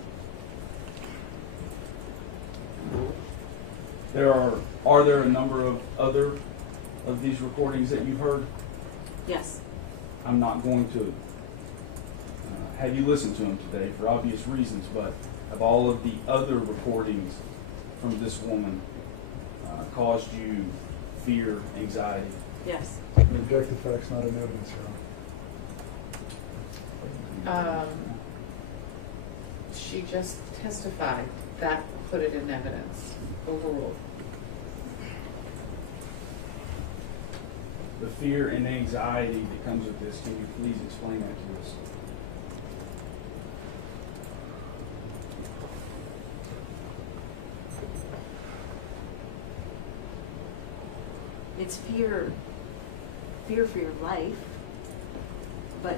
Are there a number of other of these recordings that you heard? Yes, I'm not going to have you listen to them today for obvious reasons, but have all of the other recordings from this woman caused you fear, anxiety? yes. An objective fact's not an evidence, Your Honor. She just testified. That put it in evidence. Overruled. The fear and anxiety that comes with this, can you please explain that to us? It's fear for your life, but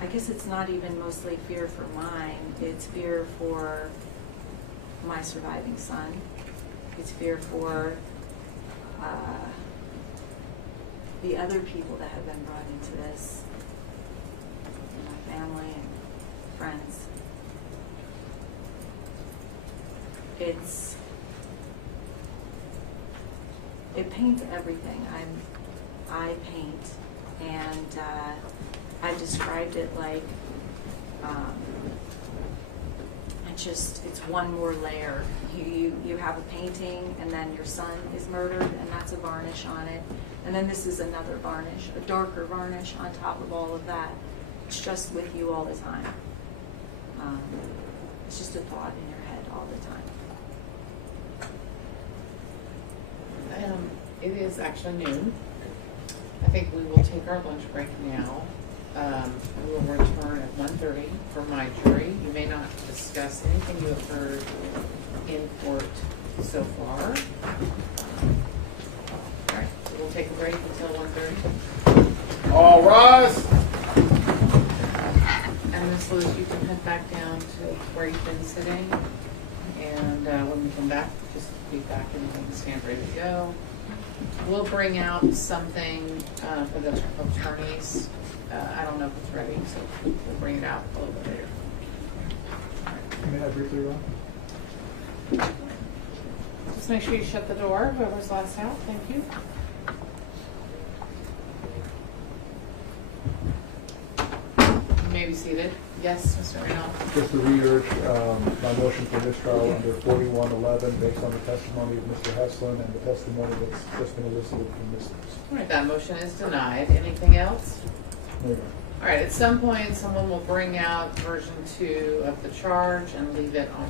I guess it's not even mostly fear for mine. It's fear for my surviving son. It's fear for the other people that have been brought into this, my family and friends. It paints everything. I paint, and I've described it like it's one more layer. You have a painting, and then your son is murdered, and that's a varnish on it. And then this is another varnish, a darker varnish on top of all of that. It's just with you all the time. It's just a thought in your head all the time. It is actually noon. I think we will take our lunch break now. We will return at 1:30 for my jury. You may not discuss anything you have heard in court so far. All right, so we'll take a break until 1:30. All rise. And Ms. Lewis, you can head back down to where you've been sitting. And when we come back, just be back and stand ready to go. We'll bring out something for the attorneys. I don't know if it's ready, so we'll bring it out a little bit later. May I briefly run? Just make sure you shut the door, whoever's last out. Thank you. You may be seated. Yes, Mr. Reynolds. Just to re-urge my motion for mistrial under 4111 based on the testimony of Mr. Heslin and the testimony that's just been elicited from Ms. All right, that motion is denied. Anything else? No, Your Honor. All right, at some point, someone will bring out version 2 of the charge and leave it on